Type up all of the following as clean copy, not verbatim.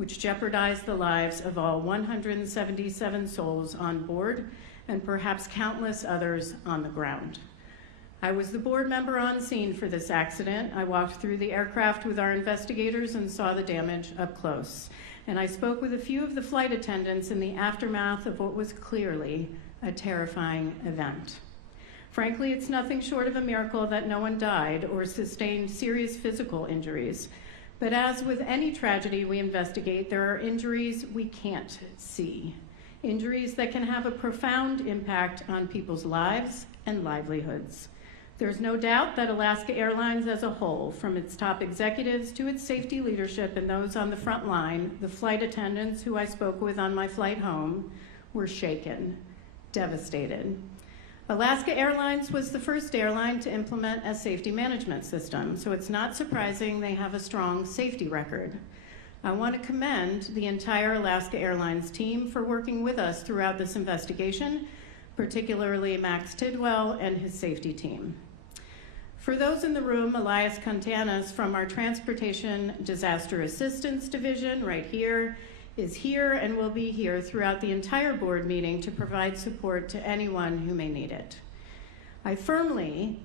which jeopardized the lives of all 177 souls on board and perhaps countless others on the ground. I was the board member on scene for this accident. I walked through the aircraft with our investigators and saw the damage up close. And I spoke with a few of the flight attendants in the aftermath of what was clearly a terrifying event. Frankly, it's nothing short of a miracle that no one died or sustained serious physical injuries. But as with any tragedy we investigate, there are injuries we can't see. Injuries that can have a profound impact on people's lives and livelihoods. There's no doubt that Alaska Airlines as a whole, from its top executives to its safety leadership and those on the front line, the flight attendants who I spoke with on my flight home, were shaken, devastated. Alaska Airlines was the first airline to implement a safety management system, so it's not surprising they have a strong safety record. I want to commend the entire Alaska Airlines team for working with us throughout this investigation, particularly Max Tidwell and his safety team. For those in the room, Elias Contanas from our Transportation Disaster Assistance Division right here is here and will be here throughout the entire board meeting to provide support to anyone who may need it. I firmly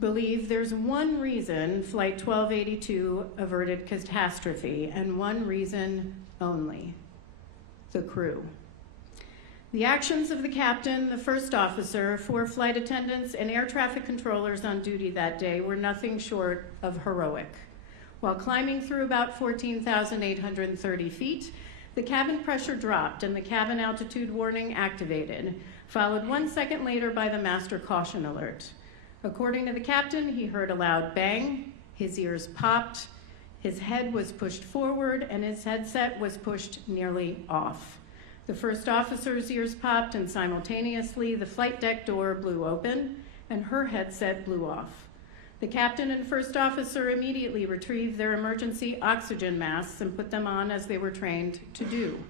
believe there's one reason Flight 1282 averted catastrophe, and one reason only: the crew. The actions of the captain, the first officer, 4 flight attendants, and air traffic controllers on duty that day were nothing short of heroic. While climbing through about 14,830 feet, the cabin pressure dropped and the cabin altitude warning activated, followed 1 second later by the master caution alert. According to the captain, he heard a loud bang, his ears popped, his head was pushed forward, and his headset was pushed nearly off. The first officer's ears popped, and simultaneously the flight deck door blew open and her headset blew off. The captain and first officer immediately retrieved their emergency oxygen masks and put them on as they were trained to do.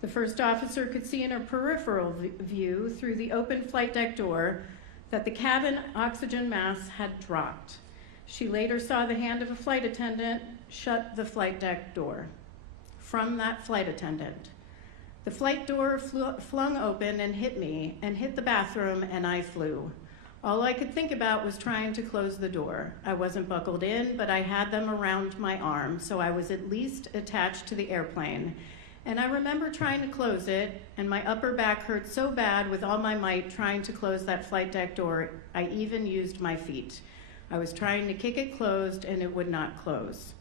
The first officer could see in her peripheral view through the open flight deck door that the cabin oxygen mask had dropped. She later saw the hand of a flight attendant shut the flight deck door. From that flight attendant. The flight door flung open and hit me, and hit the bathroom, and I flew. All I could think about was trying to close the door. I wasn't buckled in, but I had them around my arm, so I was at least attached to the airplane. And I remember trying to close it, and my upper back hurt so bad with all my might trying to close that flight deck door, I even used my feet. I was trying to kick it closed, and it would not close.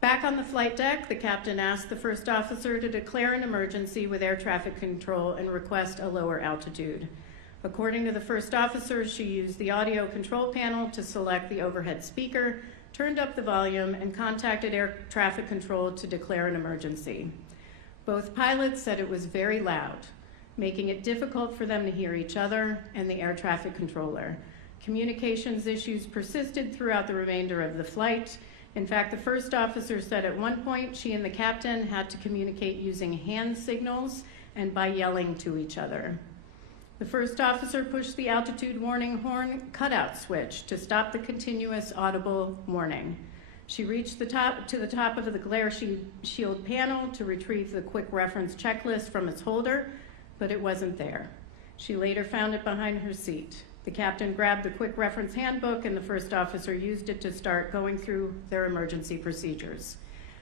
Back on the flight deck, the captain asked the first officer to declare an emergency with air traffic control and request a lower altitude. According to the first officer, she used the audio control panel to select the overhead speaker, turned up the volume, and contacted air traffic control to declare an emergency. Both pilots said it was very loud, making it difficult for them to hear each other and the air traffic controller. Communications issues persisted throughout the remainder of the flight. In fact, the first officer said at one point she and the captain had to communicate using hand signals and by yelling to each other. The first officer pushed the altitude warning horn cutout switch to stop the continuous audible warning. She reached to the top of the glare shield panel to retrieve the quick reference checklist from its holder, but it wasn't there. She later found it behind her seat. The captain grabbed the quick reference handbook, and the first officer used it to start going through their emergency procedures.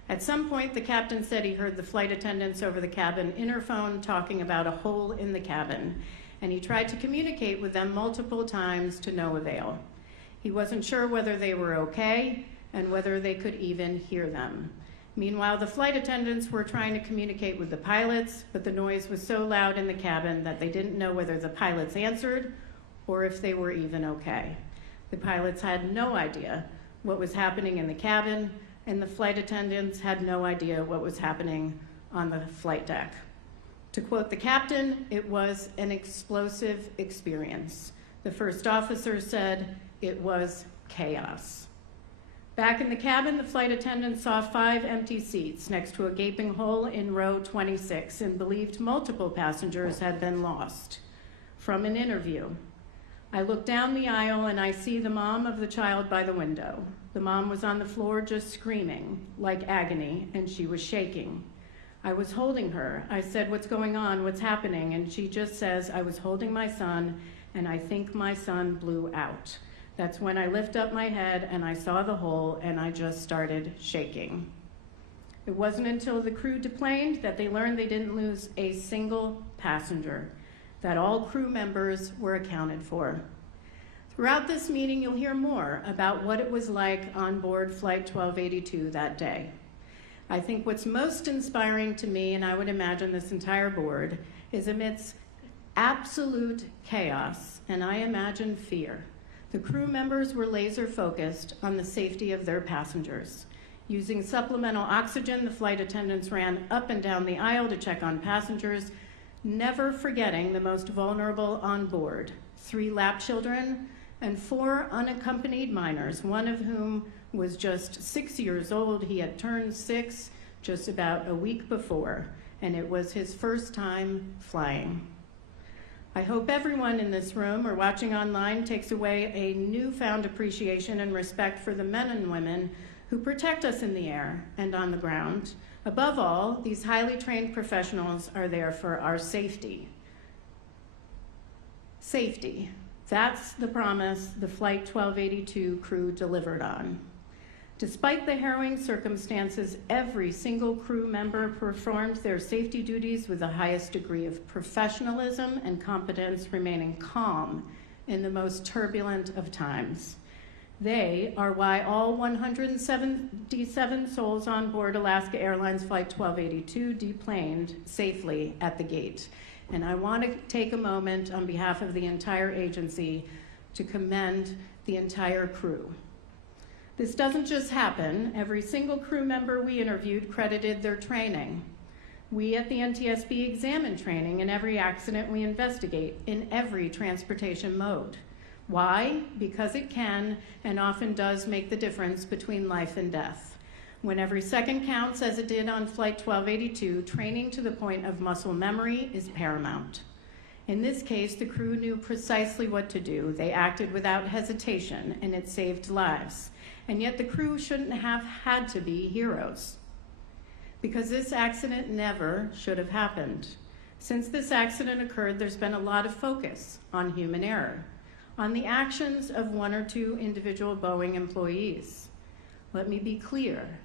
At some point, the captain said he heard the flight attendants over the cabin interphone talking about a hole in the cabin, and he tried to communicate with them multiple times to no avail. He wasn't sure whether they were okay and whether they could even hear them. Meanwhile, the flight attendants were trying to communicate with the pilots, but the noise was so loud in the cabin that they didn't know whether the pilots answered or if they were even okay. The pilots had no idea what was happening in the cabin, and the flight attendants had no idea what was happening on the flight deck. To quote the captain, it was an explosive experience. The first officer said it was chaos. Back in the cabin, the flight attendants saw 5 empty seats next to a gaping hole in row 26 and believed multiple passengers had been lost. From an interview, I look down the aisle and I see the mom of the child by the window. The mom was on the floor just screaming, like agony, and she was shaking. I was holding her. I said, "What's going on? What's happening?" And she just says, "I was holding my son, and I think my son blew out." That's when I lift up my head and I saw the hole and I just started shaking. It wasn't until the crew deplaned that they learned they didn't lose a single passenger, that all crew members were accounted for. Throughout this meeting, you'll hear more about what it was like on board Flight 1282 that day. I think what's most inspiring to me, and I would imagine this entire board, is amidst absolute chaos, and I imagine fear, the crew members were laser focused on the safety of their passengers. Using supplemental oxygen, the flight attendants ran up and down the aisle to check on passengers, never forgetting the most vulnerable on board, 3 lap children and 4 unaccompanied minors, one of whom was just 6 years old. He had turned 6 just about a week before, and it was his first time flying. I hope everyone in this room or watching online takes away a newfound appreciation and respect for the men and women who protect us in the air and on the ground. Above all, these highly trained professionals are there for our safety. Safety. That's the promise the Flight 1282 crew delivered on. Despite the harrowing circumstances, every single crew member performed their safety duties with the highest degree of professionalism and competence, remaining calm in the most turbulent of times. They are why all 177 souls on board Alaska Airlines Flight 1282 deplaned safely at the gate. And I want to take a moment on behalf of the entire agency to commend the entire crew. This doesn't just happen. Every single crew member we interviewed credited their training. We at the NTSB examine training in every accident we investigate, in every transportation mode. Why? Because it can and often does make the difference between life and death. When every second counts, as it did on Flight 1282, training to the point of muscle memory is paramount. In this case, the crew knew precisely what to do. They acted without hesitation, and it saved lives. And yet the crew shouldn't have had to be heroes, because this accident never should have happened. Since this accident occurred, there's been a lot of focus on human error, on the actions of 1 or 2 individual Boeing employees. Let me be clear,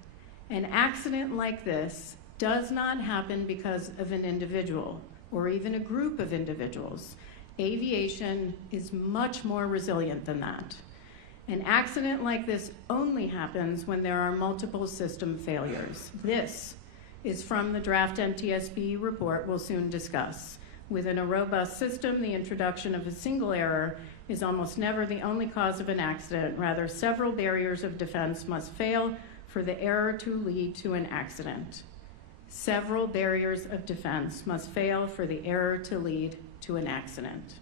an accident like this does not happen because of an individual or even a group of individuals. Aviation is much more resilient than that. An accident like this only happens when there are multiple system failures. This is from the draft NTSB report we'll soon discuss. Within a robust system, the introduction of a single error is almost never the only cause of an accident. Rather, several barriers of defense must fail for the error to lead to an accident. Several barriers of defense must fail for the error to lead to an accident.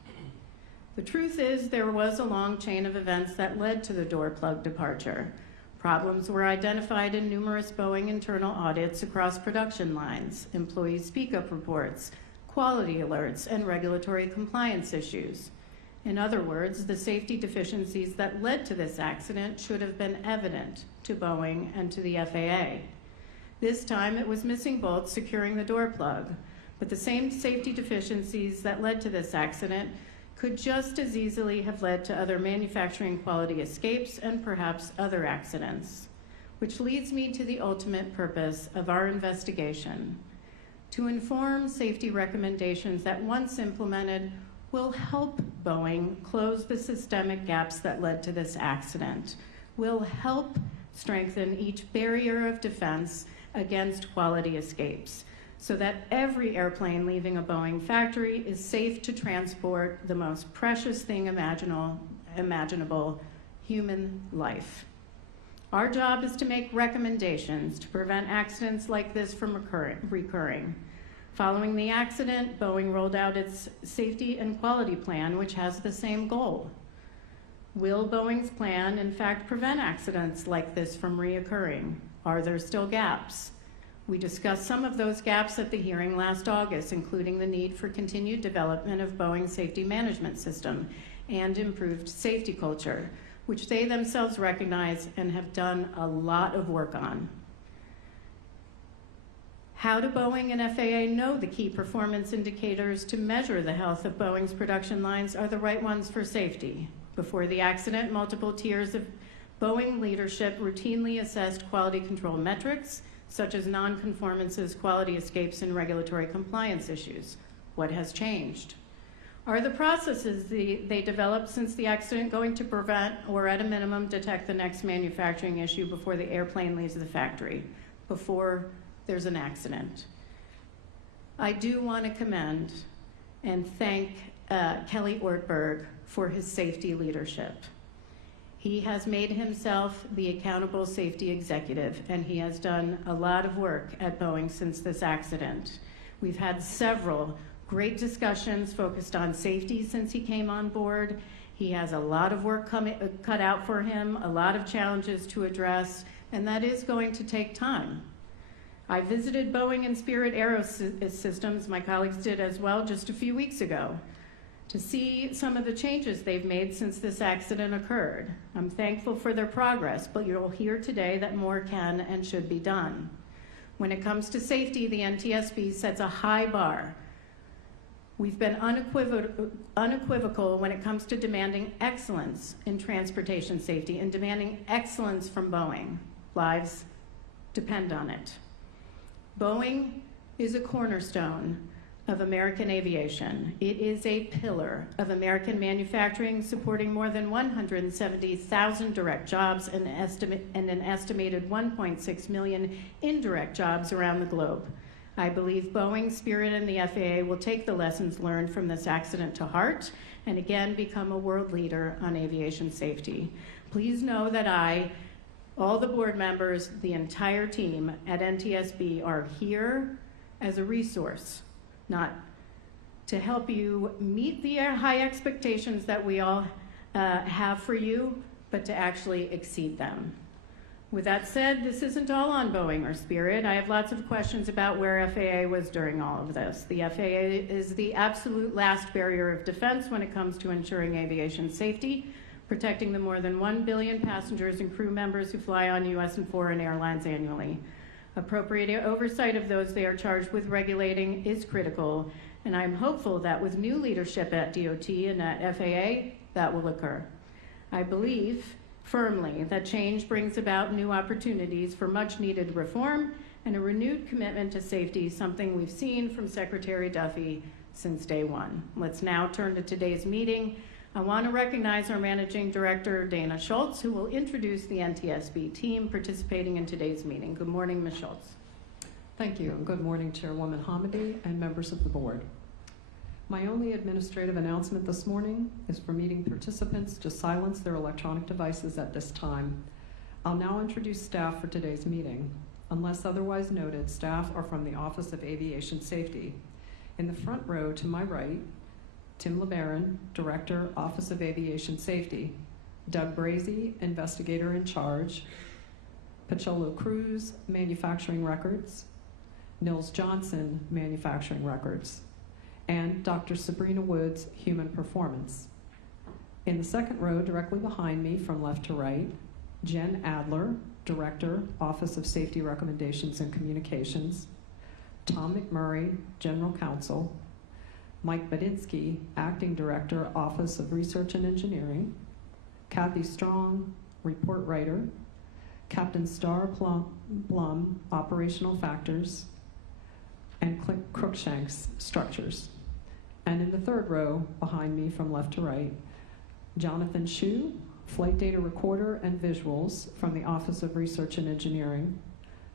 The truth is, there was a long chain of events that led to the door plug departure. Problems were identified in numerous Boeing internal audits across production lines, employee speak-up reports, quality alerts, and regulatory compliance issues. In other words, the safety deficiencies that led to this accident should have been evident to Boeing and to the FAA. This time, it was missing bolts securing the door plug, but the same safety deficiencies that led to this accident could just as easily have led to other manufacturing quality escapes and perhaps other accidents, which leads me to the ultimate purpose of our investigation: to inform safety recommendations that, once implemented, will help Boeing close the systemic gaps that led to this accident, will help strengthen each barrier of defense against quality escapes, so that every airplane leaving a Boeing factory is safe to transport the most precious thing imaginable, human life. Our job is to make recommendations to prevent accidents like this from recurring. Following the accident, Boeing rolled out its safety and quality plan, which has the same goal. Will Boeing's plan, in fact, prevent accidents like this from reoccurring? Are there still gaps? We discussed some of those gaps at the hearing last August, including the need for continued development of Boeing's safety management system and improved safety culture, which they themselves recognize and have done a lot of work on. How do Boeing and FAA know the key performance indicators to measure the health of Boeing's production lines are the right ones for safety? Before the accident, multiple tiers of Boeing leadership routinely assessed quality control metrics, such as non-conformances, quality escapes, and regulatory compliance issues. What has changed? Are the processes they developed since the accident going to prevent or at a minimum detect the next manufacturing issue before the airplane leaves the factory, before there's an accident? I do want to commend and thank Kelly Ortberg for his safety leadership. He has made himself the accountable safety executive, and he has done a lot of work at Boeing since this accident. We've had several great discussions focused on safety since he came on board. He has a lot of work cut out for him, a lot of challenges to address, and that is going to take time. I visited Boeing and Spirit Aerosystems, my colleagues did as well, just a few weeks ago, to see some of the changes they've made since this accident occurred. I'm thankful for their progress, but you'll hear today that more can and should be done. When it comes to safety, the NTSB sets a high bar. We've been unequivocal when it comes to demanding excellence in transportation safety and demanding excellence from Boeing. Lives depend on it. Boeing is a cornerstone of American aviation. It is a pillar of American manufacturing, supporting more than 170,000 direct jobs and an estimated 1.6 million indirect jobs around the globe. I believe Boeing, Spirit, and the FAA will take the lessons learned from this accident to heart and again become a world leader on aviation safety. Please know that I, all the board members, the entire team at NTSB are here as a resource, not to help you meet the high expectations that we all have for you, but to actually exceed them. With that said, this isn't all on Boeing or Spirit. I have lots of questions about where FAA was during all of this. The FAA is the absolute last barrier of defense when it comes to ensuring aviation safety, protecting the more than 1 billion passengers and crew members who fly on U.S. and foreign airlines annually. Appropriate oversight of those they are charged with regulating is critical, and I'm hopeful that with new leadership at DOT and at FAA, that will occur. I believe firmly that change brings about new opportunities for much needed reform and a renewed commitment to safety, something we've seen from Secretary Duffy since day one. Let's now turn to today's meeting. I want to recognize our Managing Director, Dana Schultz, who will introduce the NTSB team participating in today's meeting. Good morning, Ms. Schultz. Thank you, and good morning, Chairwoman Hamady and members of the board. My only administrative announcement this morning is for meeting participants to silence their electronic devices at this time. I'll now introduce staff for today's meeting. Unless otherwise noted, staff are from the Office of Aviation Safety. In the front row to my right, Tim LeBaron, Director, Office of Aviation Safety, Doug Brazy, Investigator in Charge, Pacholo Cruz, Manufacturing Records, Nils Johnson, Manufacturing Records, and Dr. Sabrina Woods, Human Performance. In the second row, directly behind me from left to right, Jen Adler, Director, Office of Safety Recommendations and Communications, Tom McMurray, General Counsel, Mike Badinsky, Acting Director, Office of Research and Engineering, Kathy Strong, Report Writer, Captain Star Blum, Operational Factors, and Crookshanks, Structures. And in the third row, behind me from left to right, Jonathan Hsu, Flight Data Recorder and Visuals from the Office of Research and Engineering,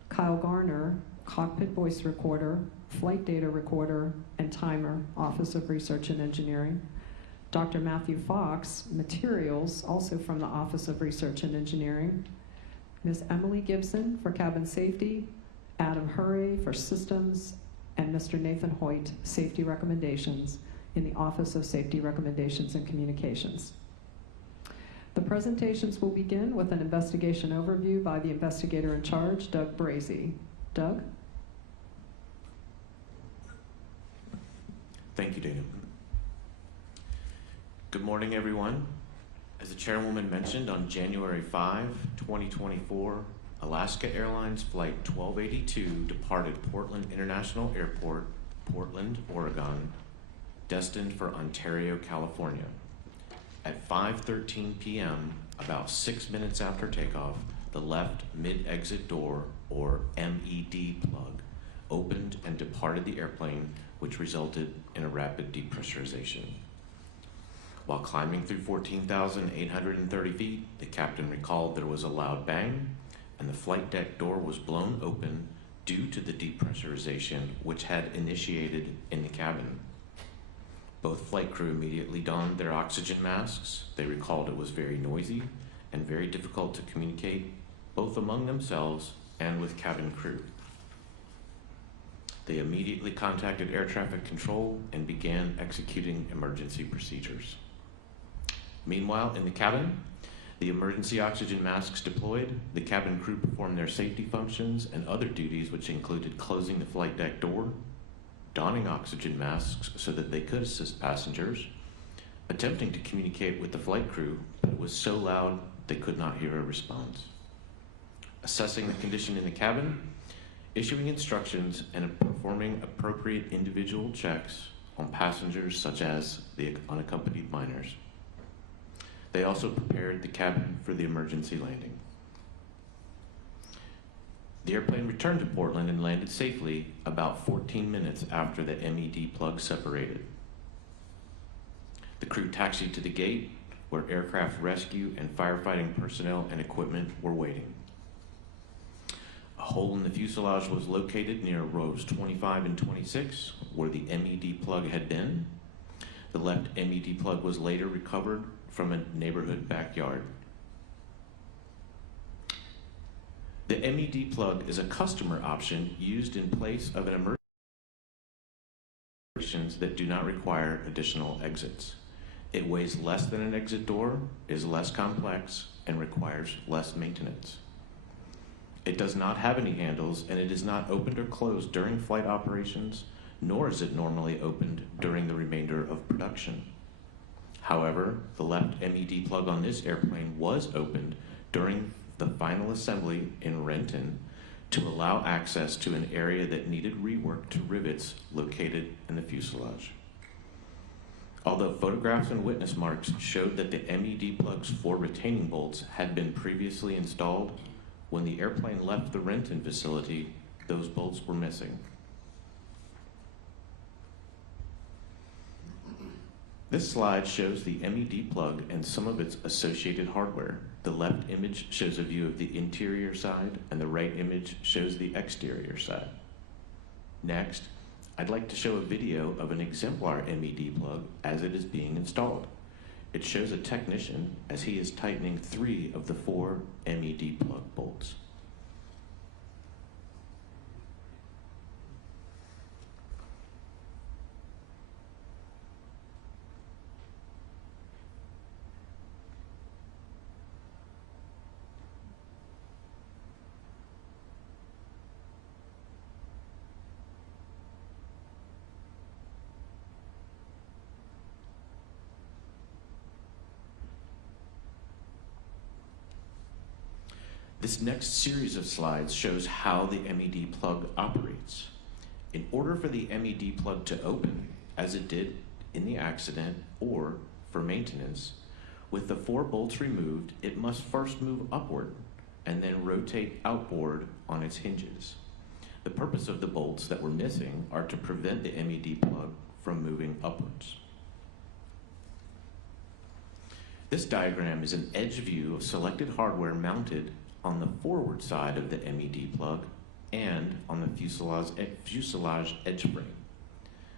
Kyle Garner, Cockpit Voice Recorder, Flight Data Recorder, and Timer, Office of Research and Engineering, Dr. Matthew Fox, Materials, also from the Office of Research and Engineering, Ms. Emily Gibson for Cabin Safety, Adam Hurray for Systems, and Mr. Nathan Hoyt, Safety Recommendations in the Office of Safety Recommendations and Communications. The presentations will begin with an investigation overview by the investigator in charge, Doug Brazy. Doug? Thank you, Dana. Good morning, everyone. As the chairwoman mentioned, on January 5, 2024, Alaska Airlines Flight 1282 departed Portland International Airport, Portland, Oregon, destined for Ontario, California. At 5:13 p.m., about 6 minutes after takeoff, the left mid-exit door, or MED plug, opened and departed the airplane, which resulted in a rapid depressurization. While climbing through 14,830 feet, the captain recalled there was a loud bang, and the flight deck door was blown open due to the depressurization which had initiated in the cabin. Both flight crew immediately donned their oxygen masks. They recalled it was very noisy and very difficult to communicate, both among themselves and with cabin crew. They immediately contacted air traffic control and began executing emergency procedures. Meanwhile, in the cabin, the emergency oxygen masks deployed, the cabin crew performed their safety functions and other duties, which included closing the flight deck door, donning oxygen masks so that they could assist passengers, attempting to communicate with the flight crew, but it was so loud they could not hear a response, assessing the condition in the cabin, issuing instructions, and performing appropriate individual checks on passengers such as the unaccompanied minors. They also prepared the cabin for the emergency landing. The airplane returned to Portland and landed safely about 14 minutes after the MED plug separated. The crew taxied to the gate where aircraft rescue and firefighting personnel and equipment were waiting. A hole in the fuselage was located near rows 25 and 26 where the MED plug had been. The left MED plug was later recovered from a neighborhood backyard. The MED plug is a customer option used in place of an emergency that do not require additional exits. It weighs less than an exit door, is less complex, and requires less maintenance. It does not have any handles, and it is not opened or closed during flight operations, nor is it normally opened during the remainder of production. However, the left MED plug on this airplane was opened during the final assembly in Renton to allow access to an area that needed rework to rivets located in the fuselage. Although photographs and witness marks showed that the MED plug's 4 retaining bolts had been previously installed, when the airplane left the Renton facility, those bolts were missing. This slide shows the MED plug and some of its associated hardware. The left image shows a view of the interior side, and the right image shows the exterior side. Next, I'd like to show a video of an exemplar MED plug as it is being installed. It shows a technician as he is tightening 3 of the 4 MED plug bolts. This next series of slides shows how the MED plug operates. In order for the MED plug to open, as it did in the accident or for maintenance, with the 4 bolts removed, it must first move upward and then rotate outboard on its hinges. The purpose of the bolts that were missing are to prevent the MED plug from moving upwards. This diagram is an edge view of selected hardware mounted on the forward side of the MED plug and on the fuselage edge frame.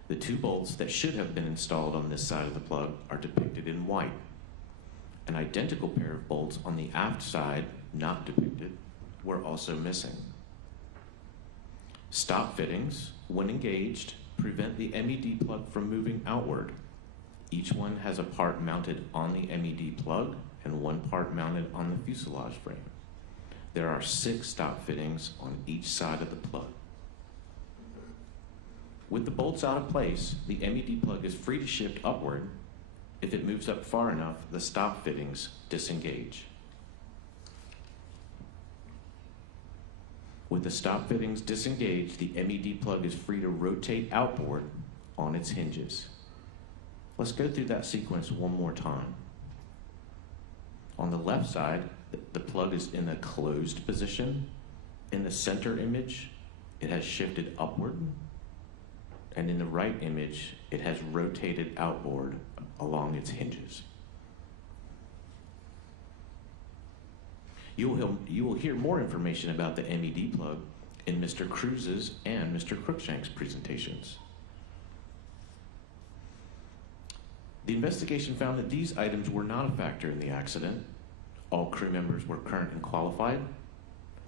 The 2 bolts that should have been installed on this side of the plug are depicted in white. An identical pair of bolts on the aft side, not depicted, were also missing. Stop fittings, when engaged, prevent the MED plug from moving outward. Each one has a part mounted on the MED plug and 1 part mounted on the fuselage frame. There are 6 stop fittings on each side of the plug. With the bolts out of place, the MED plug is free to shift upward. If it moves up far enough, the stop fittings disengage. With the stop fittings disengaged, the MED plug is free to rotate outboard on its hinges. Let's go through that sequence one more time. On the left side, the plug is in a closed position. In the center image, it has shifted upward. And in the right image, it has rotated outboard along its hinges. You will hear more information about the MED plug in Mr. Cruz's and Mr. Cruikshank's presentations. The investigation found that these items were not a factor in the accident. All crew members were current and qualified.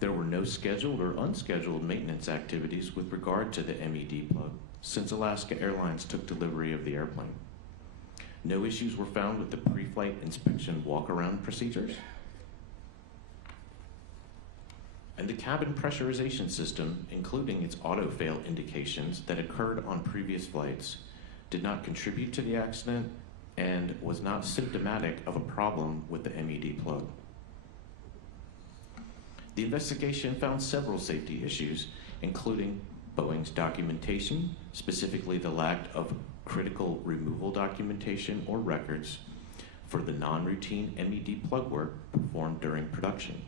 There were no scheduled or unscheduled maintenance activities with regard to the MED plug since Alaska Airlines took delivery of the airplane. No issues were found with the pre-flight inspection walk-around procedures. And the cabin pressurization system, including its auto-fail indications that occurred on previous flights, did not contribute to the accident and was not symptomatic of a problem with the MED plug. The investigation found several safety issues, including Boeing's documentation, specifically the lack of critical removal documentation or records for the non-routine MED plug work performed during production.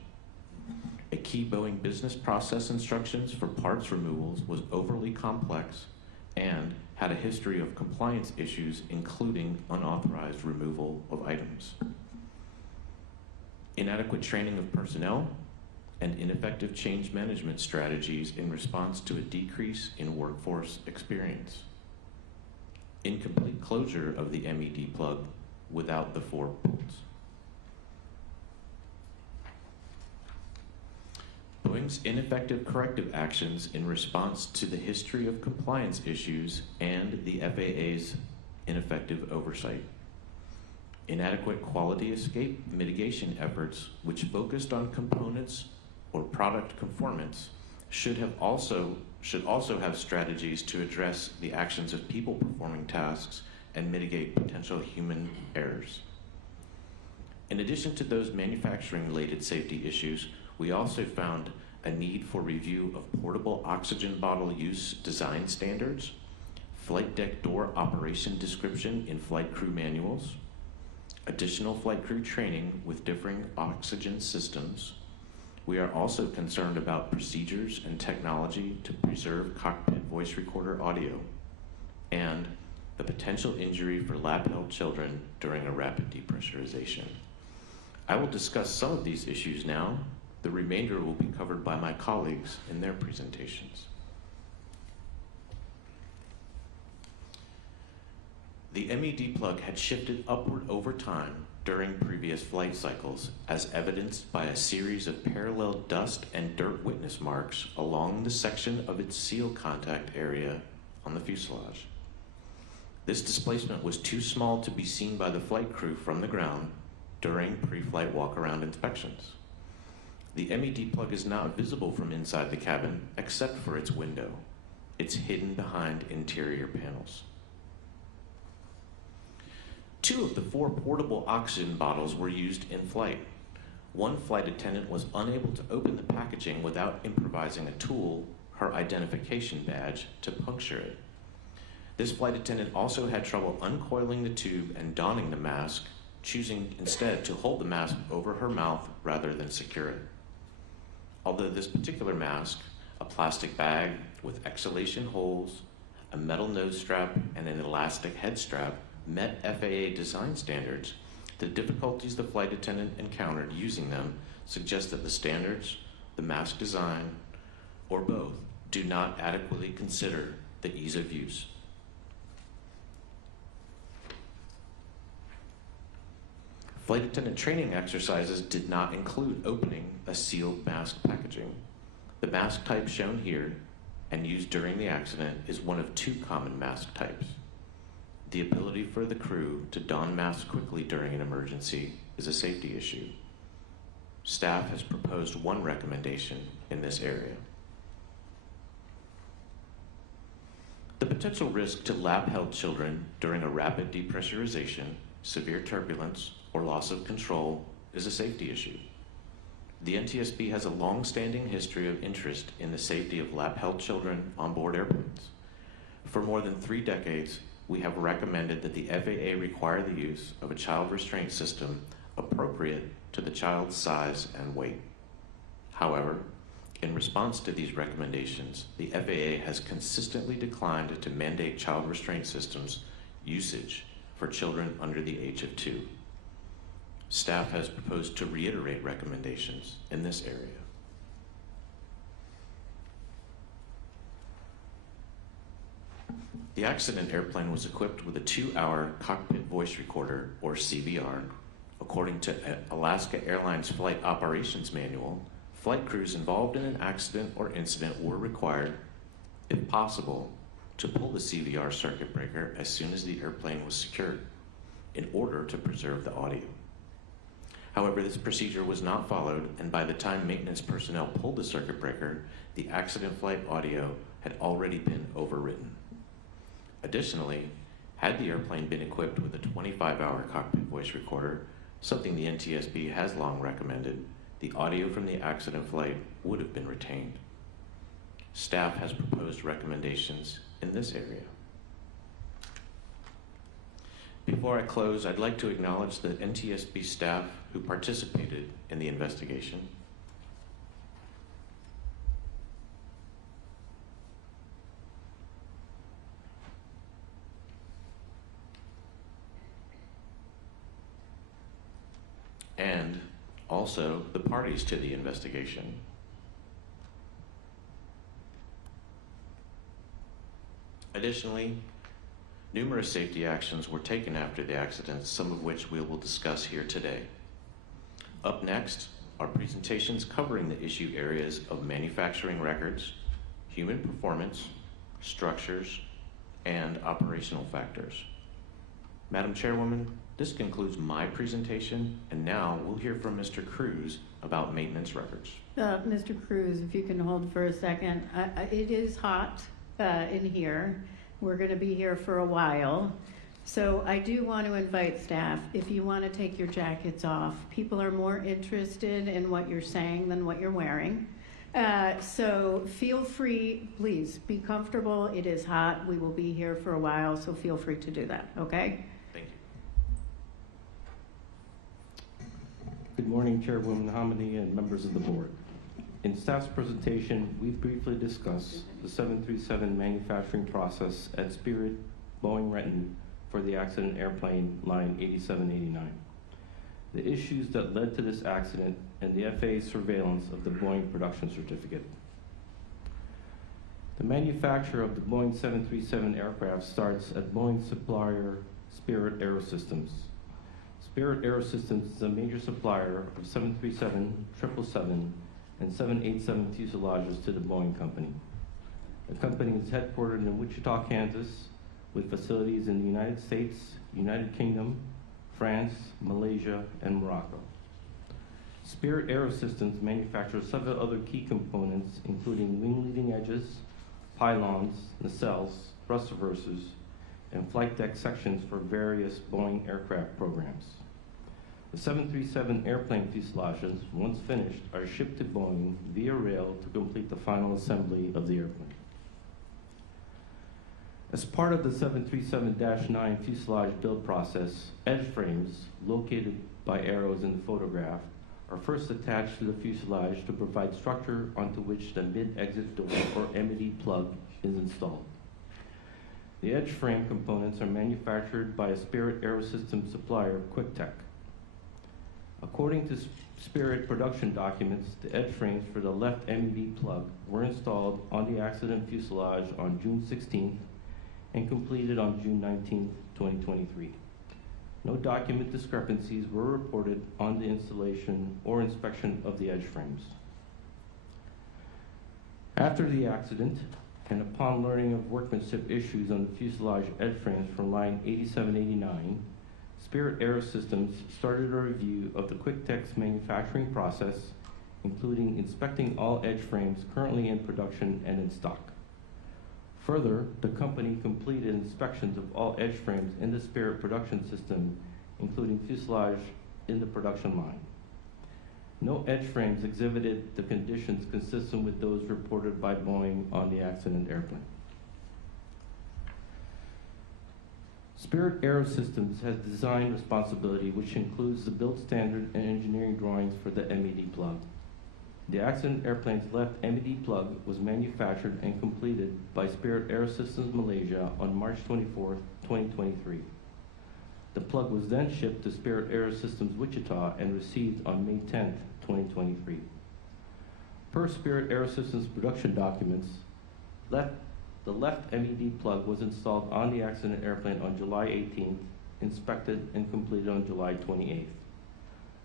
A key Boeing business process instructions for parts removals was overly complex and had a history of compliance issues, including unauthorized removal of items. Inadequate training of personnel and ineffective change management strategies in response to a decrease in workforce experience. Incomplete closure of the MED plug without the 4 bolts. Boeing's ineffective corrective actions in response to the history of compliance issues and the FAA's ineffective oversight. Inadequate quality escape mitigation efforts, which focused on components or product conformance, should also have strategies to address the actions of people performing tasks and mitigate potential human errors. In addition to those manufacturing-related safety issues, we also found a need for review of portable oxygen bottle use design standards, flight deck door operation description in flight crew manuals, additional flight crew training with differing oxygen systems. We are also concerned about procedures and technology to preserve cockpit voice recorder audio, and the potential injury for lap-held children during a rapid depressurization. I will discuss some of these issues now. The remainder will be covered by my colleagues in their presentations. The MED plug had shifted upward over time during previous flight cycles, as evidenced by a series of parallel dust and dirt witness marks along the section of its seal contact area on the fuselage. This displacement was too small to be seen by the flight crew from the ground during pre-flight walk-around inspections. The MED plug is not visible from inside the cabin except for its window. It's hidden behind interior panels. 2 of the 4 portable oxygen bottles were used in flight. One flight attendant was unable to open the packaging without improvising a tool, her identification badge, to puncture it. This flight attendant also had trouble uncoiling the tube and donning the mask, choosing instead to hold the mask over her mouth rather than secure it. Although this particular mask, a plastic bag with exhalation holes, a metal nose strap, and an elastic head strap, met FAA design standards, the difficulties the flight attendant encountered using them suggest that the standards, the mask design, or both do not adequately consider the ease of use. Flight attendant training exercises did not include opening a sealed mask packaging. The mask type shown here and used during the accident is one of 2 common mask types. The ability for the crew to don masks quickly during an emergency is a safety issue. Staff has proposed one recommendation in this area. The potential risk to lap-held children during a rapid depressurization, severe turbulence, or loss of control is a safety issue. The NTSB has a long-standing history of interest in the safety of lap-held children on board airplanes. For more than 3 decades, we have recommended that the FAA require the use of a child restraint system appropriate to the child's size and weight. However, in response to these recommendations, the FAA has consistently declined to mandate child restraint systems usage for children under the age of 2. Staff has proposed to reiterate recommendations in this area. The accident airplane was equipped with a 2-hour cockpit voice recorder, or CVR. According to Alaska Airlines Flight Operations Manual, flight crews involved in an accident or incident were required, if possible, to pull the CVR circuit breaker as soon as the airplane was secured in order to preserve the audio. However, this procedure was not followed, and by the time maintenance personnel pulled the circuit breaker, the accident flight audio had already been overwritten. Additionally, had the airplane been equipped with a 25-hour cockpit voice recorder, something the NTSB has long recommended, the audio from the accident flight would have been retained. Staff has proposed recommendations in this area. Before I close, I'd like to acknowledge the NTSB staff who participated in the investigation. And also the parties to the investigation. Additionally, numerous safety actions were taken after the accident, some of which we will discuss here today. Up next are presentations covering the issue areas of manufacturing records, human performance, structures, and operational factors. Madam Chairwoman, this concludes my presentation, and now we'll hear from Mr. Cruz about maintenance records. Mr. Cruz, if you can hold for a second. It is hot in here. We're going to be here for a while. So I do want to invite staff, if you want to take your jackets off. People are more interested in what you're saying than what you're wearing. So feel free, please be comfortable. It is hot. We will be here for a while, so feel free to do that, okay? Thank you. Good morning, Chairwoman Hamidi and members of the board. In staff's presentation, we briefly discussed the 737 manufacturing process at Spirit Boeing Renton for the accident airplane line 8789, the issues that led to this accident, and the FAA's surveillance of the Boeing production certificate. The manufacture of the Boeing 737 aircraft starts at Boeing supplier Spirit Aerosystems. Spirit Aerosystems is a major supplier of 737, 777, and 787 fuselages to the Boeing Company. The company is headquartered in Wichita, Kansas, with facilities in the United States, United Kingdom, France, Malaysia, and Morocco. Spirit Aerosystems manufactures several other key components, including wing leading edges, pylons, nacelles, thrust reversers, and flight deck sections for various Boeing aircraft programs. The 737 airplane fuselages, once finished, are shipped to Boeing via rail to complete the final assembly of the airplane. As part of the 737-9 fuselage build process, edge frames, located by arrows in the photograph, are first attached to the fuselage to provide structure onto which the mid-exit door, or MED plug, is installed. The edge frame components are manufactured by a Spirit Aerosystems supplier, QuickTech. According to Spirit production documents, the edge frames for the left MED plug were installed on the accident fuselage on June 16th and completed on June 19, 2023. No document discrepancies were reported on the installation or inspection of the edge frames. After the accident, and upon learning of workmanship issues on the fuselage edge frames for line 8789, Spirit Aerosystems started a review of the QuickTech's manufacturing process, including inspecting all edge frames currently in production and in stock. Further, the company completed inspections of all edge frames in the Spirit production system, including fuselage in the production line. No edge frames exhibited the conditions consistent with those reported by Boeing on the accident airplane. Spirit Aerosystems has design responsibility, which includes the build standard and engineering drawings for the MED plug. The accident airplane's left MED plug was manufactured and completed by Spirit Aerosystems Malaysia on March 24, 2023. The plug was then shipped to Spirit Aerosystems Wichita and received on May 10, 2023. Per Spirit Aerosystems production documents, the left MED plug was installed on the accident airplane on July 18th, inspected and completed on July 28th.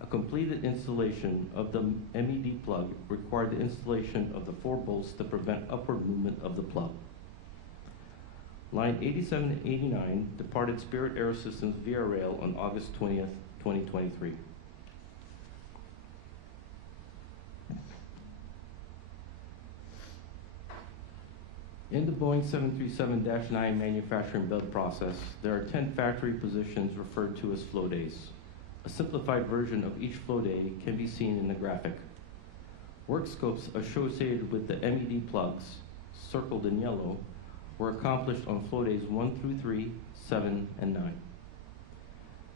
A completed installation of the MED plug required the installation of the 4 bolts to prevent upward movement of the plug. Line 87 and 89 departed Spirit Aerosystems via rail on August 20th, 2023. In the Boeing 737-9 manufacturing build process, there are 10 factory positions referred to as flow days. A simplified version of each flow day can be seen in the graphic. Work scopes associated with the MED plugs, circled in yellow, were accomplished on flow days 1 through 3, 7, and 9.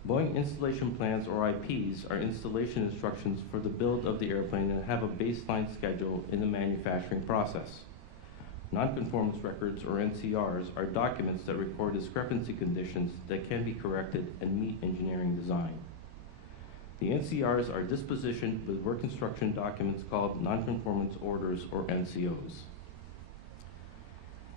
Boeing installation plans, or IPs, are installation instructions for the build of the airplane and have a baseline schedule in the manufacturing process. Nonconformance records, or NCRs, are documents that record discrepancy conditions that can be corrected and meet engineering design. The NCRs are dispositioned with work instruction documents called nonconformance orders, or NCOs.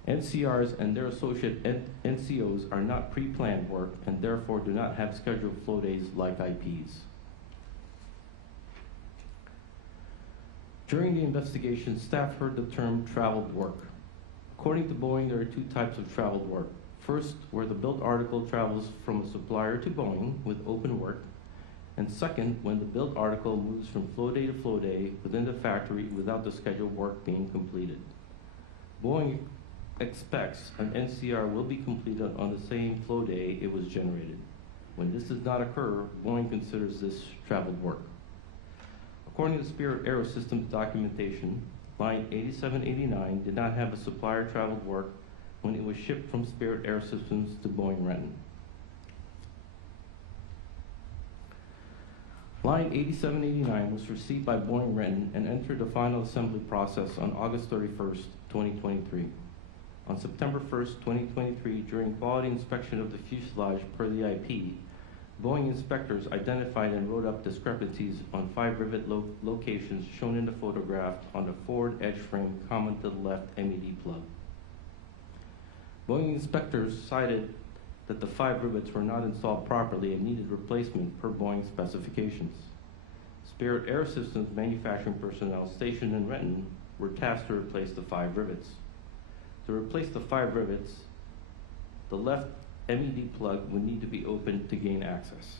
NCRs and their associate NCOs are not pre-planned work and therefore do not have scheduled flow days like IPs. During the investigation, staff heard the term traveled work. According to Boeing, there are 2 types of traveled work. First, where the build article travels from a supplier to Boeing with open work, and second, when the build article moves from flow day to flow day within the factory without the scheduled work being completed. Boeing expects an NCR will be completed on the same flow day it was generated. When this does not occur, Boeing considers this traveled work. According to Spirit Aerosystems documentation, Line 8789 did not have a supplier traveled work when it was shipped from Spirit Aerosystems to Boeing Renton. Line 8789 was received by Boeing Renton and entered the final assembly process on August 31st, 2023. On September 1st, 2023, during quality inspection of the fuselage per the IP, Boeing inspectors identified and wrote up discrepancies on 5 rivet locations shown in the photograph on the forward edge frame common to the left MED plug. Boeing inspectors cited that the 5 rivets were not installed properly and needed replacement per Boeing specifications. Spirit Aerosystems manufacturing personnel stationed in Renton were tasked to replace the 5 rivets. To replace the 5 rivets, the left MED plug would need to be opened to gain access.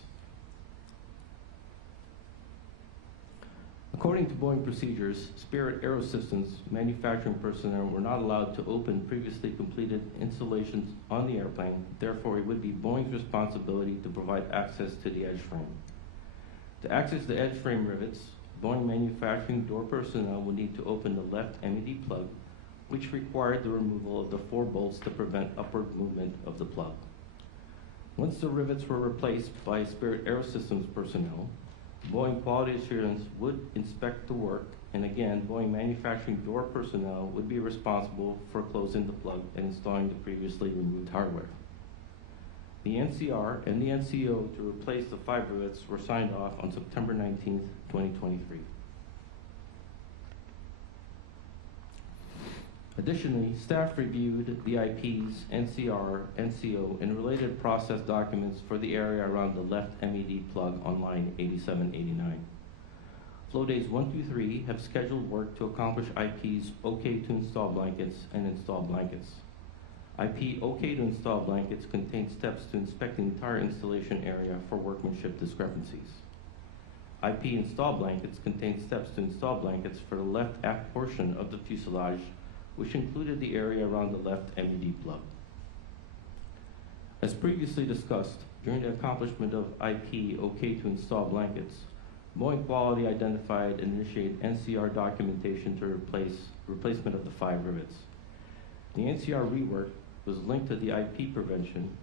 According to Boeing procedures, Spirit Aerosystems manufacturing personnel were not allowed to open previously completed installations on the airplane. Therefore, it would be Boeing's responsibility to provide access to the edge frame. To access the edge frame rivets, Boeing manufacturing door personnel would need to open the left MED plug, which required the removal of the 4 bolts to prevent upward movement of the plug. Once the rivets were replaced by Spirit Aerosystems personnel, Boeing Quality Assurance would inspect the work, and again, Boeing manufacturing door personnel would be responsible for closing the plug and installing the previously removed hardware. The NCR and the NCO to replace the 5 rivets were signed off on September 19, 2023. Additionally, staff reviewed the IPs, NCR, NCO, and related process documents for the area around the left MED plug on line 8789. Flow days 1 through 3 have scheduled work to accomplish IPs OK to install blankets and install blankets. IP OK to install blankets contains steps to inspect the entire installation area for workmanship discrepancies. IP install blankets contains steps to install blankets for the left aft portion of the fuselage, which included the area around the left MED plug. As previously discussed, during the accomplishment of IP OK to install blankets, Boeing Quality identified and initiated NCR documentation to replacement of the 5 rivets. The NCR rework was linked to the IP prevention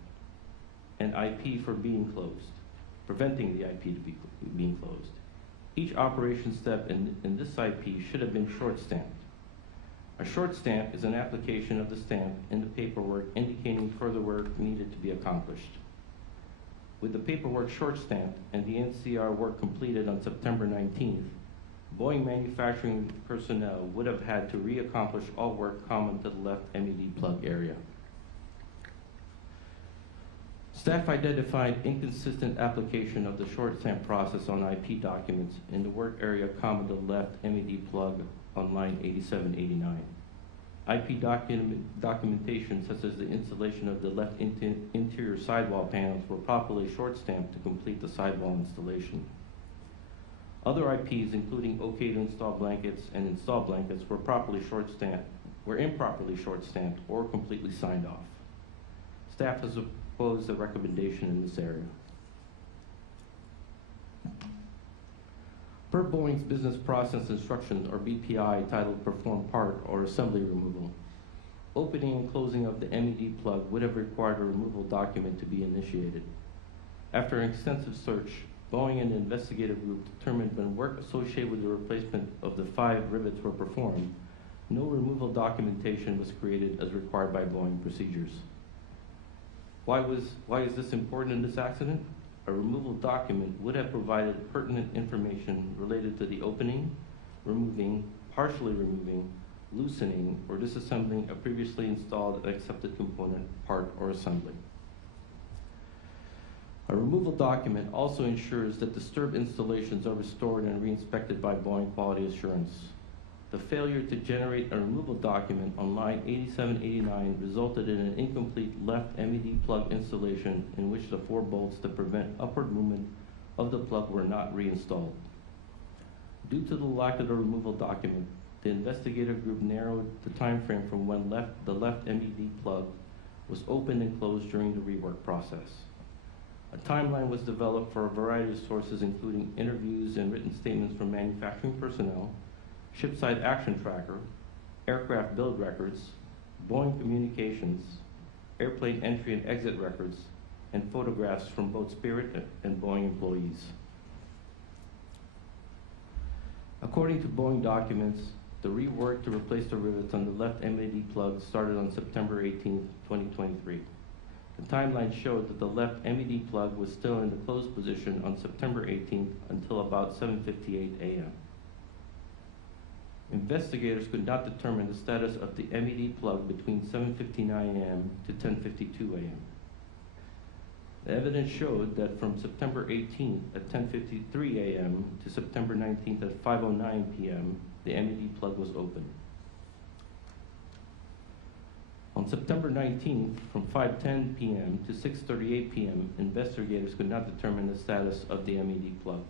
and IP for being closed, preventing the IP to be being closed. Each operation step in this IP should have been short stamped. A short stamp is an application of the stamp in the paperwork indicating further work needed to be accomplished. With the paperwork short stamped and the NCR work completed on September 19th, Boeing manufacturing personnel would have had to re-accomplish all work common to the left MED plug area. Staff identified inconsistent application of the short stamp process on IP documents in the work area common to the left MED plug on line 8789. IP documentation such as the installation of the left interior sidewall panels were properly short stamped to complete the sidewall installation. Other IPs, including OK to install blankets and install blankets, were improperly short stamped or completely signed off. Staff has opposed a recommendation in this area. Per Boeing's Business Process Instructions, or BPI, titled Perform Part or Assembly Removal, opening and closing of the MED plug would have required a removal document to be initiated. After an extensive search, Boeing and the investigative group determined when work associated with the replacement of the 5 rivets were performed, no removal documentation was created as required by Boeing procedures. Why is this important in this accident? A removal document would have provided pertinent information related to the opening, removing, partially removing, loosening, or disassembling a previously installed and accepted component, part, or assembly. A removal document also ensures that disturbed installations are restored and re-inspected by Boeing Quality Assurance. The failure to generate a removal document on line 8789 resulted in an incomplete left MED plug installation in which the 4 bolts to prevent upward movement of the plug were not reinstalled. Due to the lack of the removal document, the investigative group narrowed the time frame from when the left MED plug was opened and closed during the rework process. A timeline was developed for a variety of sources, including interviews and written statements from manufacturing personnel, shipside action tracker, aircraft build records, Boeing communications, airplane entry and exit records, and photographs from both Spirit and Boeing employees. According to Boeing documents, the rework to replace the rivets on the left MED plug started on September 18, 2023. The timeline showed that the left MED plug was still in the closed position on September 18th until about 7:58 a.m. Investigators could not determine the status of the MED plug between 7:59 a.m. to 10:52 a.m. The evidence showed that from September 18th at 10:53 a.m. to September 19th at 5:09 p.m., the MED plug was open. On September 19th, from 5:10 p.m. to 6:38 p.m., investigators could not determine the status of the MED plug.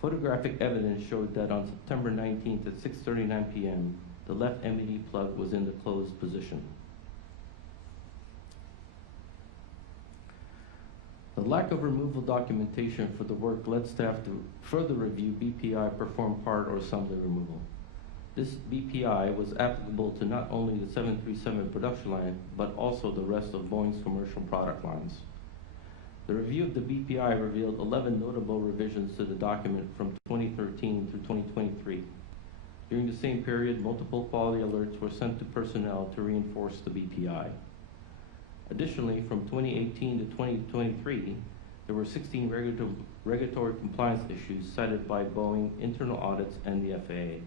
Photographic evidence showed that on September 19th at 6:39 p.m., the left MED plug was in the closed position. The lack of removal documentation for the work led staff to further review BPI perform part or assembly removal. This BPI was applicable to not only the 737 production line, but also the rest of Boeing's commercial product lines. The review of the BPI revealed 11 notable revisions to the document from 2013 through 2023. During the same period, multiple quality alerts were sent to personnel to reinforce the BPI. Additionally, from 2018 to 2023, there were 16 regulatory compliance issues cited by Boeing internal audits and the FAA.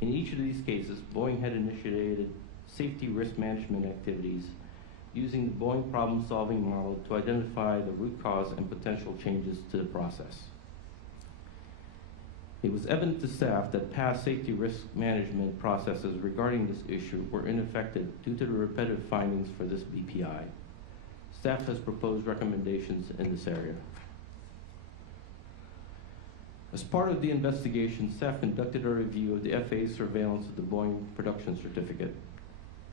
In each of these cases, Boeing had initiated safety risk management activities using the Boeing problem-solving model to identify the root cause and potential changes to the process. It was evident to staff that past safety risk management processes regarding this issue were ineffective due to the repetitive findings for this BPI. Staff has proposed recommendations in this area. As part of the investigation, staff conducted a review of the FAA surveillance of the Boeing production certificate.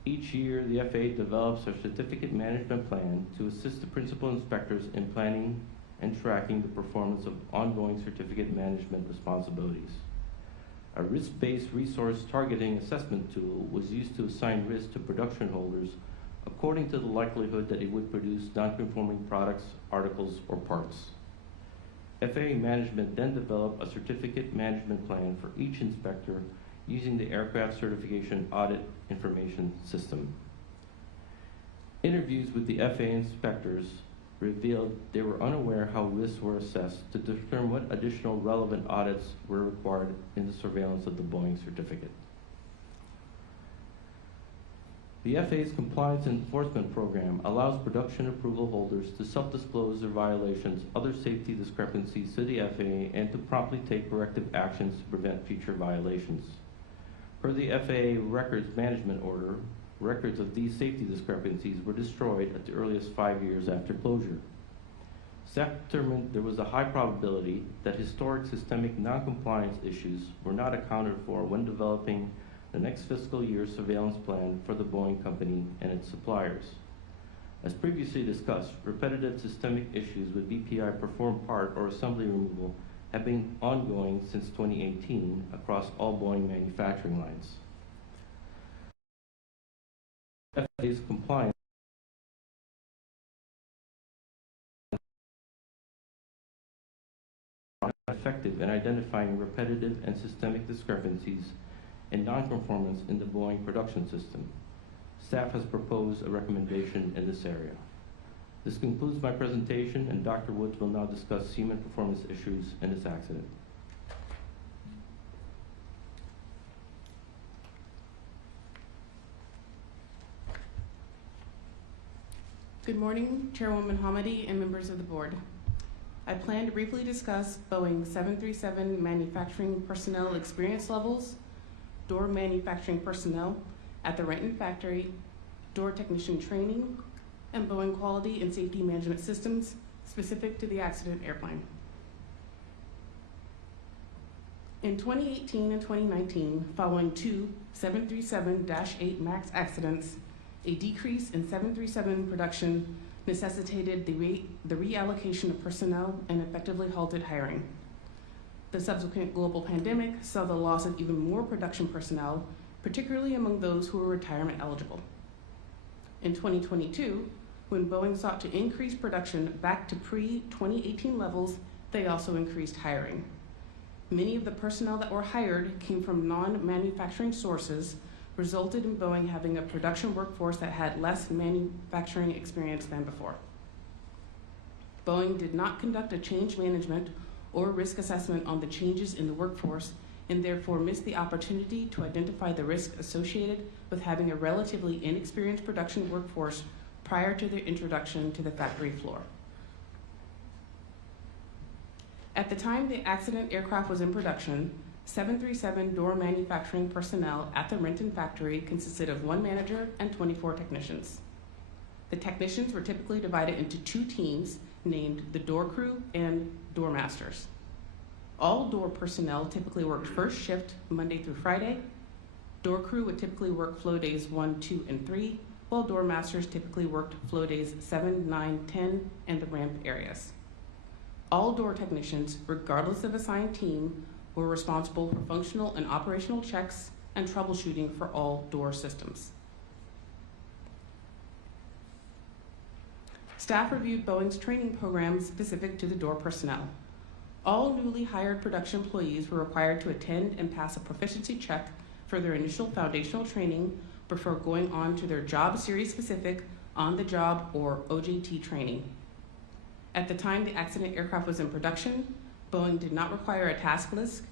Each year, the FAA develops a certificate management plan to assist the principal inspectors in planning and tracking the performance of ongoing certificate management responsibilities. A risk-based resource targeting assessment tool was used to assign risk to production holders according to the likelihood that it would produce non-conforming products, articles, or parts. FAA management then developed a certificate management plan for each inspector using the Aircraft Certification Audit Information System. Interviews with the FAA inspectors revealed they were unaware how risks were assessed to determine what additional relevant audits were required in the surveillance of the Boeing certificate. The FAA's Compliance Enforcement Program allows production approval holders to self-disclose their violations, other safety discrepancies to the FAA, and to promptly take corrective actions to prevent future violations. Per the FAA Records Management Order, records of these safety discrepancies were destroyed at the earliest 5 years after closure. Staff determined there was a high probability that historic systemic noncompliance issues were not accounted for when developing the next fiscal year's surveillance plan for the Boeing company and its suppliers. As previously discussed, repetitive systemic issues with BPI performed part or assembly removal have been ongoing since 2018 across all Boeing manufacturing lines. FAA's compliance effective in identifying repetitive and systemic discrepancies and nonconformance in the Boeing production system. Staff has proposed a recommendation in this area. This concludes my presentation, and Dr. Woods will now discuss seaman performance issues in this accident. Good morning, Chairwoman Hamady and members of the board. I plan to briefly discuss Boeing 737 manufacturing personnel experience levels, door manufacturing personnel at the Renton factory, door technician training, and Boeing quality and safety management systems specific to the accident airplane. In 2018 and 2019, following two 737-8 MAX accidents, a decrease in 737 production necessitated the reallocation of personnel and effectively halted hiring. The subsequent global pandemic saw the loss of even more production personnel, particularly among those who were retirement eligible. In 2022, when Boeing sought to increase production back to pre-2018 levels, they also increased hiring. Many of the personnel that were hired came from non-manufacturing sources, resulted in Boeing having a production workforce that had less manufacturing experience than before. Boeing did not conduct a change management or risk assessment on the changes in the workforce, and therefore missed the opportunity to identify the risk associated with having a relatively inexperienced production workforce prior to their introduction to the factory floor. At the time the accident aircraft was in production, 737 door manufacturing personnel at the Renton factory consisted of 1 manager and 24 technicians. The technicians were typically divided into 2 teams named the door crew and door masters. All door personnel typically worked first shift Monday through Friday. Door crew would typically work flow days 1, 2, and 3, while door masters typically worked flow days 7, 9, 10, and the ramp areas. All door technicians, regardless of assigned team, were responsible for functional and operational checks and troubleshooting for all door systems. Staff reviewed Boeing's training program specific to the door personnel. All newly hired production employees were required to attend and pass a proficiency check for their initial foundational training before going on to their job series specific on-the-job or OJT training. At the time the accident aircraft was in production, Boeing did not require a task list,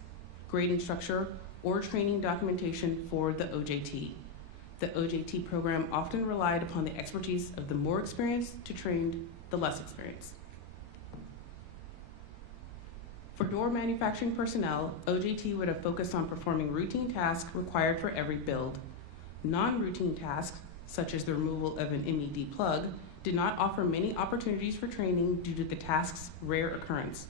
grading structure, or training documentation for the OJT. The OJT program often relied upon the expertise of the more experienced to train the less experienced. For door manufacturing personnel, OJT would have focused on performing routine tasks required for every build. Non-routine tasks, such as the removal of an MED plug, did not offer many opportunities for training due to the task's rare occurrence.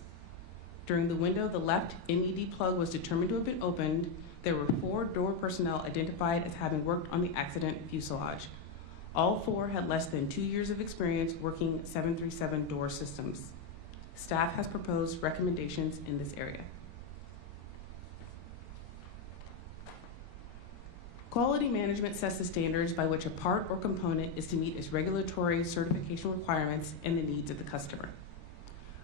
During the window the left MED plug was determined to have been opened, there were 4 door personnel identified as having worked on the accident fuselage. All 4 had less than 2 years of experience working 737 door systems. Staff has proposed recommendations in this area. Quality management sets the standards by which a part or component is to meet its regulatory certification requirements and the needs of the customer.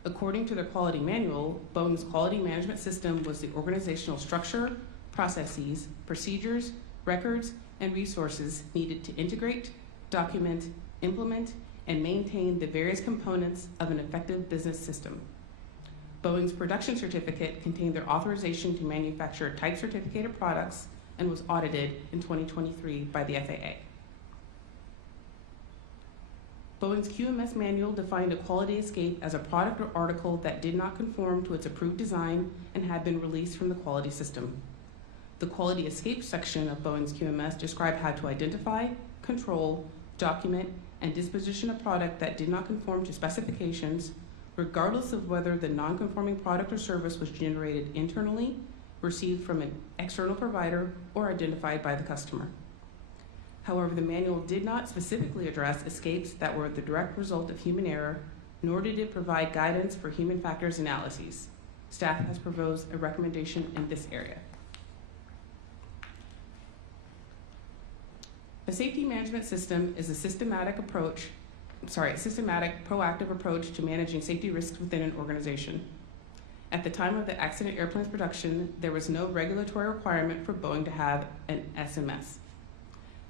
According to their quality manual, Boeing's quality management system was the organizational structure, processes, procedures, records, and resources needed to integrate, document, implement, and maintain the various components of an effective business system. Boeing's production certificate contained their authorization to manufacture type certificated products and was audited in 2023 by the FAA. Boeing's QMS manual defined a quality escape as a product or article that did not conform to its approved design and had been released from the quality system. The quality escape section of Boeing's QMS described how to identify, control, document, and disposition a product that did not conform to specifications, regardless of whether the non-conforming product or service was generated internally, received from an external provider, or identified by the customer. However, the manual did not specifically address escapes that were the direct result of human error, nor did it provide guidance for human factors analyses. Staff has proposed a recommendation in this area. A safety management system is a systematic, proactive approach to managing safety risks within an organization. At the time of the accident airplane's production, there was no regulatory requirement for Boeing to have an SMS.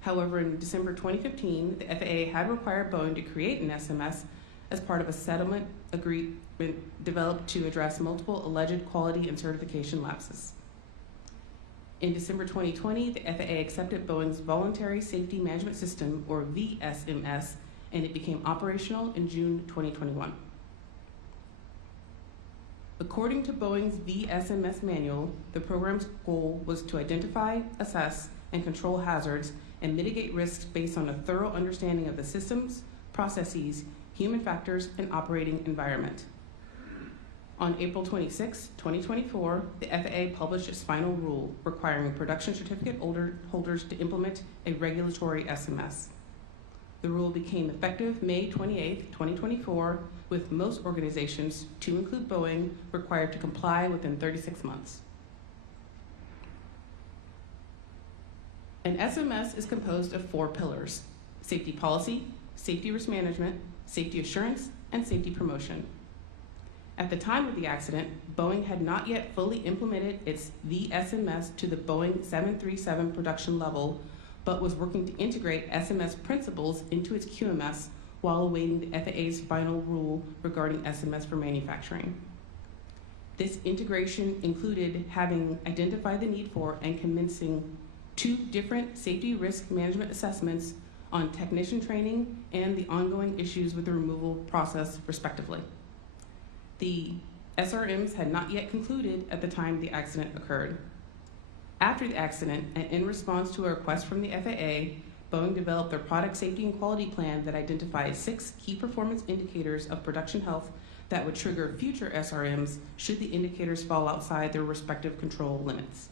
However, in December 2015, the FAA had required Boeing to create an SMS as part of a settlement agreement developed to address multiple alleged quality and certification lapses. In December 2020, the FAA accepted Boeing's Voluntary Safety Management System, or VSMS, and it became operational in June 2021. According to Boeing's VSMS manual, the program's goal was to identify, assess, and control hazards and mitigate risks based on a thorough understanding of the systems, processes, human factors, and operating environment. On April 26, 2024, the FAA published its final rule requiring production certificate holders to implement a regulatory SMS. The rule became effective May 28, 2024, with most organizations, to include Boeing, required to comply within 36 months. An SMS is composed of 4 pillars: safety policy, safety risk management, safety assurance, and safety promotion. At the time of the accident, Boeing had not yet fully implemented its VSMS to the Boeing 737 production level, but was working to integrate SMS principles into its QMS while awaiting the FAA's final rule regarding SMS for manufacturing. This integration included having identified the need for and commencing 2 different safety risk management assessments on technician training and the ongoing issues with the removal process, respectively. The SRMs had not yet concluded at the time the accident occurred. After the accident, and in response to a request from the FAA, Boeing developed their product safety and quality plan that identified 6 key performance indicators of production health that would trigger future SRMs should the indicators fall outside their respective control limits.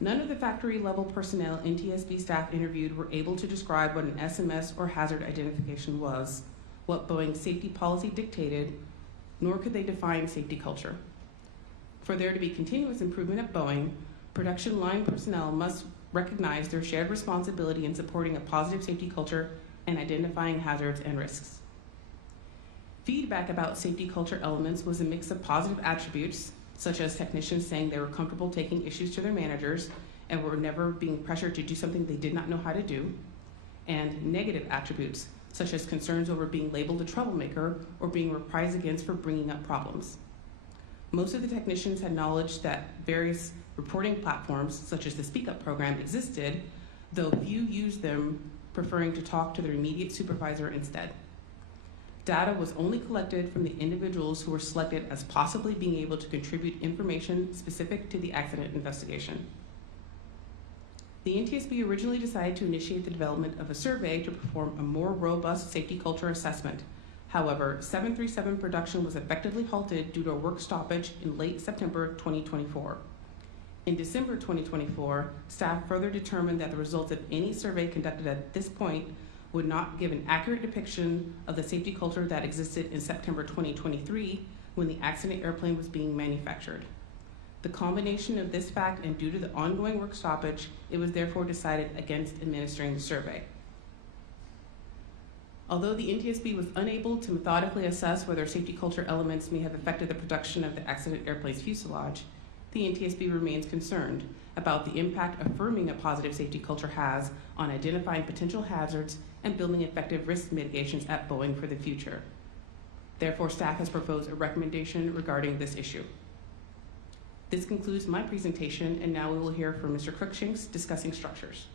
None of the factory level personnel NTSB staff interviewed were able to describe what an SMS or hazard identification was, what Boeing's safety policy dictated, nor could they define safety culture. For there to be continuous improvement at Boeing, production line personnel must recognize their shared responsibility in supporting a positive safety culture and identifying hazards and risks. Feedback about safety culture elements was a mix of positive attributes, such as technicians saying they were comfortable taking issues to their managers and were never being pressured to do something they did not know how to do, and negative attributes, such as concerns over being labeled a troublemaker or being reprised against for bringing up problems. Most of the technicians had knowledge that various reporting platforms, such as the Speak Up program, existed, though few used them, preferring to talk to their immediate supervisor instead. Data was only collected from the individuals who were selected as possibly being able to contribute information specific to the accident investigation. The NTSB originally decided to initiate the development of a survey to perform a more robust safety culture assessment. However, 737 production was effectively halted due to a work stoppage in late September 2024. In December 2024, staff further determined that the results of any survey conducted at this point would not give an accurate depiction of the safety culture that existed in September 2023 when the accident airplane was being manufactured. The combination of this fact and due to the ongoing work stoppage, it was therefore decided against administering the survey. Although the NTSB was unable to methodically assess whether safety culture elements may have affected the production of the accident airplane's fuselage, the NTSB remains concerned about the impact affirming a positive safety culture has on identifying potential hazards and building effective risk mitigations at Boeing for the future. Therefore, staff has proposed a recommendation regarding this issue. This concludes my presentation, and now we will hear from Mr. Cruikshanks discussing structures.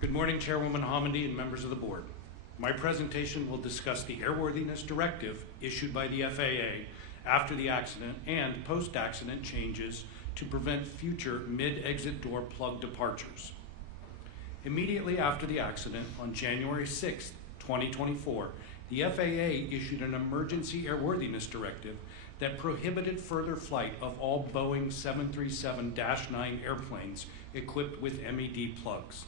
Good morning, Chairwoman Hamady and members of the board. My presentation will discuss the airworthiness directive issued by the FAA after the accident and post-accident changes to prevent future mid-exit door plug departures. Immediately after the accident, on January 6, 2024, the FAA issued an emergency airworthiness directive that prohibited further flight of all Boeing 737-9 airplanes equipped with MED plugs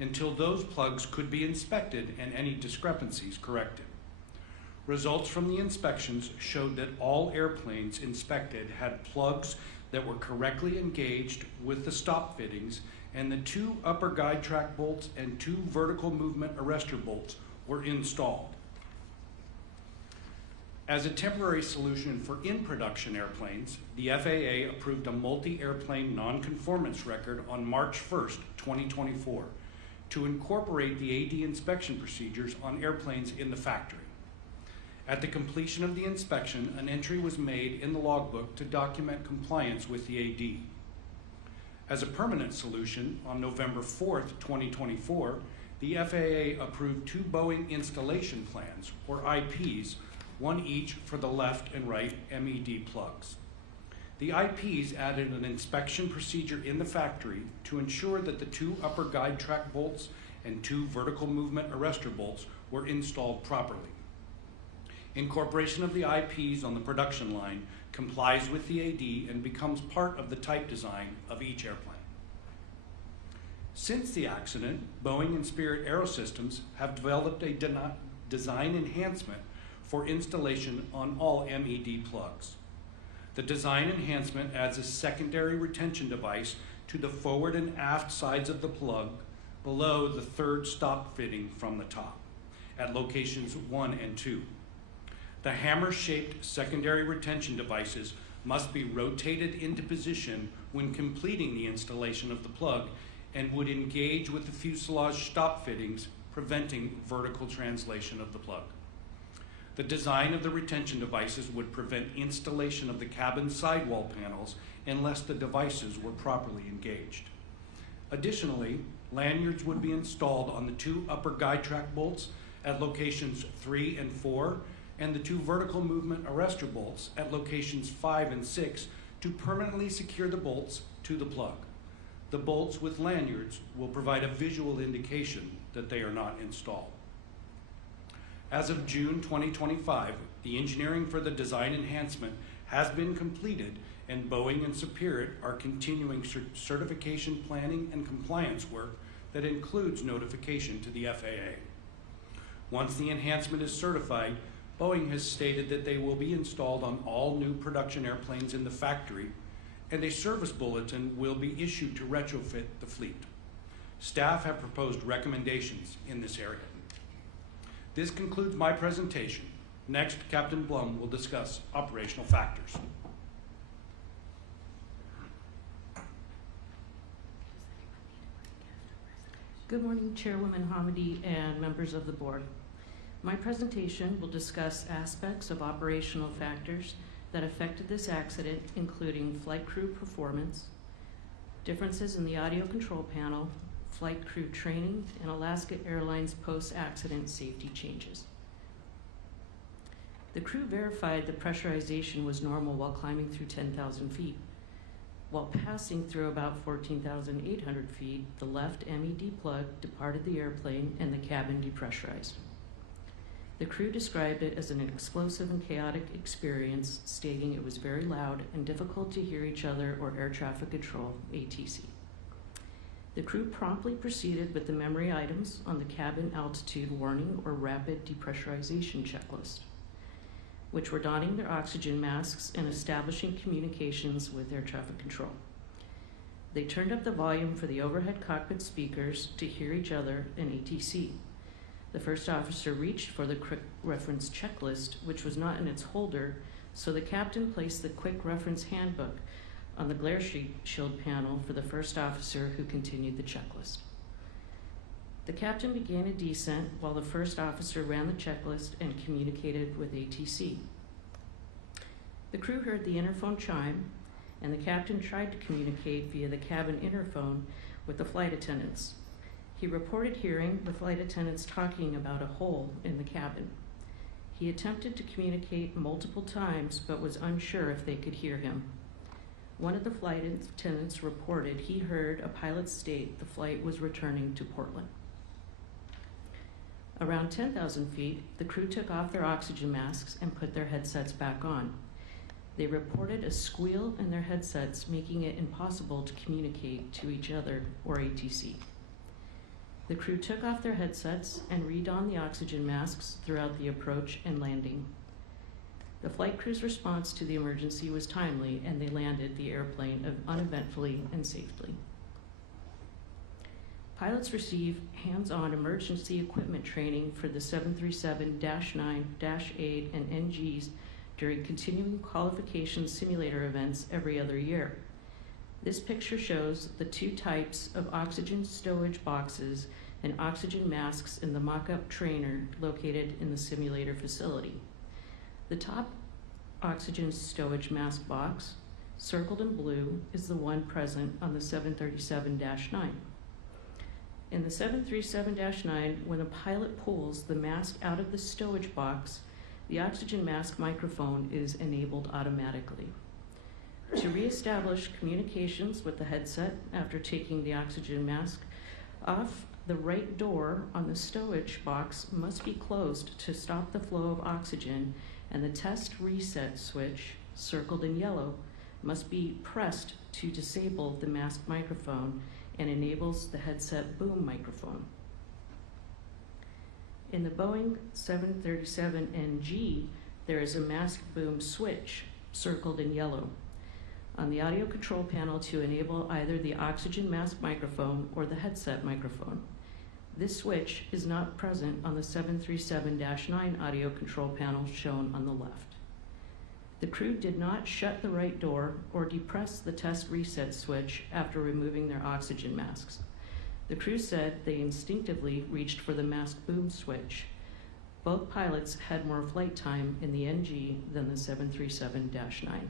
until those plugs could be inspected and any discrepancies corrected. Results from the inspections showed that all airplanes inspected had plugs that were correctly engaged with the stop fittings, and the 2 upper guide track bolts and 2 vertical movement arrestor bolts were installed. As a temporary solution for in-production airplanes, the FAA approved a multi-airplane non-conformance record on March 1st, 2024, to incorporate the AD inspection procedures on airplanes in the factory. At the completion of the inspection, an entry was made in the logbook to document compliance with the AD. As a permanent solution, on November 4th, 2024, the FAA approved 2 Boeing installation plans, or IPs, one each for the left and right MED plugs. The IPs added an inspection procedure in the factory to ensure that the 2 upper guide track bolts and 2 vertical movement arrestor bolts were installed properly. Incorporation of the IPs on the production line complies with the AD and becomes part of the type design of each airplane. Since the accident, Boeing and Spirit Aerosystems have developed a design enhancement for installation on all MED plugs. The design enhancement adds a secondary retention device to the forward and aft sides of the plug below the 3rd stop fitting from the top at locations 1 and 2. The hammer-shaped secondary retention devices must be rotated into position when completing the installation of the plug and would engage with the fuselage stop fittings, preventing vertical translation of the plug. The design of the retention devices would prevent installation of the cabin sidewall panels unless the devices were properly engaged. Additionally, lanyards would be installed on the 2 upper guide track bolts at locations 3 and 4 and the 2 vertical movement arrestor bolts at locations 5 and 6 to permanently secure the bolts to the plug. The bolts with lanyards will provide a visual indication that they are not installed. As of June 2025, the engineering for the design enhancement has been completed, and Boeing and Spirit are continuing certification planning and compliance work that includes notification to the FAA. Once the enhancement is certified, Boeing has stated that they will be installed on all new production airplanes in the factory, and a service bulletin will be issued to retrofit the fleet. Staff have proposed recommendations in this area. This concludes my presentation. Next, Captain Blum will discuss operational factors. Good morning, Chairwoman Hamady and members of the board. My presentation will discuss aspects of operational factors that affected this accident, including flight crew performance, differences in the audio control panel, flight crew training, and Alaska Airlines post-accident safety changes. The crew verified the pressurization was normal while climbing through 10,000 feet. While passing through about 14,800 feet, the left MED plug departed the airplane and the cabin depressurized. The crew described it as an explosive and chaotic experience, stating it was very loud and difficult to hear each other or air traffic control, ATC. The crew promptly proceeded with the memory items on the cabin altitude warning or rapid depressurization checklist, which were donning their oxygen masks and establishing communications with air traffic control. They turned up the volume for the overhead cockpit speakers to hear each other and ATC. The first officer reached for the quick reference checklist, which was not in its holder, so the captain placed the quick reference handbook on the glare shield panel for the first officer, who continued the checklist. The captain began a descent while the first officer ran the checklist and communicated with ATC. The crew heard the interphone chime, and the captain tried to communicate via the cabin interphone with the flight attendants. He reported hearing the flight attendants talking about a hole in the cabin. He attempted to communicate multiple times, but was unsure if they could hear him. One of the flight attendants reported he heard a pilot state the flight was returning to Portland. Around 10,000 feet, the crew took off their oxygen masks and put their headsets back on. They reported a squeal in their headsets, making it impossible to communicate to each other or ATC. The crew took off their headsets and redonned the oxygen masks throughout the approach and landing. The flight crew's response to the emergency was timely, and they landed the airplane uneventfully and safely. Pilots receive hands-on emergency equipment training for the 737-9, -8, and NGs during continuing qualification simulator events every other year. This picture shows the two types of oxygen stowage boxes and oxygen masks in the mock-up trainer located in the simulator facility. The top oxygen stowage mask box, circled in blue, is the one present on the 737-9. In the 737-9, when a pilot pulls the mask out of the stowage box, the oxygen mask microphone is enabled automatically. To reestablish communications with the headset after taking the oxygen mask off, the right door on the stowage box must be closed to stop the flow of oxygen, and the test reset switch, circled in yellow, must be pressed to disable the mask microphone and enables the headset boom microphone. In the Boeing 737NG, there is a mask boom switch, circled in yellow, on the audio control panel to enable either the oxygen mask microphone or the headset microphone. This switch is not present on the 737-9 audio control panel shown on the left. The crew did not shut the right door or depress the test reset switch after removing their oxygen masks. The crew said they instinctively reached for the mask boom switch. Both pilots had more flight time in the NG than the 737-9.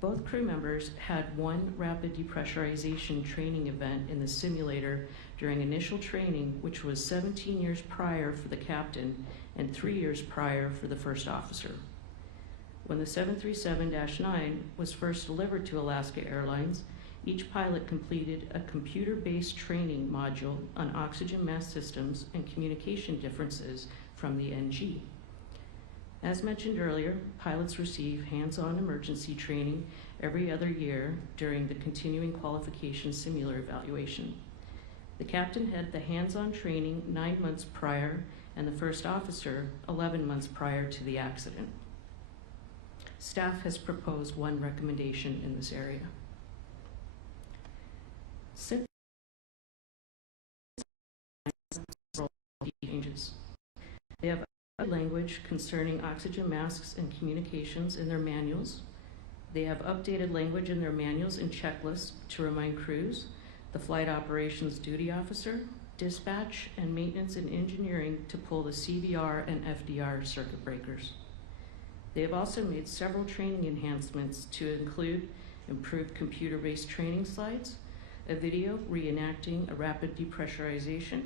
Both crew members had one rapid depressurization training event in the simulator during initial training, which was 17 years prior for the captain and 3 years prior for the first officer. When the 737-9 was first delivered to Alaska Airlines, each pilot completed a computer-based training module on oxygen mask systems and communication differences from the NG. As mentioned earlier, pilots receive hands-on emergency training every other year during the continuing qualification simulator evaluation. The captain had the hands-on training 9 months prior, and the first officer 11 months prior to the accident. Staff has proposed one recommendation in this area. Since changes, they have language concerning oxygen masks and communications in their manuals. They have updated language in their manuals and checklists to remind crews, the flight operations duty officer, dispatch, and maintenance and engineering to pull the CVR and FDR circuit breakers. They have also made several training enhancements to include improved computer-based training slides, a video reenacting a rapid depressurization.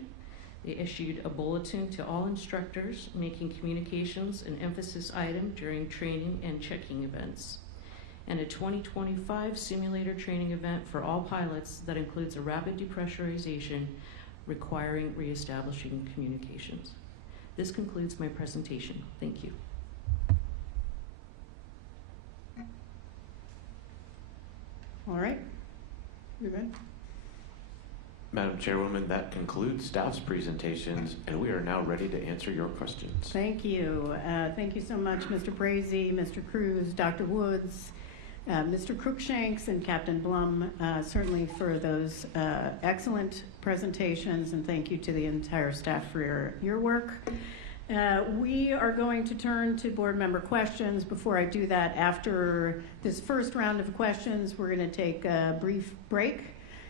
They issued a bulletin to all instructors, making communications an emphasis item during training and checking events, and a 2025 simulator training event for all pilots that includes a rapid depressurization requiring reestablishing communications. This concludes my presentation. Thank you. All right. You're good? Madam Chairwoman, that concludes staff's presentations, and we are now ready to answer your questions. Thank you. Thank you so much, Mr. Brazy, Mr. Cruz, Dr. Woods, Mr. Cruikshanks, and Captain Blum, certainly for those excellent presentations, and thank you to the entire staff for your work. We are going to turn to board member questions. Before I do that, after this first round of questions, we're going to take a brief break.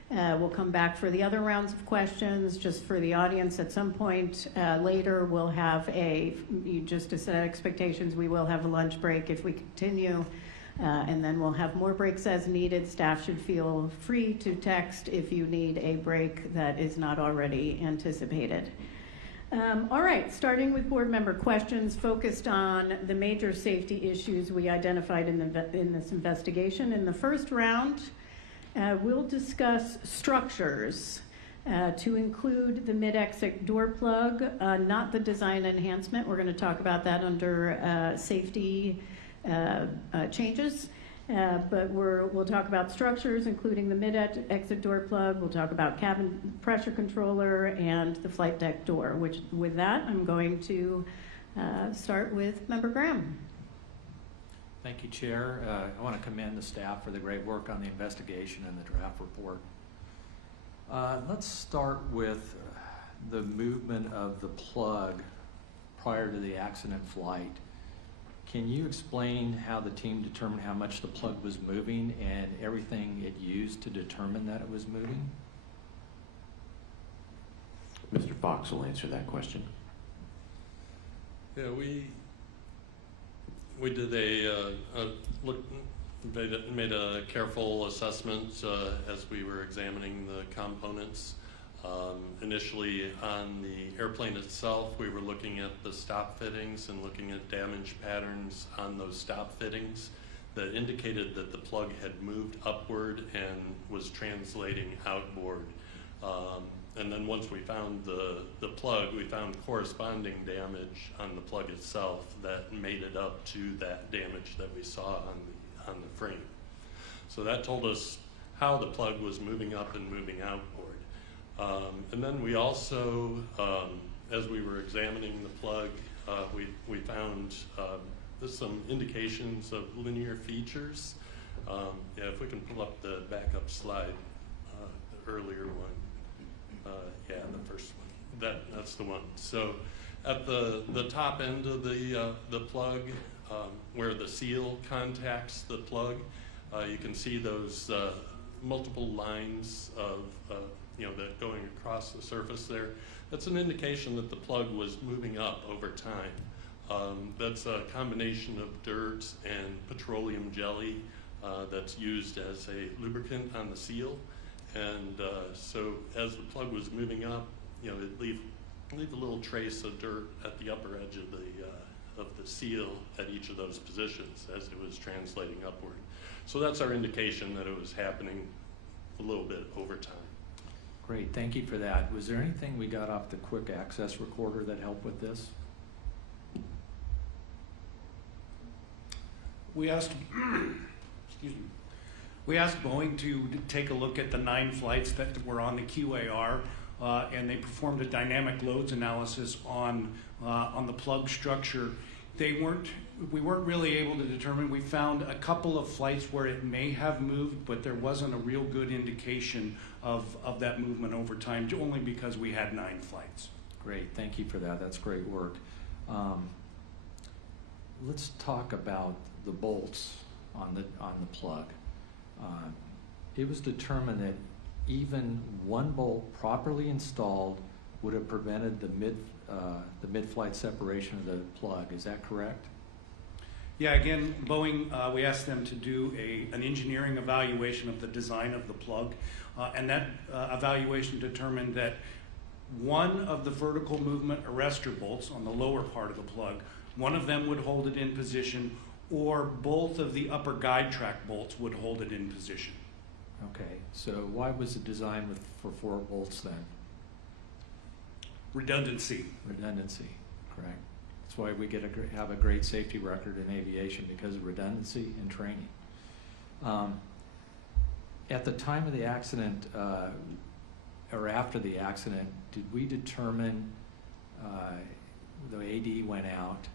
We'll come back for the other rounds of questions. Just for the audience, at some point later, we'll have just to set expectations, we will have a lunch break if we continue, and then we'll have more breaks as needed. Staff should feel free to text if you need a break that is not already anticipated. All right, starting with board member questions focused on the major safety issues we identified in this investigation. In the first round, we'll discuss structures to include the mid-exit door plug, not the design enhancement. We're going to talk about that under safety changes. But we'll talk about structures, including the mid-exit door plug. We'll talk about cabin pressure controller and the flight deck door. With that, I'm going to start with Member Graham. Thank you, Chair. I want to commend the staff for the great work on the investigation and the draft report. Let's start with the movement of the plug prior to the accident flight. Can you explain how the team determined how much the plug was moving and everything it used to determine that it was moving? Mr. Fox will answer that question. Yeah, we did made a careful assessment as we were examining the components. Initially on the airplane itself, we were looking at the stop fittings and looking at damage patterns on those stop fittings that indicated that the plug had moved upward and was translating outboard. And then once we found the plug, we found corresponding damage on the plug itself that made it up to that damage that we saw on the frame. So that told us how the plug was moving up and moving outboard. And then we also, as we were examining the plug, we found some indications of linear features. Yeah, if we can pull up the backup slide, the earlier one. Yeah, the first one. That's the one. So at the top end of the plug, where the seal contacts the plug, you can see those multiple lines of that going across the surface there. That's an indication that the plug was moving up over time. That's a combination of dirt and petroleum jelly that's used as a lubricant on the seal. And so as the plug was moving up, it'd leave a little trace of dirt at the upper edge of the seal at each of those positions as it was translating upward. So that's our indication that it was happening a little bit over time. Great, thank you for that. Was there anything we got off the quick access recorder that helped with this? We asked, excuse me. We asked Boeing to take a look at the 9 flights that were on the QAR, and they performed a dynamic loads analysis on the plug structure. We weren't really able to determine. We found a couple of flights where it may have moved, but there wasn't a real good indication of that movement over time, only because we had 9 flights. Great, thank you for that. That's great work. Let's talk about the bolts on the plug. It was determined that even one bolt properly installed would have prevented the mid-flight separation of the plug. Is that correct? Yeah, again, Boeing, we asked them to do an engineering evaluation of the design of the plug, and that evaluation determined that one of the vertical movement arrestor bolts on the lower part of the plug, one of them would hold it in position, or both of the upper guide track bolts would hold it in position. Okay, so why was it designed for 4 bolts then? Redundancy. Redundancy. correct? That's why we have a great safety record in aviation, because of redundancy and training. At the time of the accident, or after the accident, did we determine, the AD went out,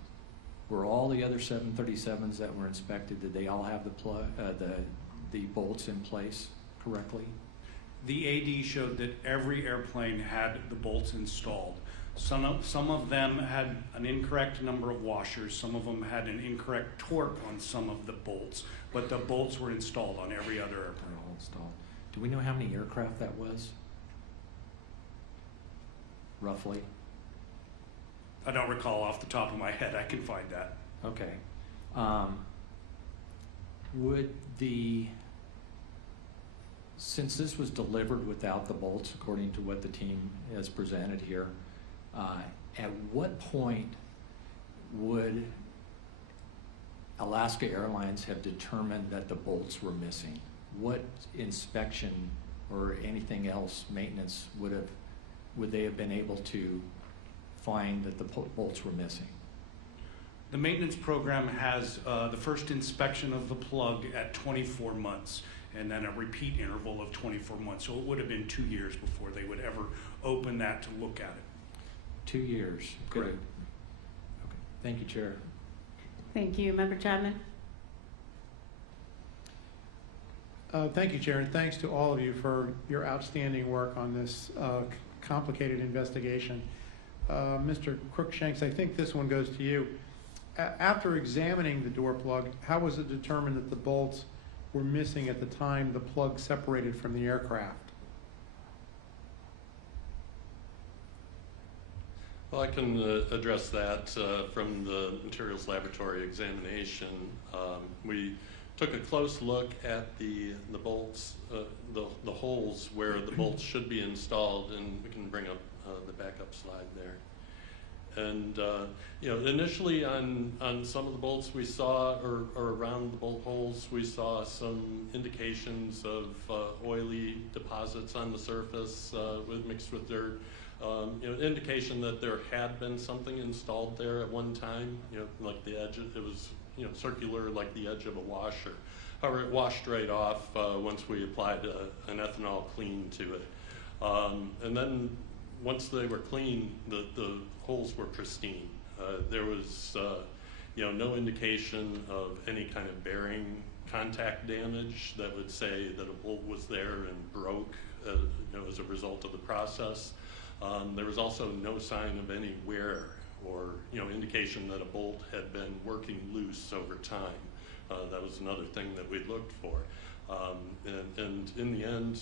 were all the other 737s that were inspected, did they all have the bolts in place correctly? The AD showed that every airplane had the bolts installed. Some of them had an incorrect number of washers, some of them had an incorrect torque on some of the bolts, but the bolts were installed on every other airplane. They're all installed. Do we know how many aircraft that was? Roughly? I don't recall off the top of my head, I can find that. Okay. Since this was delivered without the bolts, according to what the team has presented here, at what point would Alaska Airlines have determined that the bolts were missing? What inspection or anything else, maintenance, would they have been able to find that the bolts were missing? The maintenance program has the first inspection of the plug at 24 months and then a repeat interval of 24 months. So it would have been 2 years before they would ever open that to look at it. 2 years. Correct. Okay. Thank you, Chair. Thank you. Member Chapman? Thank you, Chair, and thanks to all of you for your outstanding work on this complicated investigation. Mr. Crookshanks, I think this one goes to you. After examining the door plug, how was it determined that the bolts were missing at the time the plug separated from the aircraft? Well, I can address that from the materials laboratory examination. We took a close look at the bolts, the holes where the bolts should be installed, and we can bring up the backup slide there. And initially on some of the bolts we saw, or around the bolt holes, we saw some indications of oily deposits on the surface mixed with dirt. Indication that there had been something installed there at one time. Like the edge, it was circular, like the edge of a washer. However, it washed right off once we applied an ethanol clean to it. And then once they were clean, the holes were pristine. There was no indication of any kind of bearing contact damage that would say that a bolt was there and broke as a result of the process. There was also no sign of any wear or indication that a bolt had been working loose over time. That was another thing that we looked for. And in the end,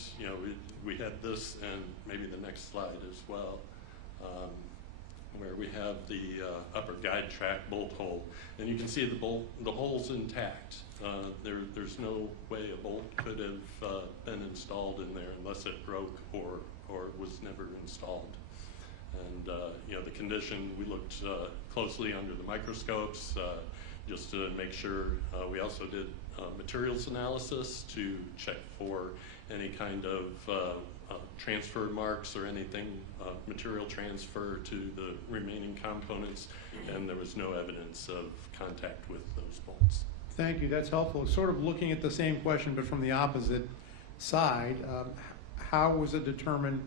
we had this, and maybe the next slide as well, where we have the upper guide track bolt hole, and you can see the hole's intact. There's no way a bolt could have been installed in there unless it broke or was never installed. And the condition, we looked closely under the microscopes just to make sure. We also did materials analysis to check for any kind of transfer marks or anything, material transfer to the remaining components, and there was no evidence of contact with those bolts. Thank you, that's helpful. Sort of looking at the same question, but from the opposite side, how was it determined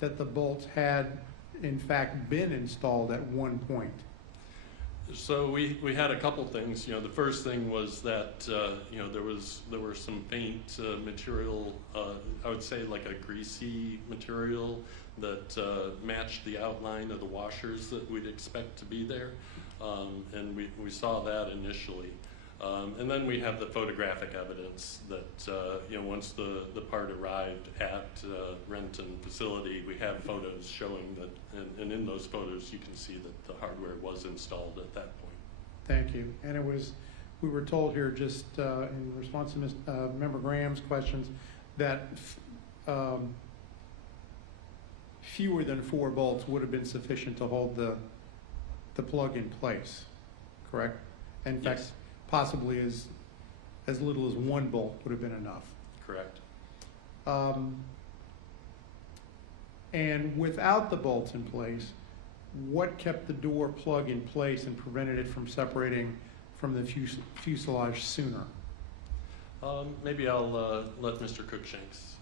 that the bolts had in fact been installed at one point? So we had a couple things. The first thing was that there were some faint material, I would say like a greasy material that matched the outline of the washers that we'd expect to be there, and we saw that initially. And then we have the photographic evidence that once the part arrived at Renton facility, we have photos showing that, and in those photos you can see that the hardware was installed at that point. Thank you. And we were told here just in response to Member Graham's questions that fewer than 4 bolts would have been sufficient to hold the plug in place, correct? In fact, Yes. Possibly as little as 1 bolt would have been enough. Correct. And without the bolts in place, what kept the door plug in place and prevented it from separating from the fuselage sooner? Maybe I'll let Mr. Cruikshanks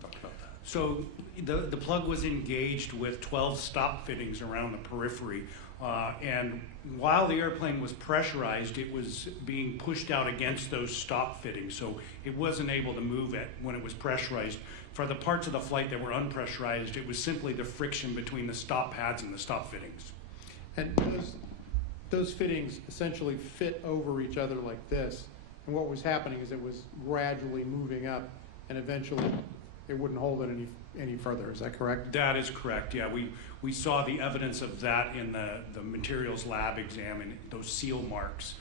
talk about that. So the plug was engaged with 12 stop fittings around the periphery. And while the airplane was pressurized, it was being pushed out against those stop fittings. So it wasn't able to move it when it was pressurized. For the parts of the flight that were unpressurized, it was simply the friction between the stop pads and the stop fittings. And those fittings essentially fit over each other like this. And what was happening is it was gradually moving up, and eventually it wouldn't hold it any further. Is that correct? That is correct, yeah. We saw the evidence of that in the materials lab exam and those seal marks.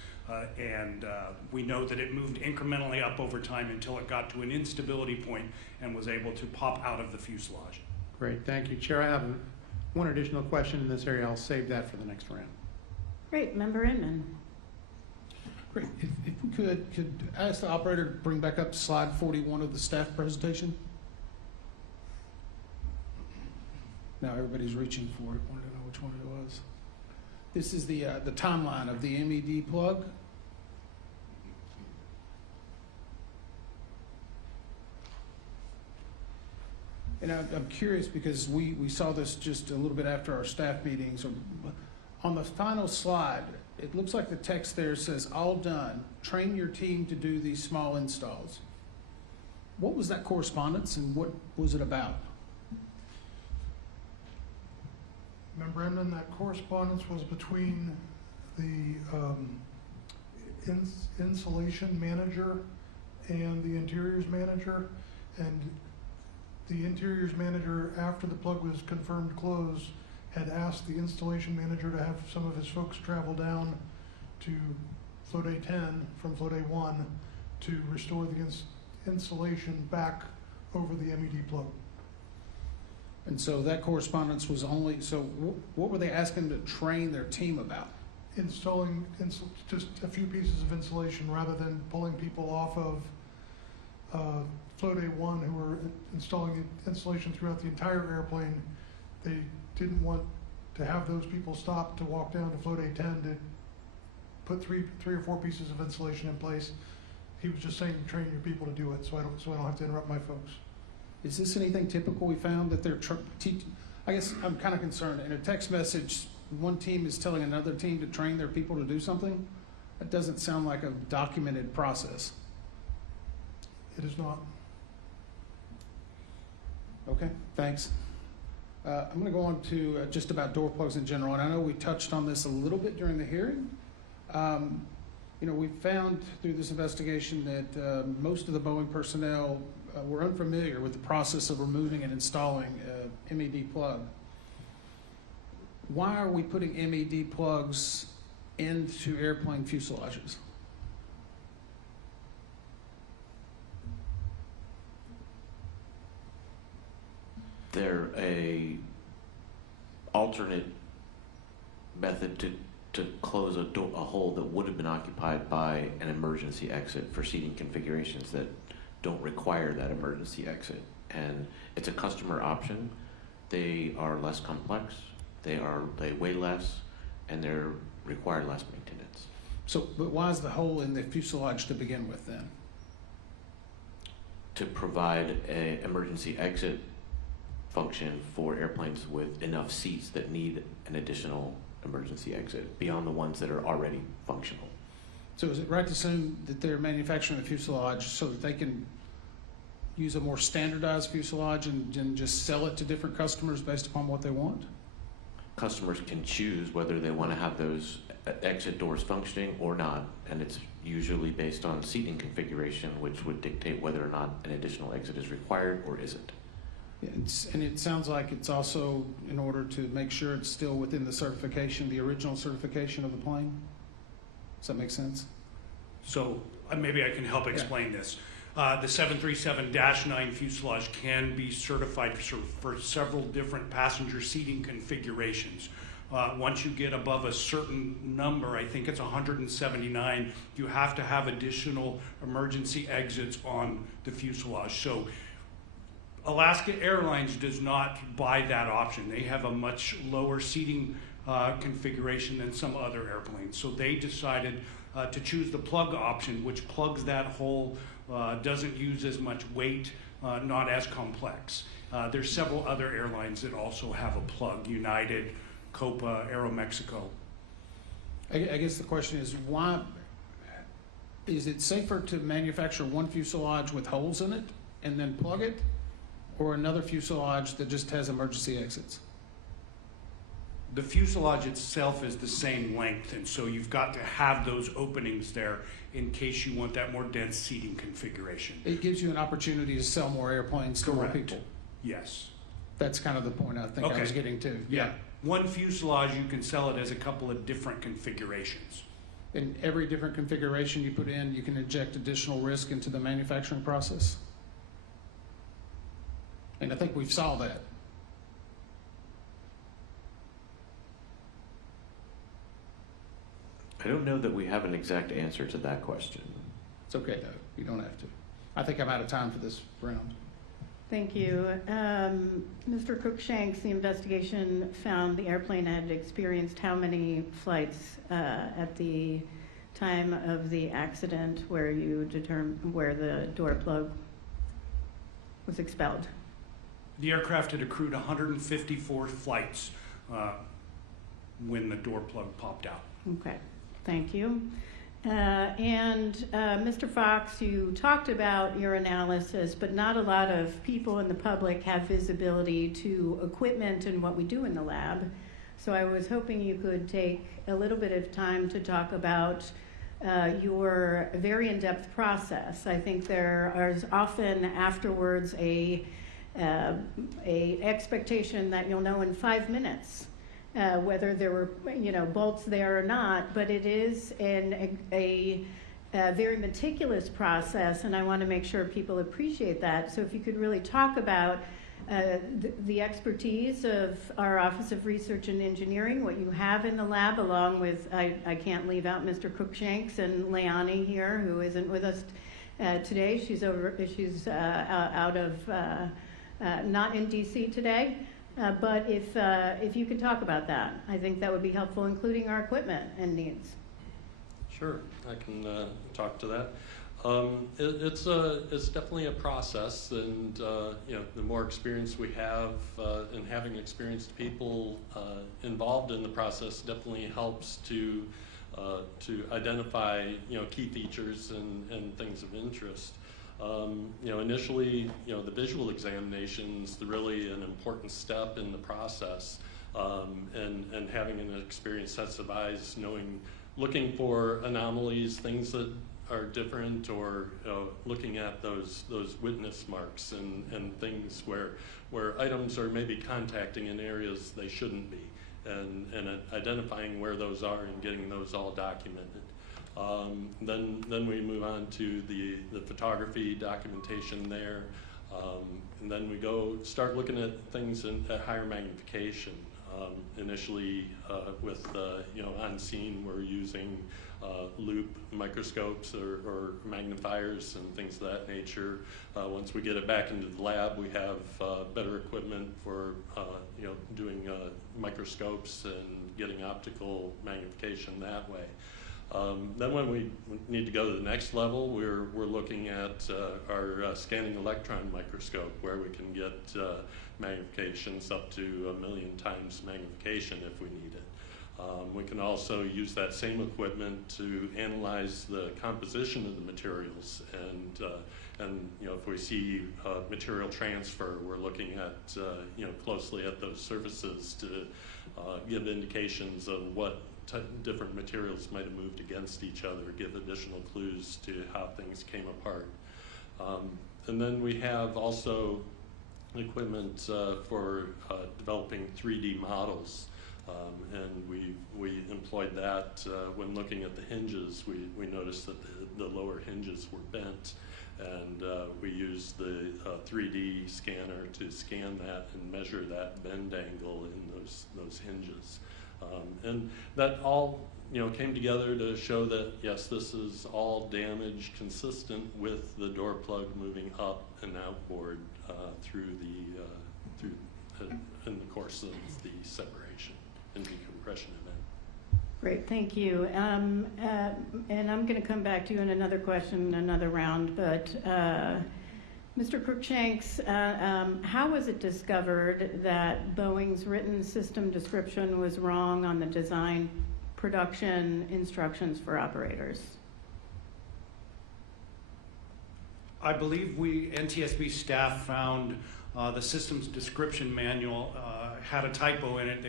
And we know that it moved incrementally up over time until it got to an instability point and was able to pop out of the fuselage. Great, thank you. Chair, I have one additional question in this area. I'll save that for the next round. Great, Member Inman. Great. If we could I ask the operator to bring back up slide 41 of the staff presentation? Now everybody's reaching for it. Wanted to know which one it was. This is the timeline of the MED plug. And I'm curious because we saw this just a little bit after our staff meetings. On the final slide, it looks like the text there says, all done, train your team to do these small installs. What was that correspondence and what was it about? Member Inman, that correspondence was between the installation manager and the interiors manager, and the interiors manager, after the plug was confirmed closed, had asked the installation manager to have some of his folks travel down to float A10 from float A1 to restore the installation back over the MED plug. And so that correspondence was only, so what were they asking to train their team about? Installing just a few pieces of insulation rather than pulling people off of float A1 who were installing insulation throughout the entire airplane. They didn't want to have those people stop to walk down to float A10 to put three or four pieces of insulation in place. He was just saying, train your people to do it, so I don't have to interrupt my folks. Is this anything typical we found that they're I guess I'm kind of concerned. In a text message, one team is telling another team to train their people to do something. That doesn't sound like a documented process. It is not. Okay, thanks. I'm going to go on to just about door plugs in general, and I know we touched on this a little bit during the hearing. We found through this investigation that most of the Boeing personnel were unfamiliar with the process of removing and installing a MED plug. Why are we putting MED plugs into airplane fuselages? They're a alternate method to close a hole that would have been occupied by an emergency exit for seating configurations that don't require that emergency exit. And it's a customer option. They are less complex, they weigh less, and they require less maintenance. So, but why is the hole in the fuselage to begin with then? To provide an emergency exit function for airplanes with enough seats that need an additional emergency exit beyond the ones that are already functional. So is it right to assume that they're manufacturing the fuselage so that they can use a more standardized fuselage and just sell it to different customers based upon what they want? Customers can choose whether they want to have those exit doors functioning or not, and it's usually based on seating configuration, which would dictate whether or not an additional exit is required or isn't. And it sounds like it's also in order to make sure it's still within the certification, the original certification of the plane? Does that make sense? So maybe I can help explain this. The 737-9 fuselage can be certified for several different passenger seating configurations. Once you get above a certain number, I think it's 179, you have to have additional emergency exits on the fuselage. So Alaska Airlines does not buy that option. They have a much lower seating configuration than some other airplanes. So they decided to choose the plug option, which plugs that hole, doesn't use as much weight, not as complex. There's several other airlines that also have a plug: United, Copa, Aeromexico. I guess the question is, why is it safer to manufacture one fuselage with holes in it and then plug it, or another fuselage that just has emergency exits? The fuselage itself is the same length, and so you've got to have those openings there in case you want that more dense seating configuration. It gives you an opportunity to sell more airplanes to more Correct. people. Yes. That's kind of the point I think I was getting to. Yeah. One fuselage, you can sell it as a couple of different configurations. In every different configuration you put in, you can inject additional risk into the manufacturing process. And I think we've solved that. I don't know that we have an exact answer to that question. It's okay though, you don't have to. I think I'm out of time for this round. Thank you. Mr. Cruikshanks, the investigation found the airplane had experienced how many flights at the time of the accident where you determined where the door plug was expelled? The aircraft had accrued 154 flights when the door plug popped out. Okay, thank you. Mr. Fox, you talked about your analysis, but not a lot of people in the public have visibility to equipment and what we do in the lab. So I was hoping you could take a little bit of time to talk about your very in-depth process. I think there is often afterwards a expectation that you'll know in 5 minutes whether there were, bolts there or not, but it is a very meticulous process, and I want to make sure people appreciate that. So if you could really talk about the expertise of our Office of Research and Engineering, what you have in the lab, along with, I can't leave out Mr. Cruikshanks and Leani here, who isn't with us today. She's out of, not in DC today. But if you could talk about that, I think that would be helpful, including our equipment and needs. Sure, I can talk to that. It's definitely a process, and the more experience we have and having experienced people involved in the process definitely helps to identify key features and things of interest. Initially, the visual examination's really an important step in the process, and having an experienced set of eyes, looking for anomalies, things that are different, or looking at those witness marks and things where items are maybe contacting in areas they shouldn't be, and identifying where those are and getting those all documented. Then we move on to the photography documentation there, and then we start looking at things at higher magnification. Initially, with on scene, we're using loop microscopes or magnifiers and things of that nature. Once we get it back into the lab, we have better equipment for doing microscopes and getting optical magnification that way. Then when we need to go to the next level, we're looking at our scanning electron microscope, where we can get magnifications up to 1 million times magnification if we need it. We can also use that same equipment to analyze the composition of the materials, and if we see material transfer, we're looking at closely at those surfaces to give indications of what different materials might have moved against each other, give additional clues to how things came apart. And then we have also equipment for developing 3D models, and we employed that when looking at the hinges. We noticed that the lower hinges were bent, and we used the 3D scanner to scan that and measure that bend angle in those hinges. And that all came together to show that, yes, this is all damage consistent with the door plug moving up and outboard in the course of the separation and decompression event. Great, thank you. And I'm going to come back to you in another question, another round, but Mr. Cruikshanks, how was it discovered that Boeing's written system description was wrong on the design production instructions for operators? I believe NTSB staff found the systems description manual had a typo in it.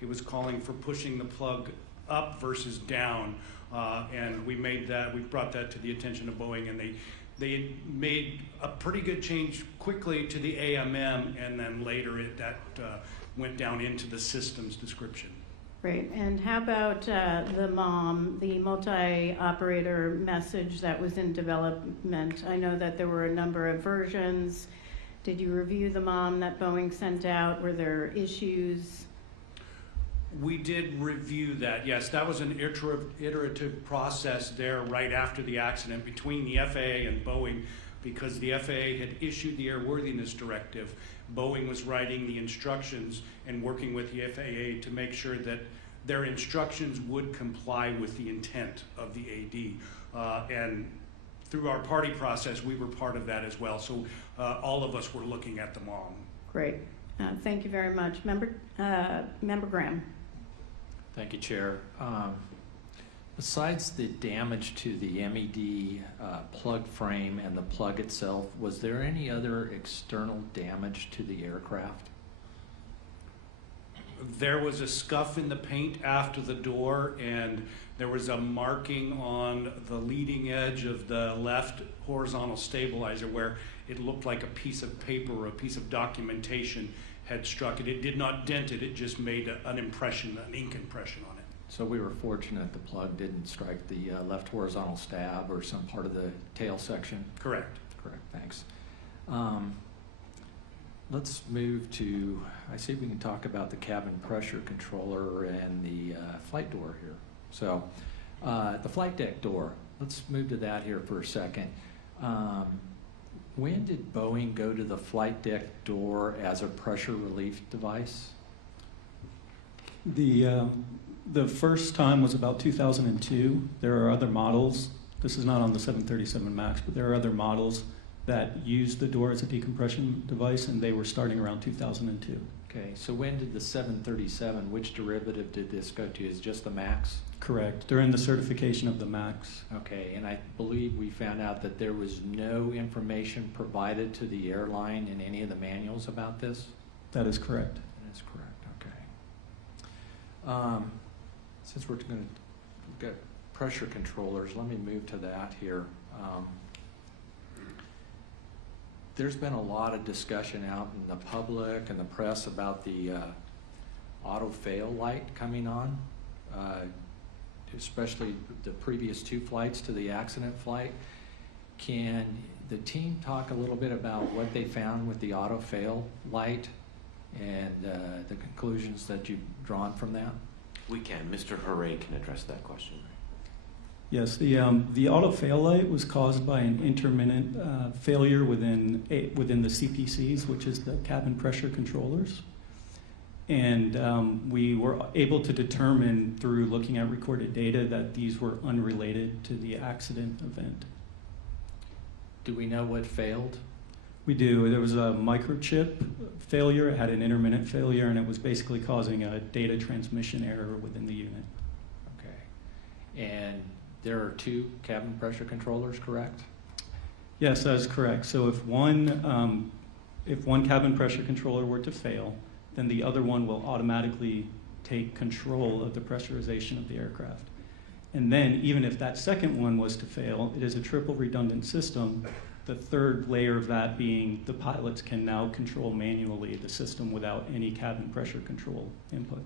It was calling for pushing the plug up versus down, and we brought that to the attention of Boeing, and they made a pretty good change quickly to the AMM, and then later that went down into the systems description. Great, and how about the MOM, the multi-operator message that was in development? I know that there were a number of versions. Did you review the MOM that Boeing sent out? Were there issues? We did review that, yes. That was an iterative process there right after the accident between the FAA and Boeing, because the FAA had issued the airworthiness directive. Boeing was writing the instructions and working with the FAA to make sure that their instructions would comply with the intent of the AD. And through our party process, we were part of that as well. So all of us were looking at the MOM. Great, thank you very much. Member Graham. Thank you, Chair. Besides the damage to the MED plug frame and the plug itself, was there any other external damage to the aircraft? There was a scuff in the paint after the door, and there was a marking on the leading edge of the left horizontal stabilizer where it looked like a piece of paper or a piece of documentation had struck it. It did not dent it, it just made an impression, an ink impression on it. So we were fortunate the plug didn't strike the left horizontal stab or some part of the tail section? Correct. Correct, thanks. Let's move to, I see we can talk about the cabin pressure controller and the flight door here. So the flight deck door, let's move to that here for a second. When did Boeing go to the flight deck door as a pressure relief device? The first time was about 2002. There are other models. This is not on the 737 MAX, but there are other models that use the door as a decompression device, and they were starting around 2002. Okay, so when did the 737, which derivative did this go to? Is just the MAX? Correct, during the certification of the MAX. Okay, and I believe we found out that there was no information provided to the airline in any of the manuals about this? That is correct. That is correct, okay. Since we're going to get pressure controllers, let me move to that here. There's been a lot of discussion out in the public and the press about the auto fail light coming on, especially the previous two flights to the accident flight. Can the team talk a little bit about what they found with the auto fail light and the conclusions that you've drawn from that? We can. Mr. Hooray can address that question. Yes, the auto fail light was caused by an intermittent failure within the CPCs, which is the cabin pressure controllers. And we were able to determine through looking at recorded data that these were unrelated to the accident event. Do we know what failed? We do. There was a microchip failure. It had an intermittent failure, and it was basically causing a data transmission error within the unit. Okay. And there are two cabin pressure controllers, correct? Yes, that is correct. So if one cabin pressure controller were to fail, then the other one will automatically take control of the pressurization of the aircraft. And then even if that second one was to fail, it is a triple redundant system. The third layer of that being the pilots can now control manually the system without any cabin pressure control input.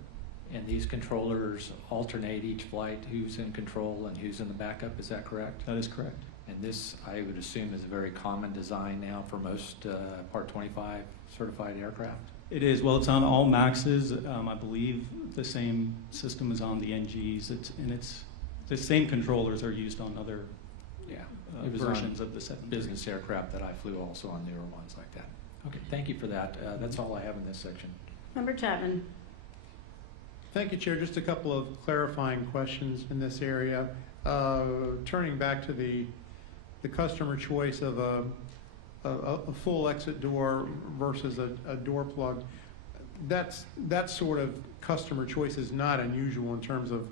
And these controllers alternate each flight, who's in control and who's in the backup, is that correct? That is correct. And this, I would assume, is a very common design now for most Part 25 certified aircraft? It is. Well, it's on all MAXs. I believe the same system is on the NGs. It's the same controllers are used on other Yeah. It was versions on of the 737. business aircraft that I flew also on newer ones like that. Okay, thank you for that. That's all I have in this section. Member Chapman? Thank you, Chair. Just a couple of clarifying questions in this area. Turning back to the customer choice of a full exit door versus a door plug, that sort of customer choice is not unusual in terms of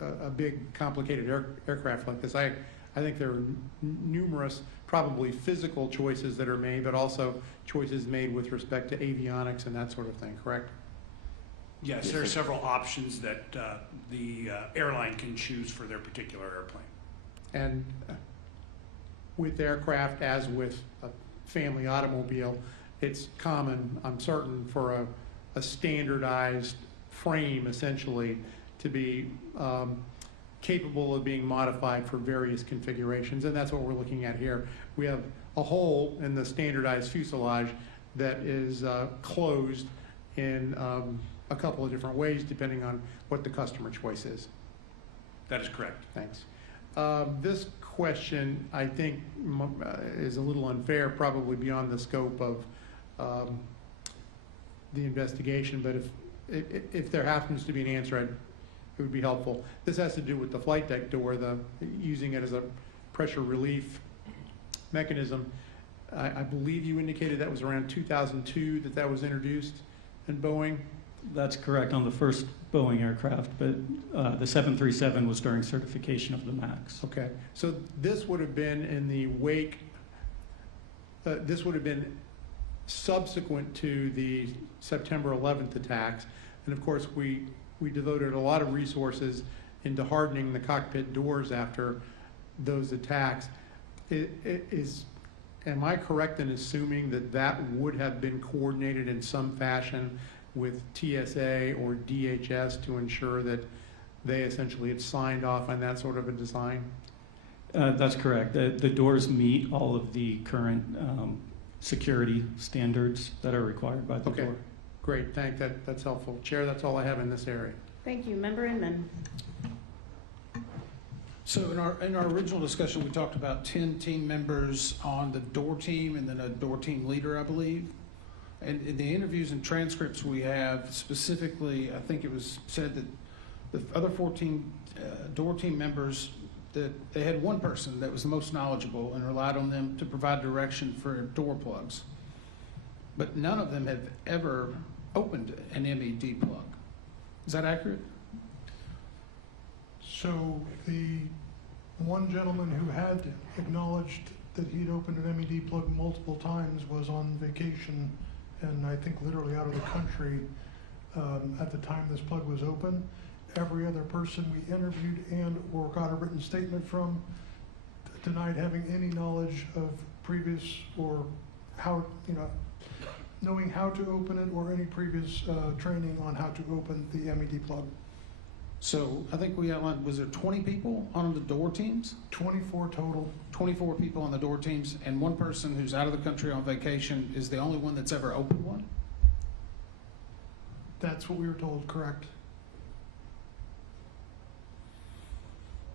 a big complicated aircraft like this. I think there are numerous probably physical choices that are made, but also choices made with respect to avionics and that sort of thing, correct? Yes, there are several options that the airline can choose for their particular airplane. And with aircraft, as with a family automobile, it's common, I'm certain, for a standardized frame essentially to be capable of being modified for various configurations, and that's what we're looking at here. We have a hole in the standardized fuselage that is closed in a couple of different ways depending on what the customer choice is. That is correct. Thanks. This question, I think, is a little unfair, probably beyond the scope of the investigation, but if there happens to be an answer, it would be helpful. This has to do with the flight deck door, using it as a pressure relief mechanism. I believe you indicated that was around 2002 that was introduced in Boeing. That's correct on the first Boeing aircraft, but the 737 was during certification of the MAX. Okay, so this would have been in the wake, this would have been subsequent to the September 11th attacks, and of course we devoted a lot of resources into hardening the cockpit doors after those attacks. Am I correct in assuming that would have been coordinated in some fashion with TSA or DHS to ensure that they essentially had signed off on that sort of a design? That's correct. The doors meet all of the current security standards that are required by the Okay. door. Great, that's helpful. Chair, that's all I have in this area. Thank you. Member Inman? So in our original discussion, we talked about 10 team members on the door team and then a door team leader, I believe. And in the interviews and transcripts we have, specifically, I think it was said that the other 14 door team members, that they had one person that was the most knowledgeable and relied on them to provide direction for door plugs. But none of them have ever opened an MED plug. Is that accurate? So the one gentleman who had acknowledged that he'd opened an MED plug multiple times was on vacation, and I think literally out of the country at the time this plug was open. Every other person we interviewed and or got a written statement from denied having any knowledge of previous or how, knowing how to open it or any previous training on how to open the MED plug. So I think we outlined, was there 20 people on the door teams? 24 total. 24 people on the door teams, and one person who's out of the country on vacation is the only one that's ever opened one? That's what we were told, correct.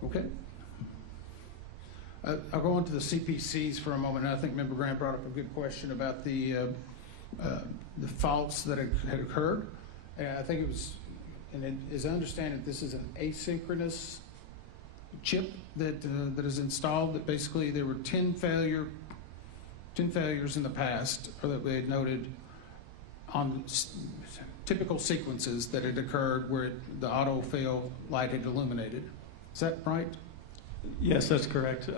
Okay. I'll go on to the CPCs for a moment, and I think Member Grant brought up a good question about the faults that had occurred. And I think it was, as I understand it, this is an asynchronous chip that is installed, that basically there were 10 failures in the past, or that we had noted on typical sequences that had occurred where the auto fail light had illuminated. Is that right? Yes, that's correct.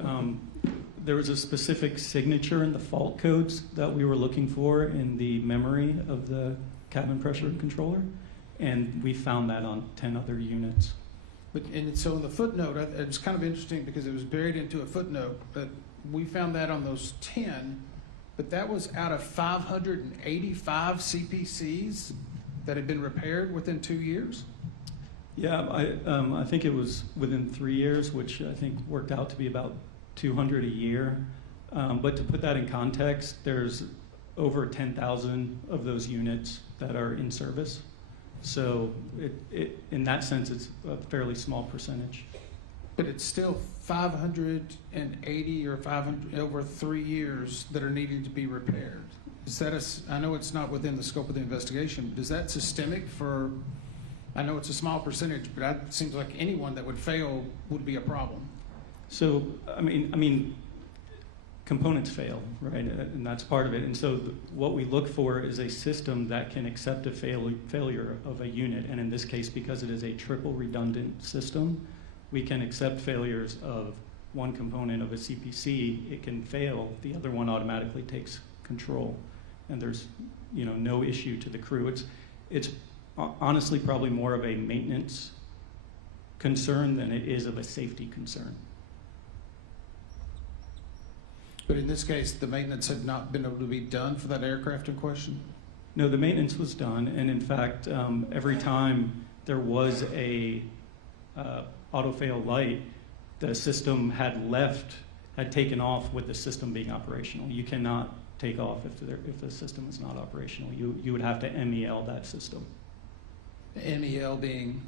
There was a specific signature in the fault codes that we were looking for in the memory of the cabin pressure controller, and we found that on 10 other units. And so in the footnote, it was kind of interesting because it was buried into a footnote, but we found that on those 10, but that was out of 585 CPCs that had been repaired within 2 years? Yeah, I think it was within 3 years, which I think worked out to be about 200 a year. But to put that in context, there's over 10,000 of those units that are in service. So in that sense, it's a fairly small percentage. But it's still 580 or 500 over 3 years that are needing to be repaired. Is that I know it's not within the scope of the investigation, but is that systemic for, I know it's a small percentage, but it seems like anyone that would fail would be a problem. So, I mean, components fail, right? And that's part of it. And so what we look for is a system that can accept a failure of a unit. And in this case, because it is a triple redundant system, we can accept failures of one component of a CPC. It can fail, the other one automatically takes control. And there's, no issue to the crew. It's honestly probably more of a maintenance concern than it is of a safety concern. But in this case, the maintenance had not been able to be done for that aircraft in question? No, the maintenance was done, and in fact, every time there was a auto-fail light, the system had taken off with the system being operational. You cannot take off if the system is not operational. You would have to MEL that system. MEL being?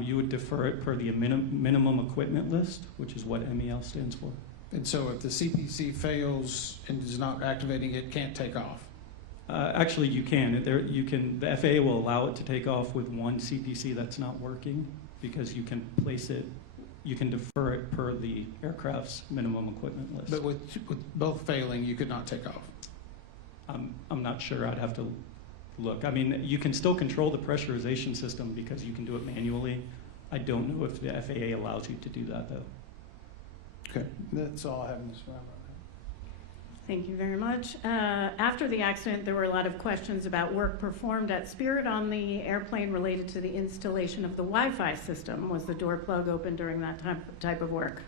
You would defer it per the minimum equipment list, which is what MEL stands for. And so if the CPC fails and is not activating, it can't take off? Actually, you can. The FAA will allow it to take off with one CPC that's not working because you can you can defer it per the aircraft's minimum equipment list. But with both failing, you could not take off? I'm not sure. I'd have to look. I mean, you can still control the pressurization system because you can do it manually. I don't know if the FAA allows you to do that, though. Okay, that's all I have in this round. Thank you very much. After the accident, there were a lot of questions about work performed at Spirit on the airplane related to the installation of the Wi-Fi system. Was the door plug open during that type of work?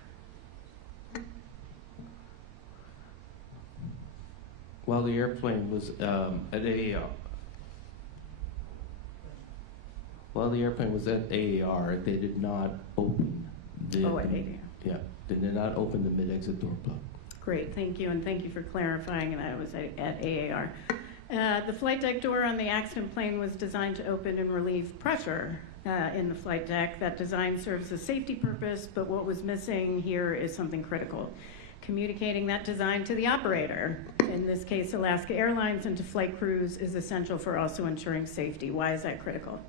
While the airplane was at AAR, they did not open the. Oh, at AAR. Yeah, they did not open the mid-exit door plug. Great, thank you, and thank you for clarifying that it was at AAR. The flight deck door on the accident plane was designed to open and relieve pressure in the flight deck. That design serves a safety purpose, but what was missing here is something critical. Communicating that design to the operator, in this case Alaska Airlines, and to flight crews is essential for also ensuring safety. Why is that critical?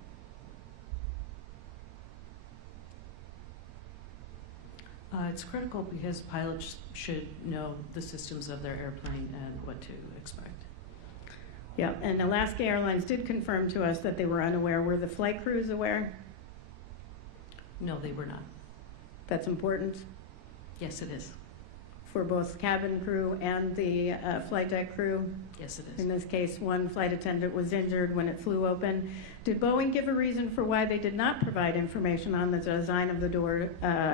It's critical because pilots should know the systems of their airplane and what to expect. Yeah, and Alaska Airlines did confirm to us that they were unaware. Were the flight crews aware? No, they were not. That's important Yes, it is. for both cabin crew and the flight deck crew. Yes, it In is. this case, one flight attendant was injured when it flew open. Did Boeing give a reason for why they did not provide information on the design of the door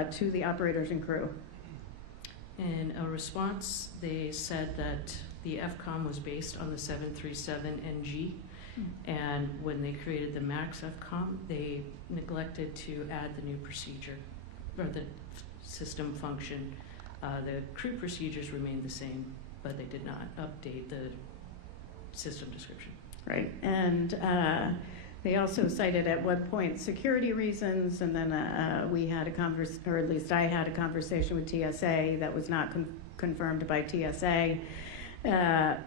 to the operators and crew? In a response, they said that the FCOM was based on the 737NG, and when they created the MAX FCOM, they neglected to add the new procedure, or the system function. The crew procedures remained the same, but they did not update the system description. Right, and they also cited at one point security reasons, and then we had a or at least I had a conversation with TSA that was not confirmed by TSA.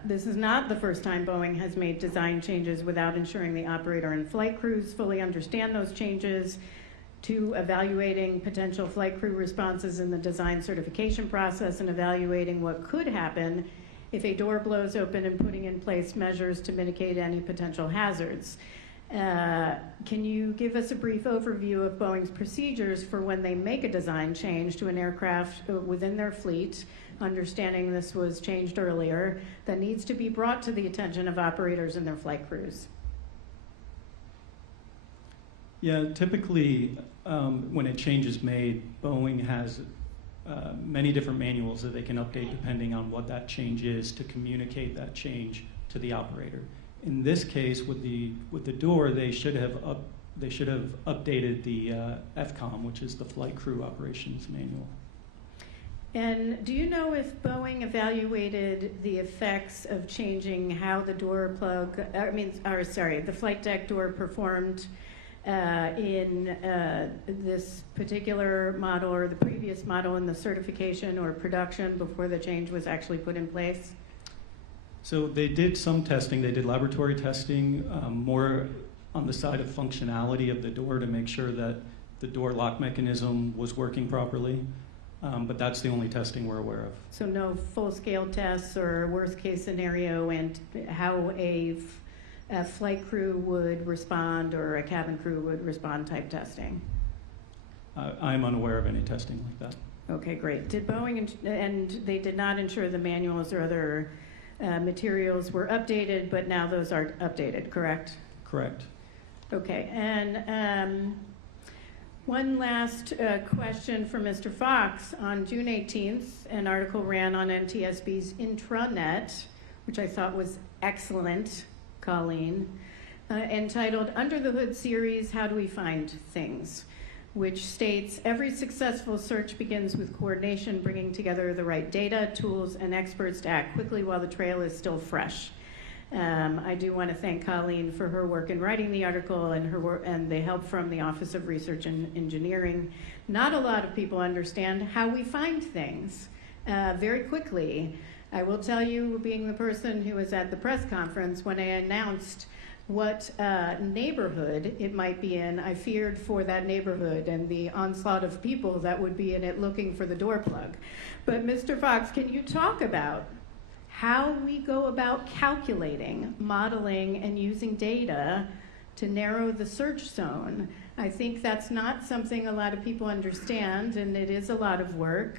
This is not the first time Boeing has made design changes without ensuring the operator and flight crews fully understand those changes, to evaluating potential flight crew responses in the design certification process, and evaluating what could happen if a door blows open and putting in place measures to mitigate any potential hazards. Can you give us a brief overview of Boeing's procedures for when they make a design change to an aircraft within their fleet, understanding this was changed earlier, that needs to be brought to the attention of operators and their flight crews? Yeah, typically when a change is made, Boeing has many different manuals that they can update depending on what that change is to communicate that change to the operator. In this case, with the door, they should have they should have updated the FCOM, which is the Flight Crew Operations Manual. And do you know if Boeing evaluated the effects of changing how the door plug, the flight deck door performed in this particular model or the previous model in the certification or production before the change was actually put in place? So they did some testing. They did laboratory testing, more on the side of functionality of the door to make sure that the door lock mechanism was working properly. But that's the only testing we're aware of. So no full-scale tests or worst-case scenario and how a flight crew would respond or a cabin crew would respond type testing? I'm unaware of any testing like that. Okay, great. Did Boeing, and they did not ensure the manuals or other materials were updated, but now those are updated, correct? Correct. Okay, and one last question for Mr. Fox. On June 18th, an article ran on NTSB's intranet, which I thought was excellent, Colleen, entitled Under the Hood Series, How Do We Find Things?, which states, every successful search begins with coordination, bringing together the right data, tools, and experts to act quickly while the trail is still fresh. I do want to thank Colleen for her work in writing the article and her work and the help from the Office of Research and Engineering. Not a lot of people understand how we find things very quickly. I will tell you, being the person who was at the press conference, when I announced what neighborhood it might be in, I feared for that neighborhood and the onslaught of people that would be in it looking for the door plug. But Mr. Fox, can you talk about how we go about calculating, modeling, and using data to narrow the search zone? I think that's not something a lot of people understand, and it is a lot of work.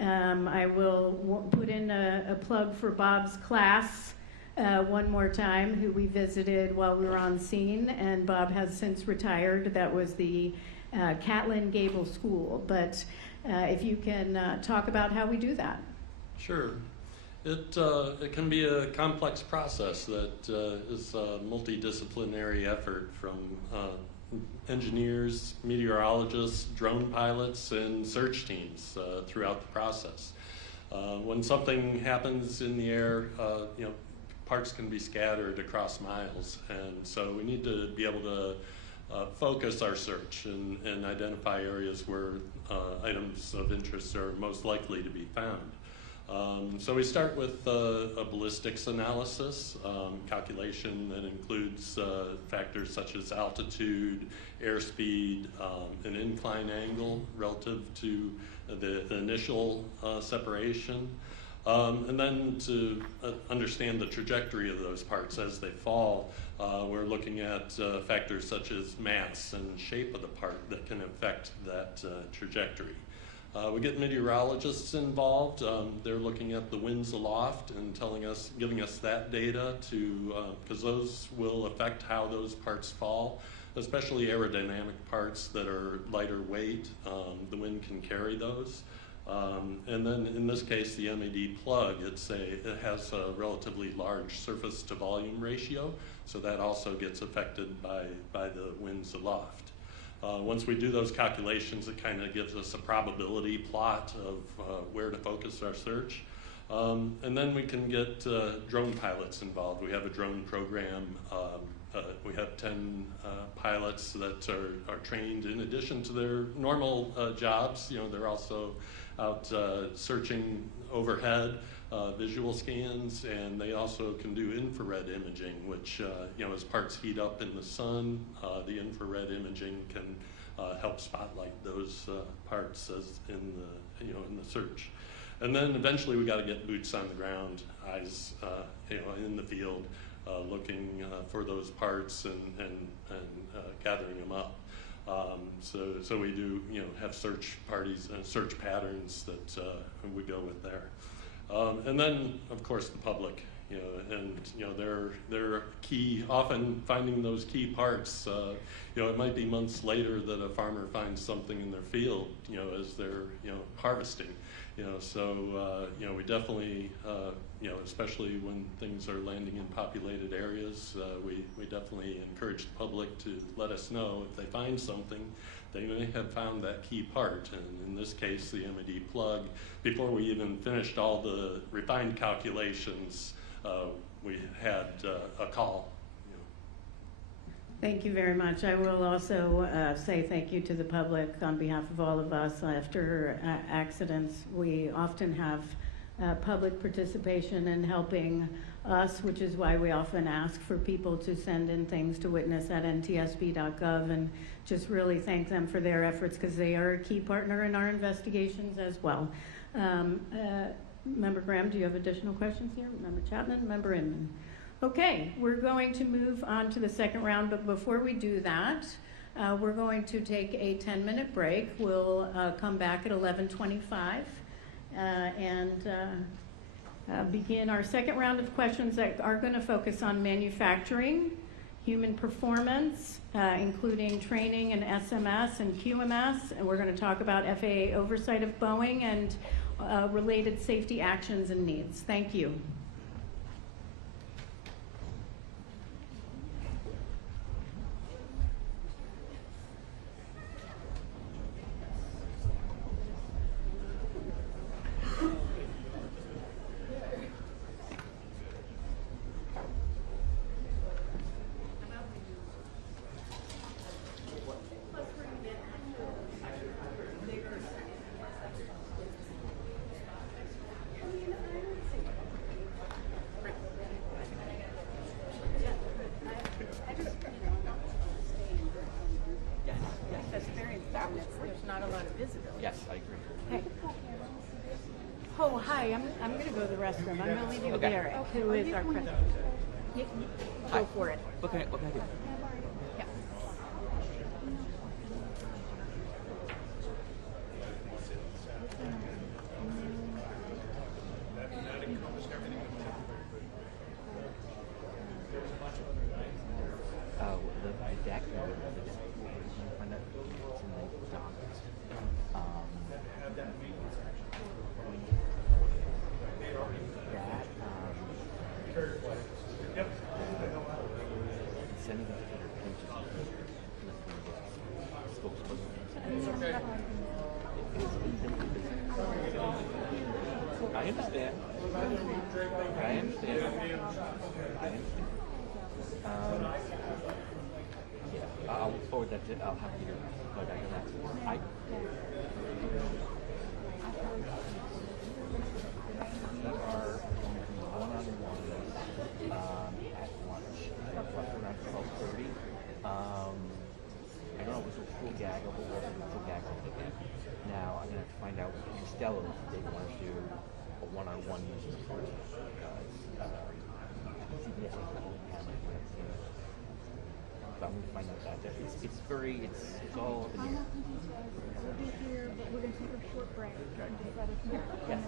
I will put in a plug for Bob's class one more time, who we visited while we were on scene, and Bob has since retired. That was the Catlin Gable School. But if you can talk about how we do that. Sure. It can be a complex process that is a multidisciplinary effort from engineers, meteorologists, drone pilots, and search teams throughout the process. When something happens in the air, parts can be scattered across miles, and so we need to be able to focus our search and identify areas where items of interest are most likely to be found. So we start with a ballistics analysis, calculation that includes factors such as altitude, airspeed, an incline angle relative to the initial separation, and then to understand the trajectory of those parts as they fall. We're looking at factors such as mass and shape of the part that can affect that trajectory. We get meteorologists involved. They're looking at the winds aloft and giving us that data because those will affect how those parts fall, especially aerodynamic parts that are lighter weight. The wind can carry those. And then in this case, the MAD plug, it has a relatively large surface to volume ratio, so that also gets affected by the winds aloft. Once we do those calculations, it kind of gives us a probability plot of where to focus our search. And then we can get drone pilots involved. We have a drone program. We have 10 pilots that are trained in addition to their normal jobs. They're also out searching overhead, visual scans, and they also can do infrared imaging, which, as parts heat up in the sun, the infrared imaging can help spotlight those parts as in the search. And then eventually we got to get boots on the ground, eyes, in the field, looking for those parts and gathering them up. So we do, have search parties and search patterns that we go with there. And then, of course, the public, they're key, often finding those key parts. It might be months later that a farmer finds something in their field, as they're, harvesting. We definitely, especially when things are landing in populated areas, we definitely encourage the public to let us know if they find something. They may have found that key part, and in this case, the MED plug. Before we even finished all the refined calculations, we had a call. Thank you very much. I will also say thank you to the public on behalf of all of us. After accidents, we often have public participation in helping us, which is why we often ask for people to send in things to witness@ntsb.gov, and just really thank them for their efforts because they are a key partner in our investigations as well. Member Graham, do you have additional questions here? Member Chapman, Member Inman. Okay, we're going to move on to the second round, but before we do that, we're going to take a 10-minute break. We'll come back at 11:25 and begin our second round of questions that are going to focus on manufacturing, human performance, including training and SMS and QMS, and we're going to talk about FAA oversight of Boeing and related safety actions and needs. Thank you. Oh, hi, I'm going to go to the restroom. I'm going to leave you with Eric, who is our president. Go for it. What can I do? Yeah. The deck, find that it's in the documents. Send me the pages. I understand. Yeah, I'll forward that to, I'll have you go back on that. We are one-on-one at lunch, roughly around 12:30. I don't know if it was a full gag or what wasn't a full gag again. Now I'm gonna have to find out with Stella if they want to do a one-on-one using the first CBS has the whole camera. So I'm gonna find out that it's all up in the air. We'll be here, but we're gonna take a short break. Right. Just let us know. Yes.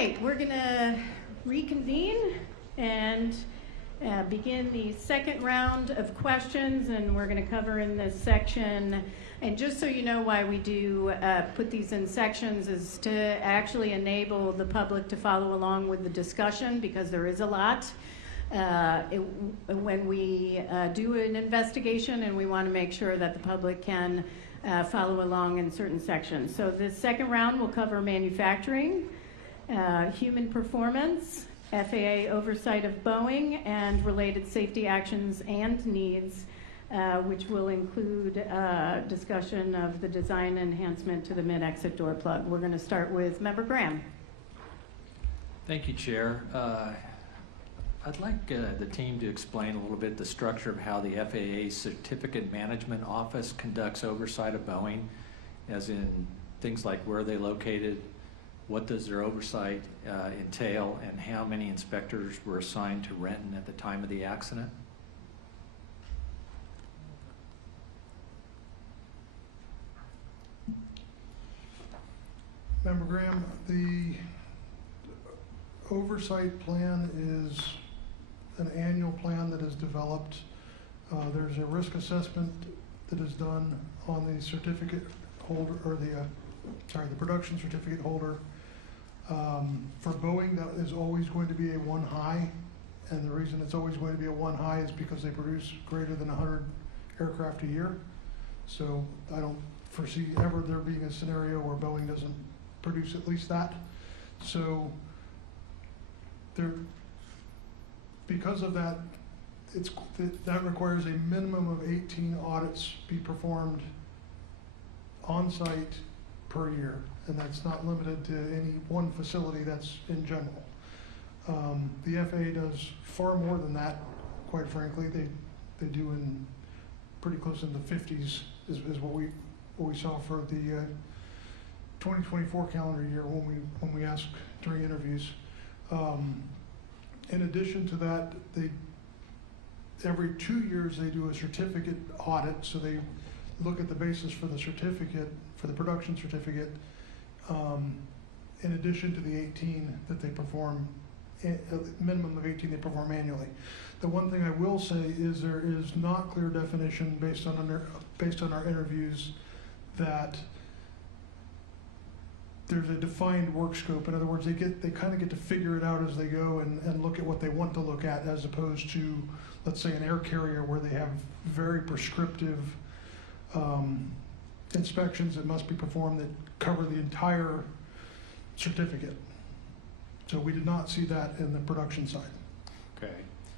right, we're going to reconvene and begin the second round of questions, and we're going to cover in this section. And just so you know why we do put these in sections is to actually enable the public to follow along with the discussion, because there is a lot. When we do an investigation, and we want to make sure that the public can follow along in certain sections. So the second round will cover manufacturing, human performance, FAA oversight of Boeing, and related safety actions and needs, which will include discussion of the design enhancement to the mid-exit door plug. We're going to start with Member Graham. Thank you, Chair. I'd like the team to explain a little bit the structure of how the FAA Certificate Management Office conducts oversight of Boeing, as in things like where are they located, what does their oversight entail, and how many inspectors were assigned to Renton at the time of the accident? Member Graham, the oversight plan is an annual plan that is developed. There's a risk assessment that is done on the certificate holder, or the production certificate holder. For Boeing, that is always going to be a 1 high, and the reason it's always going to be a 1 high is because they produce greater than 100 aircraft a year. So I don't foresee ever there being a scenario where Boeing doesn't produce at least that. So because of that, that requires a minimum of 18 audits be performed on site per year, and that's not limited to any one facility, that's in general. The FAA does far more than that, quite frankly. They do in pretty close in the 50s is what we saw for the 2024 calendar year when we asked during interviews. In addition to that, every 2 years they do a certificate audit, so they look at the basis for the certificate, for the production certificate, in addition to the 18 that they perform, a minimum of 18 they perform annually. The one thing I will say is there is not clear definition based on our interviews that there's a defined work scope. In other words, they kind of get to figure it out as they go and look at what they want to look at, as opposed to, let's say, an air carrier where they have very prescriptive inspections that must be performed that cover the entire certificate. So we did not see that in the production side. Okay.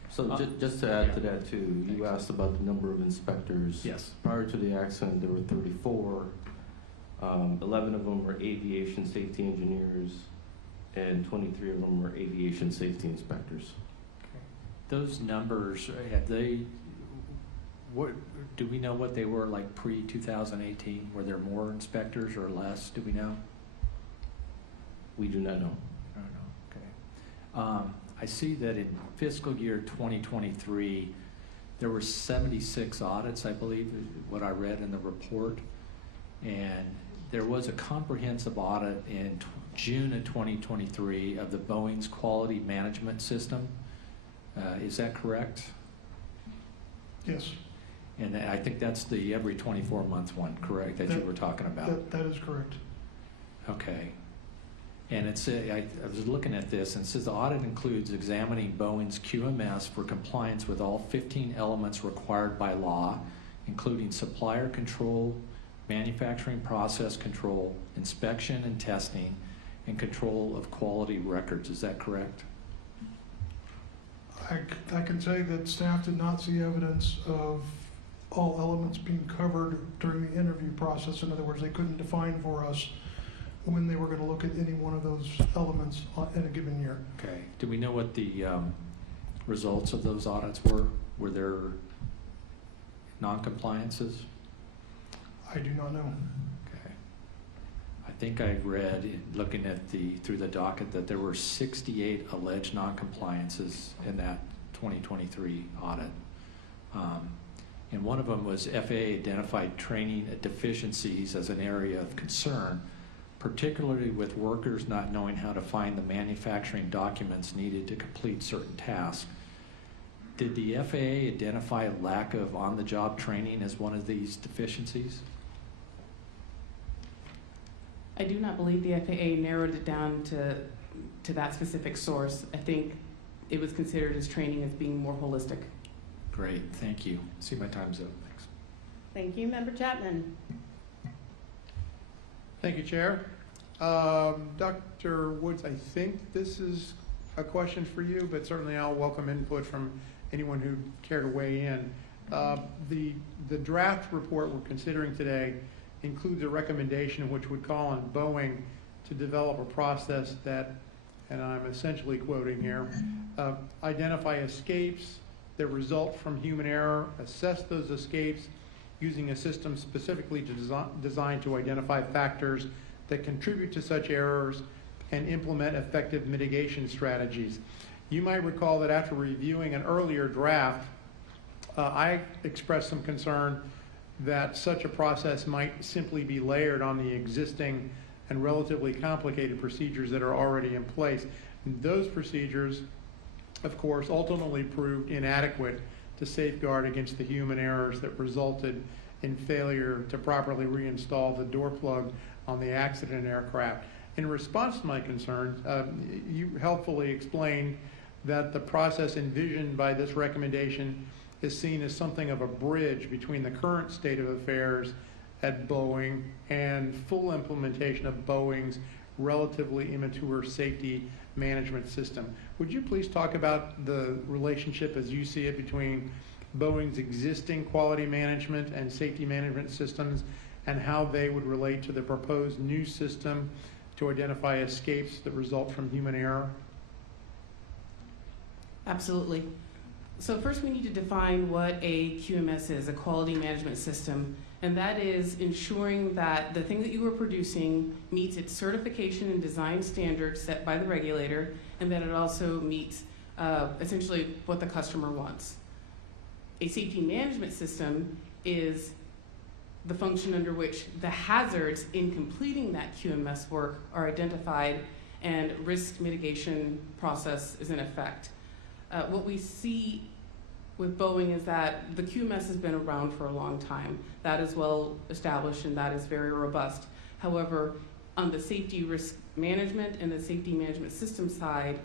So just to add to that too, you asked about the number of inspectors. Yes. Prior to the accident, there were 34. 11 of them were aviation safety engineers, and 23 of them were aviation safety inspectors. Okay. Those numbers, do we know what they were like pre-2018? Were there more inspectors or less? Do we know? We do not know. I don't know. Okay. I see that in fiscal year 2023, there were 76 audits, I believe, what I read in the report. And there was a comprehensive audit in June of 2023 of the Boeing's quality management system. Is that correct? Yes. And I think that's the every 24-month one, correct, that you were talking about? That is correct. Okay. And I was looking at this, and it says the audit includes examining Boeing's QMS for compliance with all 15 elements required by law, including supplier control, manufacturing process control, inspection and testing, and control of quality records. Is that correct? I can say that staff did not see evidence of all elements being covered during the interview process. In other words, they couldn't define for us when they were going to look at any one of those elements in a given year. Okay. Do we know what the results of those audits were? Were there non-compliances? I do not know. Okay. I think I read, looking at through the docket, that there were 68 alleged non-compliances in that 2023 audit. And one of them was FAA identified training deficiencies as an area of concern, particularly with workers not knowing how to find the manufacturing documents needed to complete certain tasks. Did the FAA identify a lack of on-the-job training as one of these deficiencies? I do not believe the FAA narrowed it down to that specific source. I think it was considered as training as being more holistic. Great, thank you. See, my time's up. Thanks. Thank you, Member Chapman. Thank you, Chair. Dr. Woods, I think this is a question for you, but certainly I'll welcome input from anyone who'd care to weigh in. The draft report we're considering today includes a recommendation which would call on Boeing to develop a process that, and I'm essentially quoting here, identify escapes that result from human error, assess those escapes using a system specifically designed to identify factors that contribute to such errors and implement effective mitigation strategies. You might recall that after reviewing an earlier draft, I expressed some concern that such a process might simply be layered on the existing and relatively complicated procedures that are already in place. Those procedures, of course, ultimately proved inadequate to safeguard against the human errors that resulted in failure to properly reinstall the door plug on the accident aircraft. In response to my concerns, you helpfully explained that the process envisioned by this recommendation is seen as something of a bridge between the current state of affairs at Boeing and full implementation of Boeing's relatively immature safety management system. Would you please talk about the relationship as you see it between Boeing's existing quality management and safety management systems and how they would relate to the proposed new system to identify escapes that result from human error? Absolutely. So first we need to define what a QMS is, a quality management system, and that is ensuring that the thing that you are producing meets its certification and design standards set by the regulator, and that it also meets essentially what the customer wants. A safety management system is the function under which the hazards in completing that QMS work are identified and risk mitigation process is in effect. What we see with Boeing is that the QMS has been around for a long time. That is well established and that is very robust. However, on the safety risk management and the safety management system side,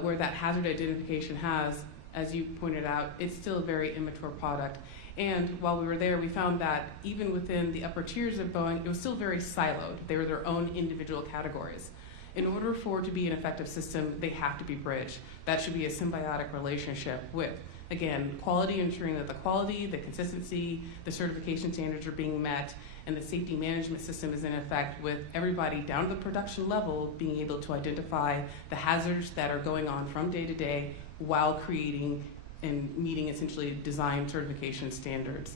where that hazard identification has, as you pointed out, it's still a very immature product. And while we were there, we found that even within the upper tiers of Boeing, it was still very siloed. They were their own individual categories. In order for it to be an effective system, they have to be bridged. That should be a symbiotic relationship with, again, quality, ensuring that the quality, the consistency, the certification standards are being met, and the safety management system is in effect with everybody down to the production level being able to identify the hazards that are going on from day to day while creating and meeting essentially design certification standards.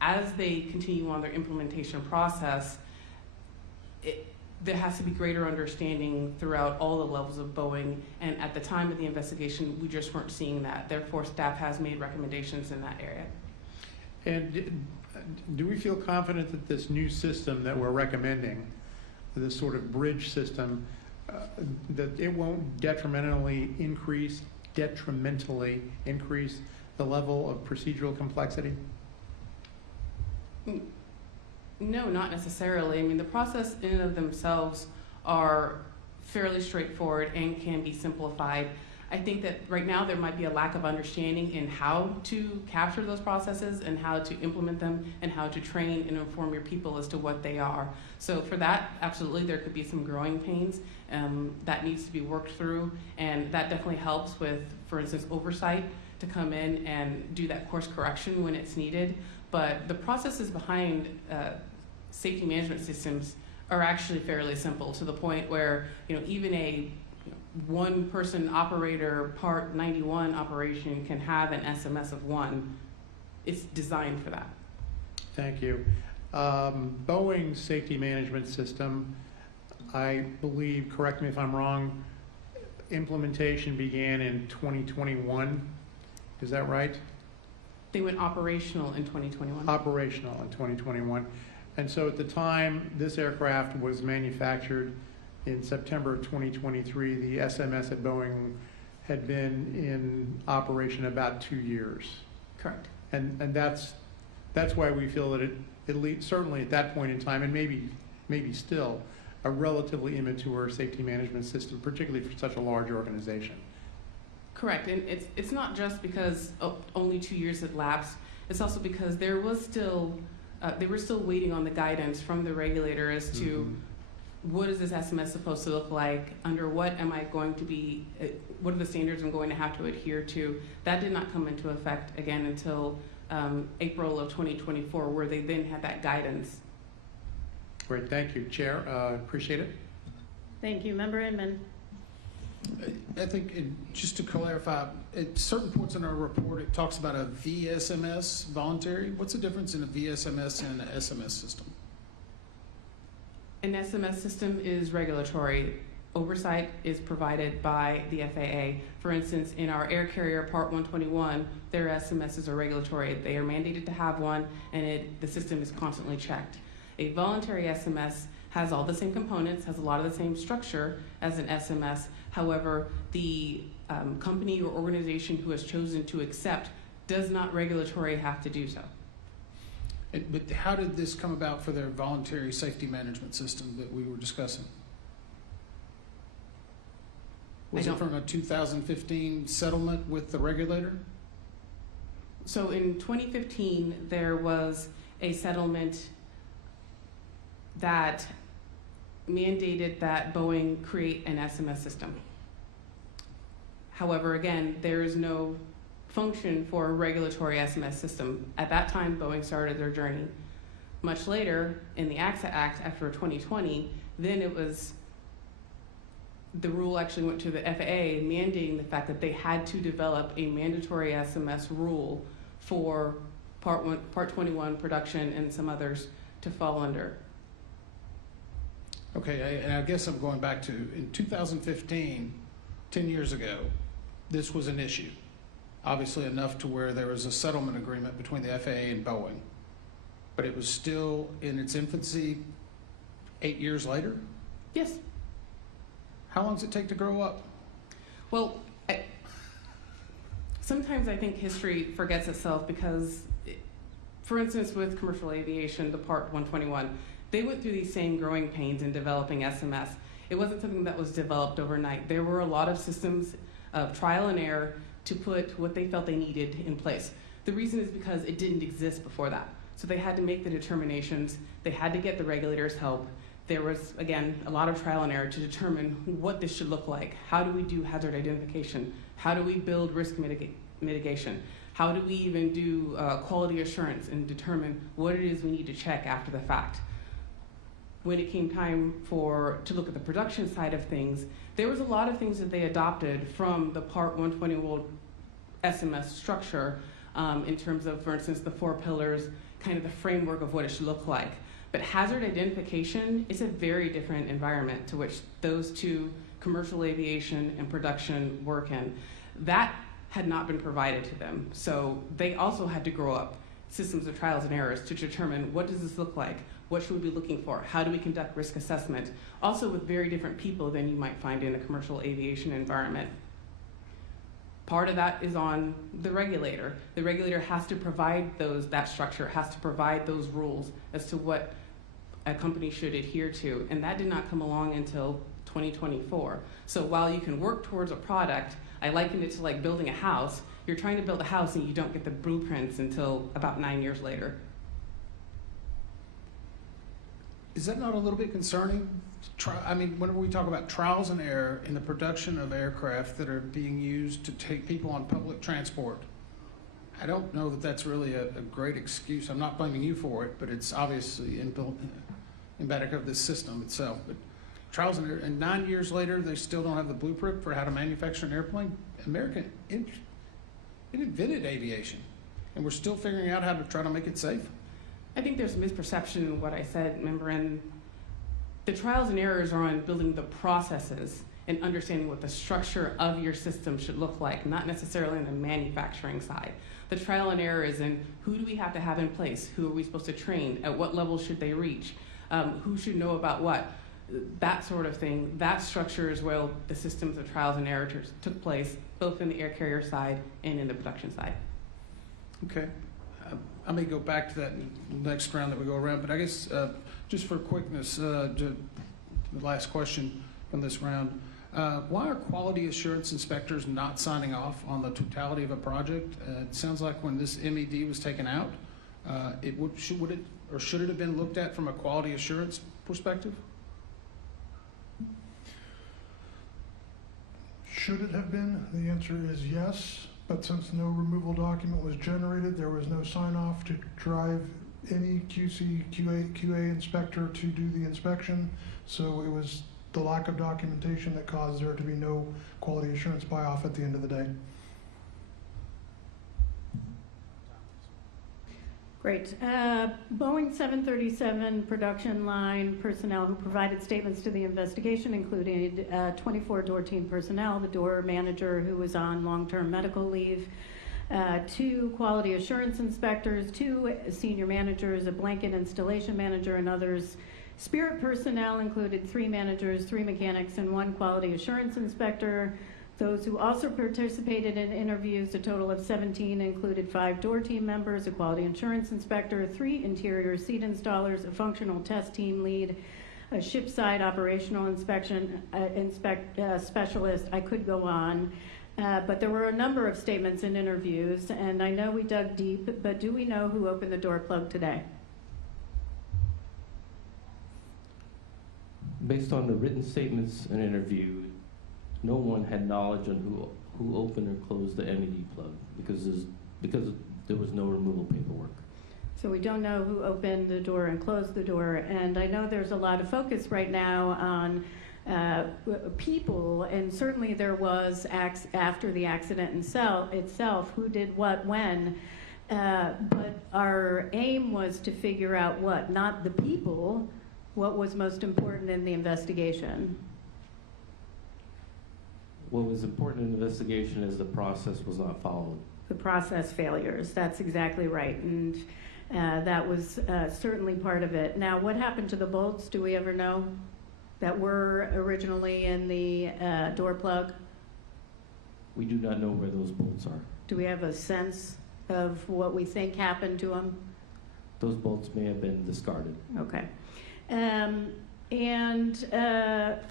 As they continue on their implementation process, there has to be greater understanding throughout all the levels of Boeing, and at the time of the investigation, we just weren't seeing that. Therefore, staff has made recommendations in that area. And do we feel confident that this new system that we're recommending, this sort of bridge system, that it won't detrimentally increase the level of procedural complexity? No, not necessarily. I mean, the process in and of themselves are fairly straightforward and can be simplified. I think that right now there might be a lack of understanding in how to capture those processes and how to implement them and how to train and inform your people as to what they are. So for that, absolutely, there could be some growing pains that needs to be worked through, and that definitely helps with, for instance, oversight to come in and do that course correction when it's needed. But the processes behind safety management systems are actually fairly simple, to the point where even a one-person operator Part 91 operation can have an SMS of 1. It's designed for that. Thank you. Boeing's safety management system, I believe, correct me if I'm wrong, implementation began in 2021. Is that right? They went operational in 2021. Operational in 2021. And so at the time this aircraft was manufactured in September of 2023, the SMS at Boeing had been in operation about 2 years. Correct. And that's why we feel that it, at least, certainly at that point in time, and maybe still, a relatively immature safety management system, particularly for such a large organization. Correct, and it's not just because only 2 years had lapsed. It's also because there was still they were still waiting on the guidance from the regulator as to what is this SMS supposed to look like, under what am I going to be, what are the standards I'm going to have to adhere to. That did not come into effect again until April of 2024, where they then had that guidance. Great, thank you, Chair. Appreciate it. Thank you. Member Inman. I think, just to clarify, at certain points in our report, it talks about a VSMS, voluntary. What's the difference in a VSMS and an SMS system? An SMS system is regulatory. Oversight is provided by the FAA. For instance, in our air carrier Part 121, their SMSs are regulatory. They are mandated to have one, and the system is constantly checked. A voluntary SMS has all the same components, has a lot of the same structure as an SMS. However, the company or organization who has chosen to accept does not regulatorily have to do so. But how did this come about for their voluntary safety management system that we were discussing? Was it from a 2015 settlement with the regulator? So in 2015, there was a settlement that mandated that Boeing create an SMS system. However, again, there is no function for a regulatory SMS system. At that time, Boeing started their journey. Much later, in the AXA Act after 2020, then it was, the rule actually went to the FAA mandating the fact that they had to develop a mandatory SMS rule for Part 21 production and some others to fall under. Okay, and I guess I'm going back to, in 2015, 10 years ago, this was an issue. Obviously enough to where there was a settlement agreement between the FAA and Boeing. But it was still in its infancy 8 years later? Yes. How long does it take to grow up? Well, sometimes I think history forgets itself because, for instance, with commercial aviation, the Part 121, they went through these same growing pains in developing SMS. It wasn't something that was developed overnight. There were a lot of systems of trial and error to put what they felt they needed in place. The reason is because it didn't exist before that. So they had to make the determinations. They had to get the regulators' help. There was, again, a lot of trial and error to determine what this should look like. How do we do hazard identification? How do we build risk mitigation? How do we even do quality assurance and determine what it is we need to check after the fact? When it came time to look at the production side of things, there was a lot of things that they adopted from the Part 121 SMS structure in terms of, for instance, the 4 pillars, kind of the framework of what it should look like. But hazard identification is a very different environment to which those two, commercial aviation and production, work in. That had not been provided to them. So they also had to grow up systems of trials and errors to determine what does this look like? What should we be looking for? How do we conduct risk assessment? Also with very different people than you might find in a commercial aviation environment. Part of that is on the regulator. The regulator has to provide that structure, has to provide those rules as to what a company should adhere to. And that did not come along until 2024. So while you can work towards a product, I liken it to like building a house. You're trying to build a house and you don't get the blueprints until about 9 years later. Is that not a little bit concerning? I mean, whenever we talk about trials and error in the production of aircraft that are being used to take people on public transport, I don't know that that's really a great excuse. I'm not blaming you for it, but it's obviously embedded of this system itself. But trials and error, and 9 years later, they still don't have the blueprint for how to manufacture an airplane. America invented aviation, and we're still figuring out how to try to make it safe. I think there's a misperception in what I said, remember, and the trials and errors are on building the processes and understanding what the structure of your system should look like, not necessarily on the manufacturing side. The trial and error is in who do we have to have in place? Who are we supposed to train? At what level should they reach? Who should know about what? That sort of thing. That structure is where the systems of trials and errors took place, both in the air carrier side and in the production side. Okay. I may go back to that next round that we go around, but I guess just for quickness, the last question from this round. Why are quality assurance inspectors not signing off on the totality of a project? It sounds like when this MED was taken out, should it have been looked at from a quality assurance perspective? Should it have been? The answer is yes, but since no removal document was generated, there was no sign-off to drive any QC, QA inspector to do the inspection, so it was the lack of documentation that caused there to be no quality assurance buy-off at the end of the day. Great. Boeing 737 production line personnel who provided statements to the investigation included 24 door team personnel, the door manager who was on long-term medical leave, 2 quality assurance inspectors, 2 senior managers, a blanket installation manager, and others. Spirit personnel included 3 managers, 3 mechanics, and 1 quality assurance inspector. Those who also participated in interviews, a total of 17, included 5 door team members, a quality insurance inspector, 3 interior seat installers, a functional test team lead, a shipside operational inspection specialist. I could go on, but there were a number of statements in interviews, and I know we dug deep, but do we know who opened the door plug today? Based on the written statements and interview, no one had knowledge on who opened or closed the MED plug because there was no removal paperwork. So we don't know who opened the door and closed the door, and I know there's a lot of focus right now on people, and certainly there was after the accident itself, who did what when, but our aim was to figure out what, not the people, what was most important in the investigation. What was important in the investigation is the process was not followed. The process failures, that's exactly right, and that was certainly part of it. Now, what happened to the bolts, do we ever know, that were originally in the door plug? We do not know where those bolts are. Do we have a sense of what we think happened to them? Those bolts may have been discarded. Okay.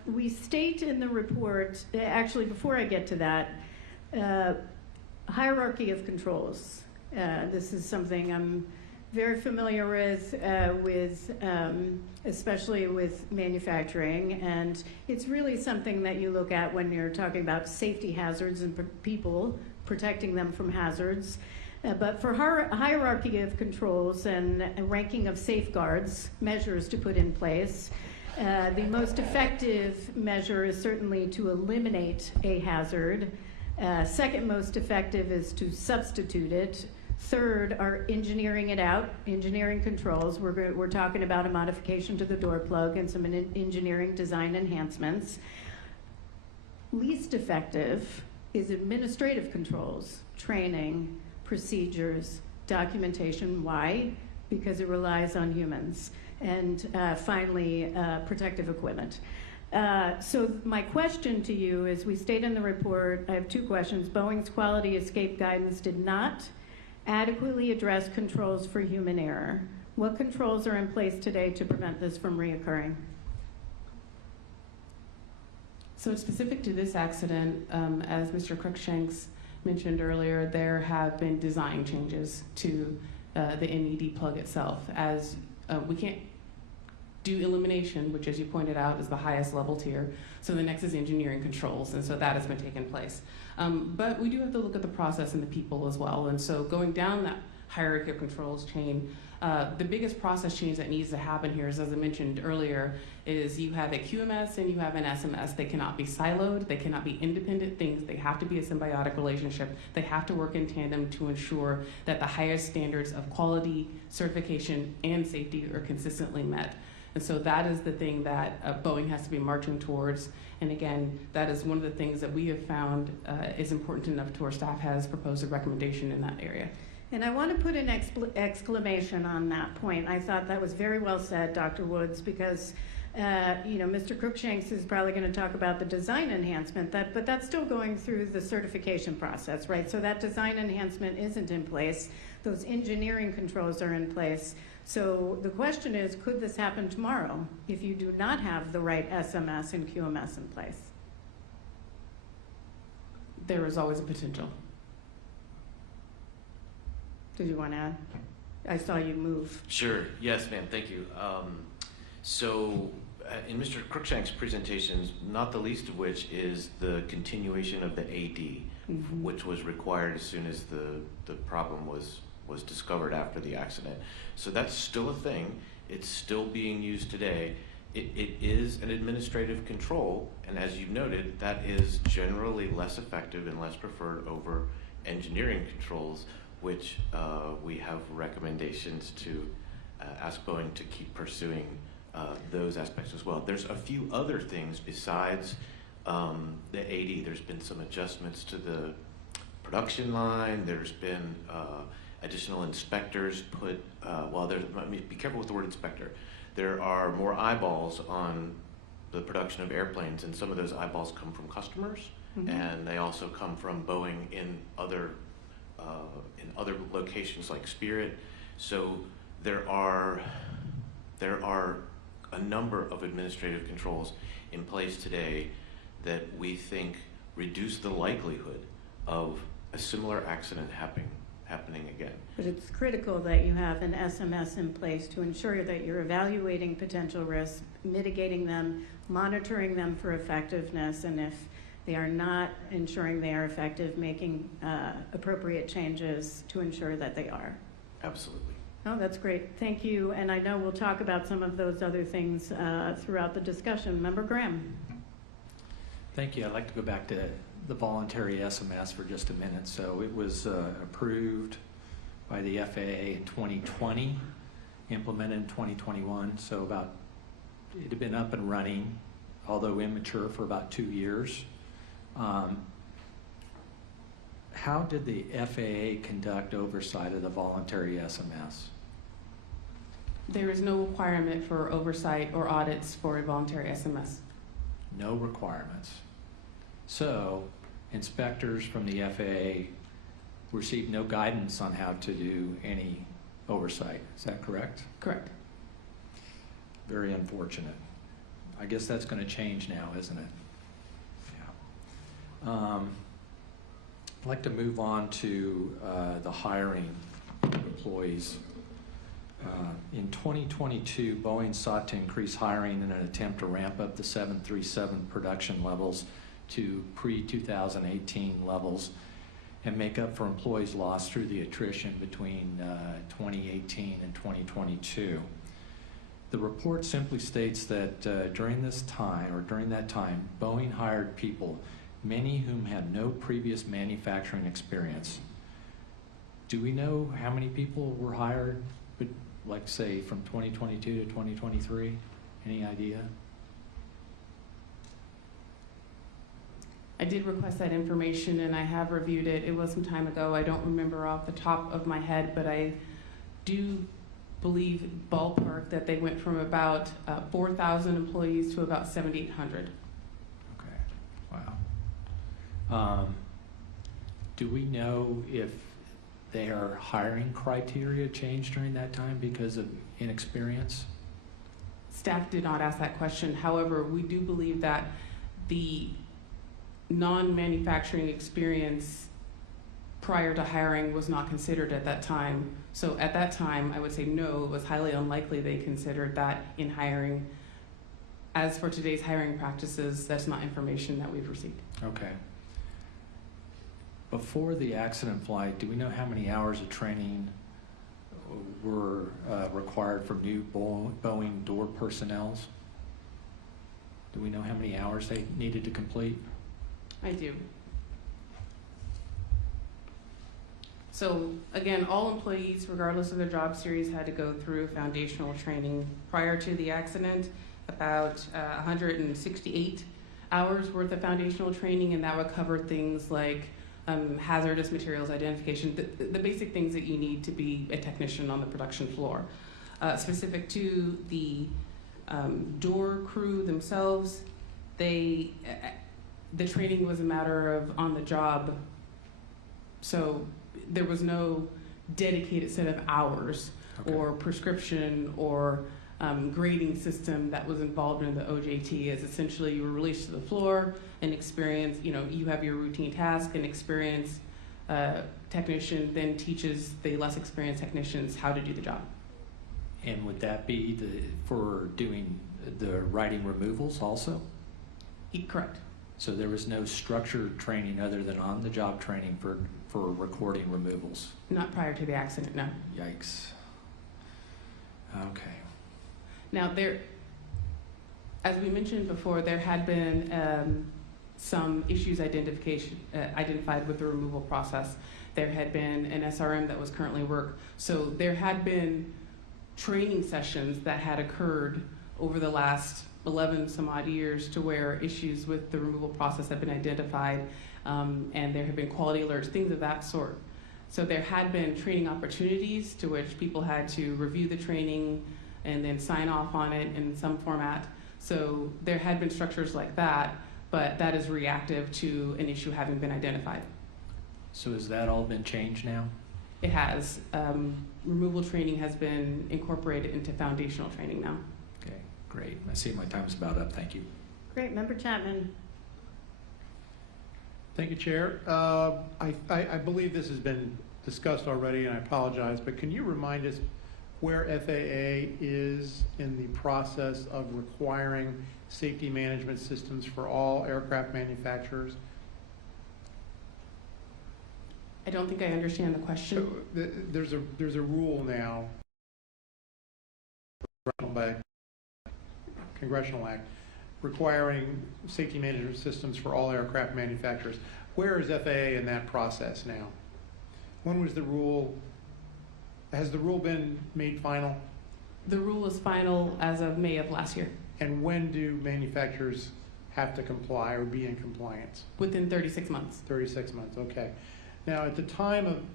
We state in the report, actually before I get to that, hierarchy of controls. This is something I'm very familiar with especially with manufacturing, and it's really something that you look at when you're talking about safety hazards and people, protecting them from hazards. But for hierarchy of controls and ranking of safeguards, measures to put in place, the most effective measure is certainly to eliminate a hazard. Second most effective is to substitute it. Third are engineering it out, engineering controls. We're talking about a modification to the door plug and some engineering design enhancements. Least effective is administrative controls, training, procedures, documentation. Why? Because it relies on humans. And finally, protective equipment. So my question to you is, we state in the report, I have 2 questions. Boeing's quality escape guidance did not adequately address controls for human error. What controls are in place today to prevent this from reoccurring? So specific to this accident, as Mr. Crookshanks mentioned earlier, there have been design changes to the MED plug itself. As we can't do elimination, which as you pointed out is the highest level tier, so the next is engineering controls, and so that has been taking place. But we do have to look at the process and the people as well, and so going down that hierarchy of controls chain, the biggest process change that needs to happen here is, as I mentioned earlier, is you have a QMS and you have an SMS. They cannot be siloed, they cannot be independent things, they have to be a symbiotic relationship. They have to work in tandem to ensure that the highest standards of quality, certification, and safety are consistently met. And so that is the thing that Boeing has to be marching towards. And again, that is one of the things that we have found is important enough to our staff has proposed a recommendation in that area. And I want to put an exclamation on that point. I thought that was very well said, Dr. Woods, because Mr. Cruikshanks is probably going to talk about the design enhancement, but that's still going through the certification process, right? So that design enhancement isn't in place. Those engineering controls are in place. So the question is, could this happen tomorrow if you do not have the right SMS and QMS in place? There is always a potential. Did you want to add? I saw you move. Sure. Yes, ma'am. Thank you. In Mr. Cruikshank's presentations, not the least of which is the continuation of the AD, which was required as soon as the problem was discovered after the accident. So that's still a thing. It's still being used today. It is an administrative control, and as you've noted, that is generally less effective and less preferred over engineering controls, which we have recommendations to ask Boeing to keep pursuing those aspects as well. There's a few other things besides the AD. There's been some adjustments to the production line. There's been additional inspectors put, be careful with the word inspector. There are more eyeballs on the production of airplanes, and some of those eyeballs come from customers, and they also come from Boeing in other locations like Spirit. So there are a number of administrative controls in place today that we think reduce the likelihood of a similar accident happening again. But it's critical that you have an SMS in place to ensure that you're evaluating potential risks, mitigating them, monitoring them for effectiveness, and if they are not ensuring they are effective, making appropriate changes to ensure that they are. Absolutely. Oh, that's great. Thank you. And I know we'll talk about some of those other things throughout the discussion. Member Graham. Thank you. I'd like to go back to the voluntary SMS for just a minute. So it was approved by the FAA in 2020, implemented in 2021. So it had been up and running, although immature, for about 2 years. How did the FAA conduct oversight of the voluntary SMS? There is no requirement for oversight or audits for a voluntary SMS. No requirements. So inspectors from the FAA received no guidance on how to do any oversight. Is that correct? Correct. Very unfortunate. I guess that's going to change now, isn't it? Yeah. I'd like to move on to the hiring of employees. In 2022, Boeing sought to increase hiring in an attempt to ramp up the 737 production levels to pre-2018 levels and make up for employees lost through the attrition between 2018 and 2022. The report simply states that during that time, Boeing hired people, many whom had no previous manufacturing experience. Do we know how many people were hired, like say from 2022 to 2023? Any idea? I did request that information and I have reviewed it. It was some time ago. I don't remember off the top of my head, but I do believe ballpark that they went from about 4,000 employees to about 7,800. Okay, wow. Do we know if their hiring criteria changed during that time because of inexperience? Staff did not ask that question. However, we do believe that the non-manufacturing experience prior to hiring was not considered at that time. So at that time, I would say no, it was highly unlikely they considered that in hiring. As for today's hiring practices, that's not information that we've received. Okay. Before the accident flight, do we know how many hours of training were required for new Boeing door personnel? Do we know how many hours they needed to complete? I do. So again, all employees, regardless of their job series, had to go through foundational training prior to the accident, about 168 hours worth of foundational training, and that would cover things like hazardous materials identification, the basic things that you need to be a technician on the production floor. Specific to the door crew themselves, the training was a matter of on the job, so there was no dedicated set of hours or prescription or grading system that was involved in the OJT. Is essentially you were released to the floor and experience, you have your routine task, and experienced technician then teaches the less experienced technicians how to do the job. And would that be for doing the writing removals also? Correct. So there was no structured training other than on-the-job training for recording removals? Not prior to the accident, no. Yikes. Okay. Now, as we mentioned before, there had been some issues identified with the removal process. There had been an SRM that was currently work. So there had been training sessions that had occurred over the last 11 some odd years to where issues with the removal process have been identified, and there have been quality alerts, things of that sort. So there had been training opportunities to which people had to review the training and then sign off on it in some format. So there had been structures like that, but that is reactive to an issue having been identified. So has that all been changed now? It has. Removal training has been incorporated into foundational training now. Okay, great. I see my time's about up. Thank you. Great. Member Chapman. Thank you, Chair. I believe this has been discussed already, and I apologize, but can you remind us where FAA is in the process of requiring safety management systems for all aircraft manufacturers? I don't think I understand the question. So, there's a rule now by Congressional Act requiring safety management systems for all aircraft manufacturers. Where is FAA in that process now? When was the rule? Has the rule been made final? The rule was final as of May of last year. And when do manufacturers have to comply or be in compliance? Within 36 months. 36 months, okay. Now, at the time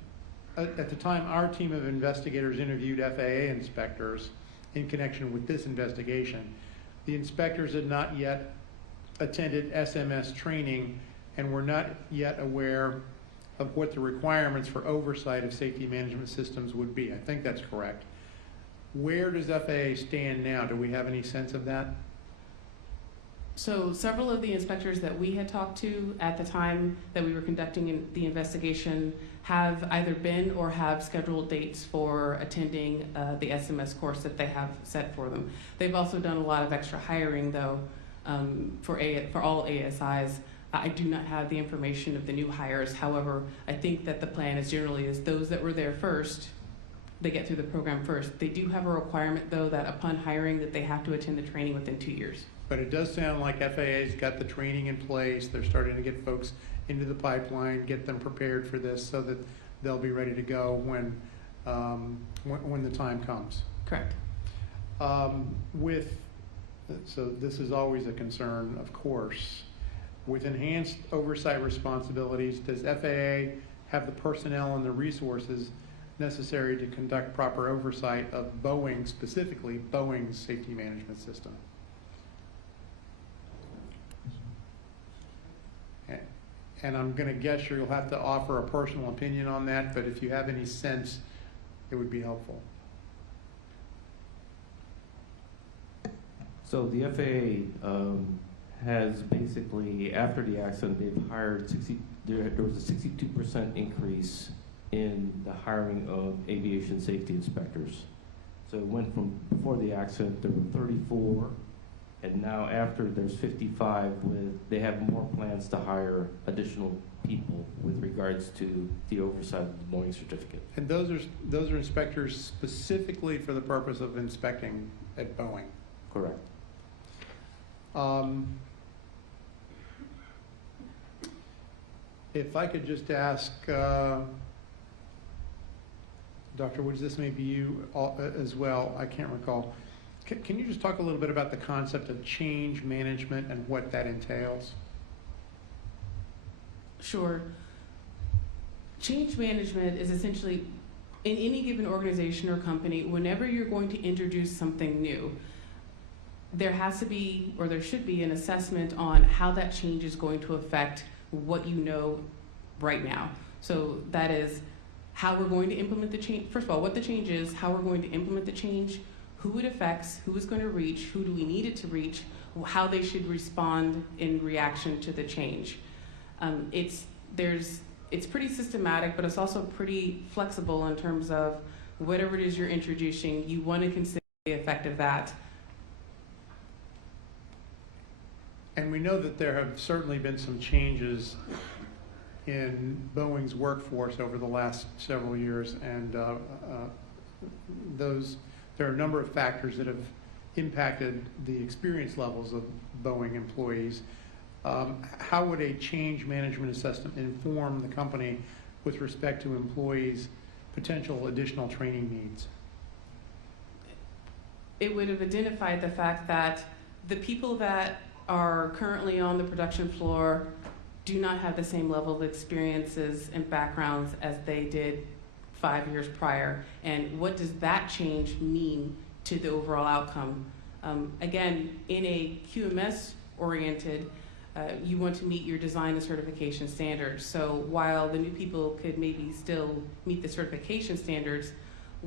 our team of investigators interviewed FAA inspectors in connection with this investigation, the inspectors had not yet attended SMS training and were not yet aware of what the requirements for oversight of safety management systems would be. I think that's correct. Where does FAA stand now? Do we have any sense of that? So several of the inspectors that we had talked to at the time that we were conducting the investigation have either been or have scheduled dates for attending the SMS course that they have set for them. They've also done a lot of extra hiring, though, for all ASIs. I do not have the information of the new hires. However, I think that the plan is generally those that were there first, they get through the program first. They do have a requirement, though, that upon hiring that they have to attend the training within 2 years. But it does sound like FAA's got the training in place. They're starting to get folks into the pipeline, get them prepared for this so that they'll be ready to go when the time comes. Correct. So this is always a concern, of course. With enhanced oversight responsibilities, does FAA have the personnel and the resources necessary to conduct proper oversight of Boeing, specifically Boeing's safety management system? And I'm going to guess you'll have to offer a personal opinion on that, but if you have any sense, it would be helpful. So the FAA has basically, after the accident, they've hired there was a 62% increase in the hiring of aviation safety inspectors. So it went from, before the accident, there were 34, and now after there's 55, they have more plans to hire additional people with regards to the oversight of the Boeing certificate. And those are inspectors specifically for the purpose of inspecting at Boeing? Correct. If I could just ask Dr. Woods, this may be you as well, I can't recall. Can you just talk a little bit about the concept of change management and what that entails? Sure. Change management is essentially, in any given organization or company, whenever you're going to introduce something new, there has to be, or there should be, an assessment on how that change is going to affect what you know right now. So that is how we're going to implement the change. First of all, what the change is, how we're going to implement the change, who it affects, who is going to reach, who do we need it to reach, how they should respond in reaction to the change. It's pretty systematic, but it's also pretty flexible in terms of whatever it is you're introducing, you want to consider the effect of that. And we know that there have certainly been some changes in Boeing's workforce over the last several years, and there are a number of factors that have impacted the experience levels of Boeing employees. How would a change management assessment inform the company with respect to employees' potential additional training needs? It would have identified the fact that the people that are currently on the production floor do not have the same level of experiences and backgrounds as they did 5 years prior. And what does that change mean to the overall outcome? Again, in a QMS-oriented, you want to meet your design and certification standards. So while the new people could maybe still meet the certification standards,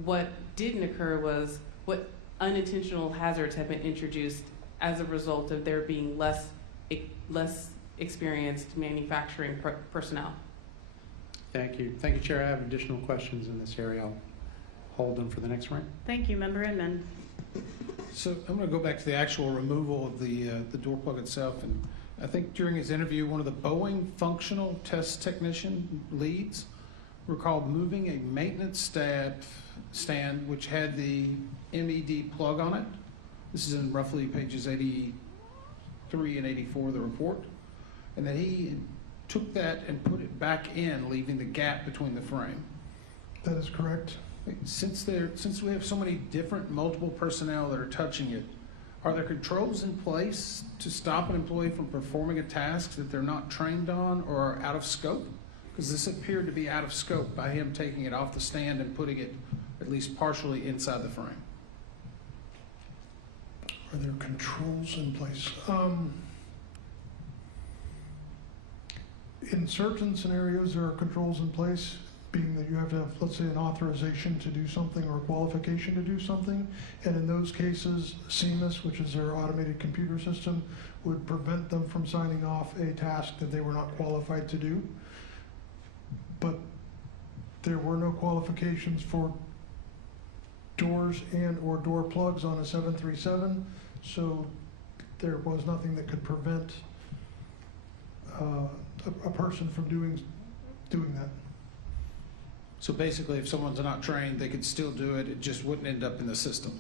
what didn't occur was what unintentional hazards have been introduced as a result of there being less experienced manufacturing personnel. Thank you. Thank you, Chair. I have additional questions in this area. I'll hold them for the next round. Thank you, Member Inman. So I'm going to go back to the actual removal of the door plug itself. And I think during his interview, one of the Boeing functional test technician leads recalled moving a maintenance stand which had the MED plug on it. This is in roughly pages 83 and 84 of the report. And that he took that and put it back in, leaving the gap between the frame. That is correct. Since we have so many different multiple personnel that are touching it, are there controls in place to stop an employee from performing a task that they're not trained on or are out of scope? Because this appeared to be out of scope by him taking it off the stand and putting it at least partially inside the frame. Are there controls in place? In certain scenarios, there are controls in place, being that you have to have, let's say, an authorization to do something or a qualification to do something. And in those cases, CMIS, which is their automated computer system, would prevent them from signing off a task that they were not qualified to do. But there were no qualifications for doors and or door plugs on a 737, so there was nothing that could prevent a person from doing that. So basically, if someone's not trained, they could still do it. It just wouldn't end up in the system.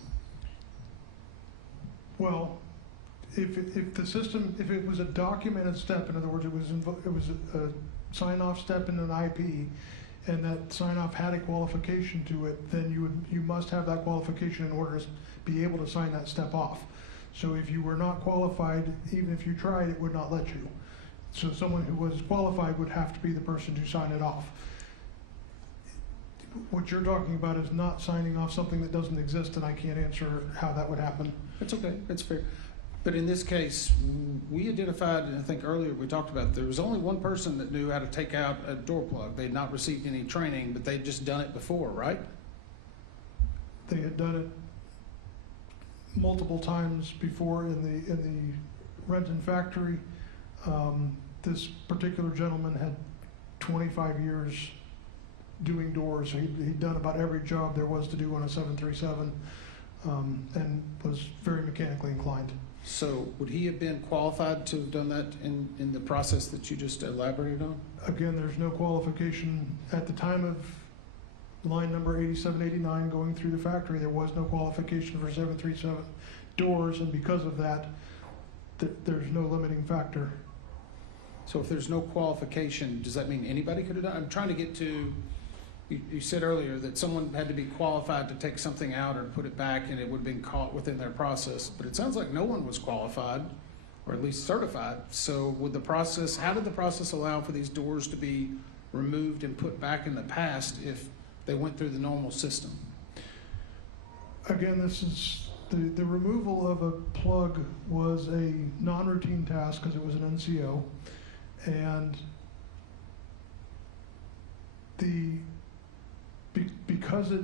Well, if the system, if it was a documented step, in other words, it was a sign-off step in an IP, and that sign-off had a qualification to it, then you must have that qualification in order to be able to sign that step off. So if you were not qualified, even if you tried, it would not let you. So someone who was qualified would have to be the person to sign it off. What you're talking about is not signing off something that doesn't exist, and I can't answer how that would happen. That's okay, that's fair. But in this case, we identified, and I think earlier we talked about, there was only one person that knew how to take out a door plug. They had not received any training, but they'd just done it before, right? They had done it multiple times before in the Renton factory. This particular gentleman had 25 years doing doors. He'd done about every job there was to do on a 737, and was very mechanically inclined. So would he have been qualified to have done that in the process that you just elaborated on? Again, there's no qualification. At the time of line number 8789 going through the factory, there was no qualification for 737 doors, and because of that, there's no limiting factor. So if there's no qualification, does that mean anybody could have done it? I'm trying to get to, you said earlier that someone had to be qualified to take something out or put it back and it would have been caught within their process, but it sounds like no one was qualified or at least certified. So would the process, how did the process allow for these doors to be removed and put back in the past if they went through the normal system? Again, this is, the removal of a plug was a non-routine task because it was an NCO. And because it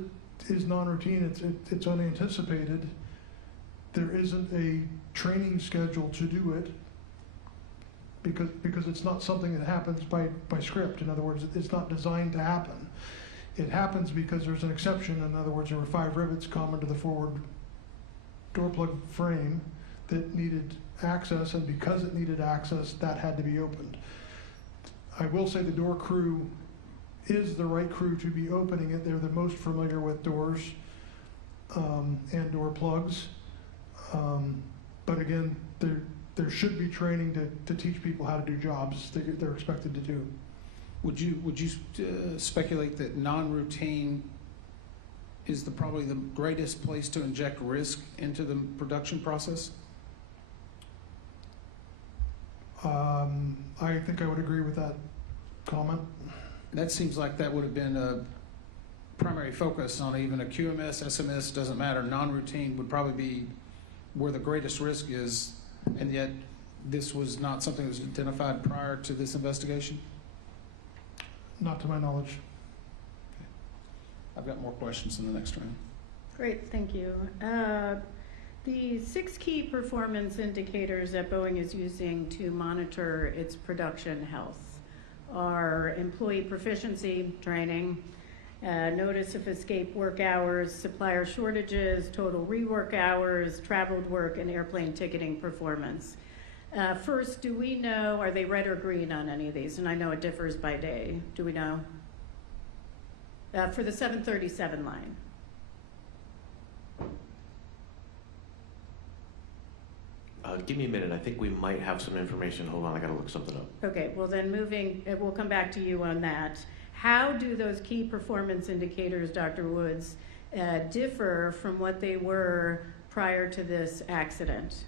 is non-routine, it's unanticipated, there isn't a training schedule to do it because it's not something that happens by script. In other words, it's not designed to happen. It happens because there's an exception. In other words, there were 5 rivets common to the forward door plug frame that needed access, and because it needed access, that had to be opened. I will say the door crew is the right crew to be opening it. They're the most familiar with doors and door plugs. But again, there should be training to teach people how to do jobs that they're expected to do. Would you speculate that non-routine is probably the greatest place to inject risk into the production process? I think I would agree with that comment. That seems like that would have been a primary focus on even a QMS, SMS, doesn't matter. Non-routine would probably be where the greatest risk is, and yet this was not something that was identified prior to this investigation? Not to my knowledge. I've got more questions in the next round. Great, thank you. The 6 key performance indicators that Boeing is using to monitor its production health are employee proficiency training, notice of escape work hours, supplier shortages, total rework hours, traveled work, and airplane ticketing performance. First, do we know, are they red or green on any of these? And I know it differs by day. Do we know? For the 737 line. Give me a minute. I think we might have some information. Hold on, I gotta look something up. Okay, well then we'll come back to you on that. How do those key performance indicators, Dr. Woods, differ from what they were prior to this accident?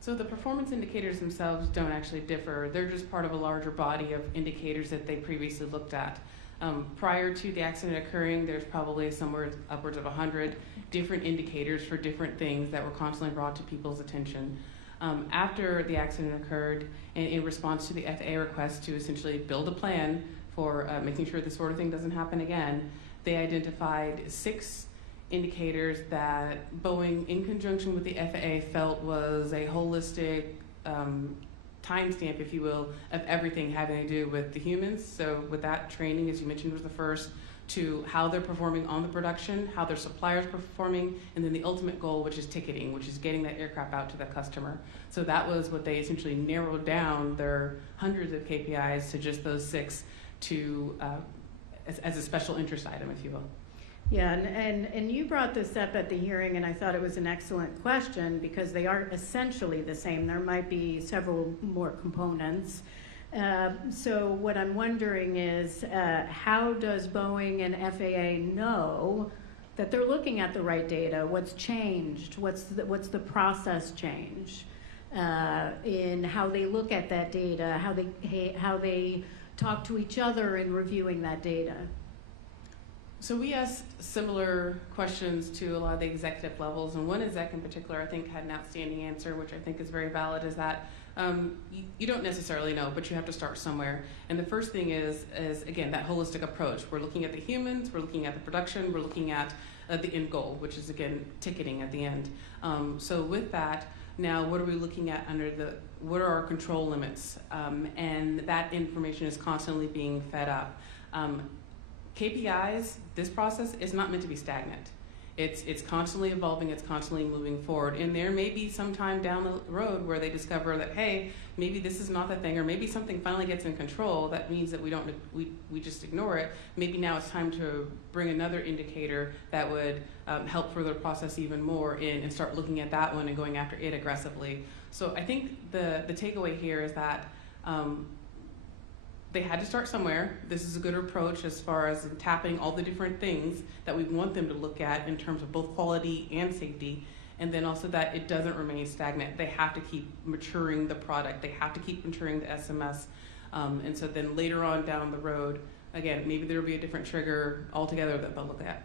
So the performance indicators themselves don't actually differ. They're just part of a larger body of indicators that they previously looked at. Prior to the accident occurring, there's probably somewhere upwards of 100 different indicators for different things that were constantly brought to people's attention. After the accident occurred, and in response to the FAA request to essentially build a plan for making sure this sort of thing doesn't happen again, they identified 6 indicators that Boeing, in conjunction with the FAA, felt was a holistic timestamp, if you will, of everything having to do with the humans. So with that, training, as you mentioned, was the first, to how they're performing on the production, how their suppliers are performing, and then the ultimate goal, which is ticketing, which is getting that aircraft out to the customer. So that was what they essentially narrowed down their hundreds of KPIs to just those 6 to as a special interest item, if you will. Yeah, and you brought this up at the hearing, and I thought it was an excellent question because they are essentially the same. There might be several more components. So what I'm wondering is, how does Boeing and FAA know that they're looking at the right data? What's changed? What's the process change in how they look at that data? How they talk to each other in reviewing that data? So we asked similar questions to a lot of the executive levels, and one exec in particular I think had an outstanding answer, which I think is very valid, is that you don't necessarily know, but you have to start somewhere. And the first thing is again, that holistic approach. We're looking at the humans, we're looking at the production, we're looking at the end goal, which is again, ticketing at the end. So with that, now what are we looking at what are our control limits? And that information is constantly being fed up. KPIs, this process is not meant to be stagnant. It's constantly evolving, it's constantly moving forward. And there may be some time down the road where they discover that, hey, maybe this is not the thing, or maybe something finally gets in control. That means that we just ignore it. Maybe now it's time to bring another indicator that would help further process even more and start looking at that one and going after it aggressively. So I think the takeaway here is that they had to start somewhere. This is a good approach as far as tapping all the different things that we want them to look at in terms of both quality and safety, and then also that it doesn't remain stagnant. They have to keep maturing the product. They have to keep maturing the SMS. And so then later on down the road, again, maybe there will be a different trigger altogether that they'll look at.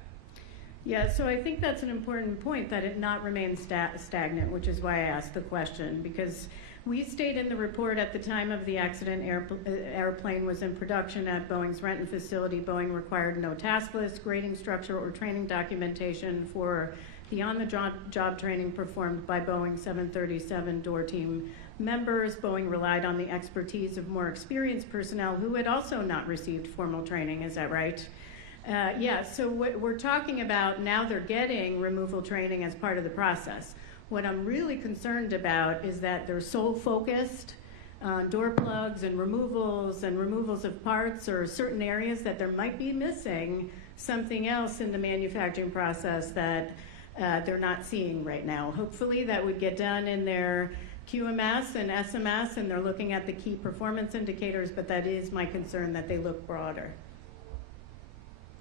Yeah, so I think that's an important point, that it not remain stagnant, which is why I asked the question, because we state in the report at the time of the accident, airplane was in production at Boeing's Renton facility. Boeing required no task list, grading structure, or training documentation for the on-the-job training performed by Boeing 737 door team members. Boeing relied on the expertise of more experienced personnel who had also not received formal training. Is that right? Yeah, so what we're talking about now, they're getting removal training as part of the process. What I'm really concerned about is that they're sole focused on door plugs and removals of parts, or certain areas that there might be missing something else in the manufacturing process that they're not seeing right now. Hopefully that would get done in their QMS and SMS, and they're looking at the key performance indicators, but that is my concern, that they look broader.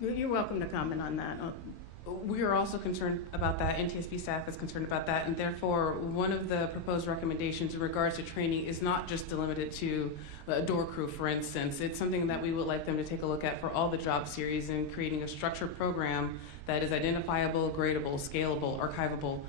You're welcome to comment on that. We are also concerned about that. NTSB staff is concerned about that, and therefore one of the proposed recommendations in regards to training is not just limited to a door crew, for instance. It's something that we would like them to take a look at for all the job series, and creating a structured program that is identifiable, gradable, scalable, archivable,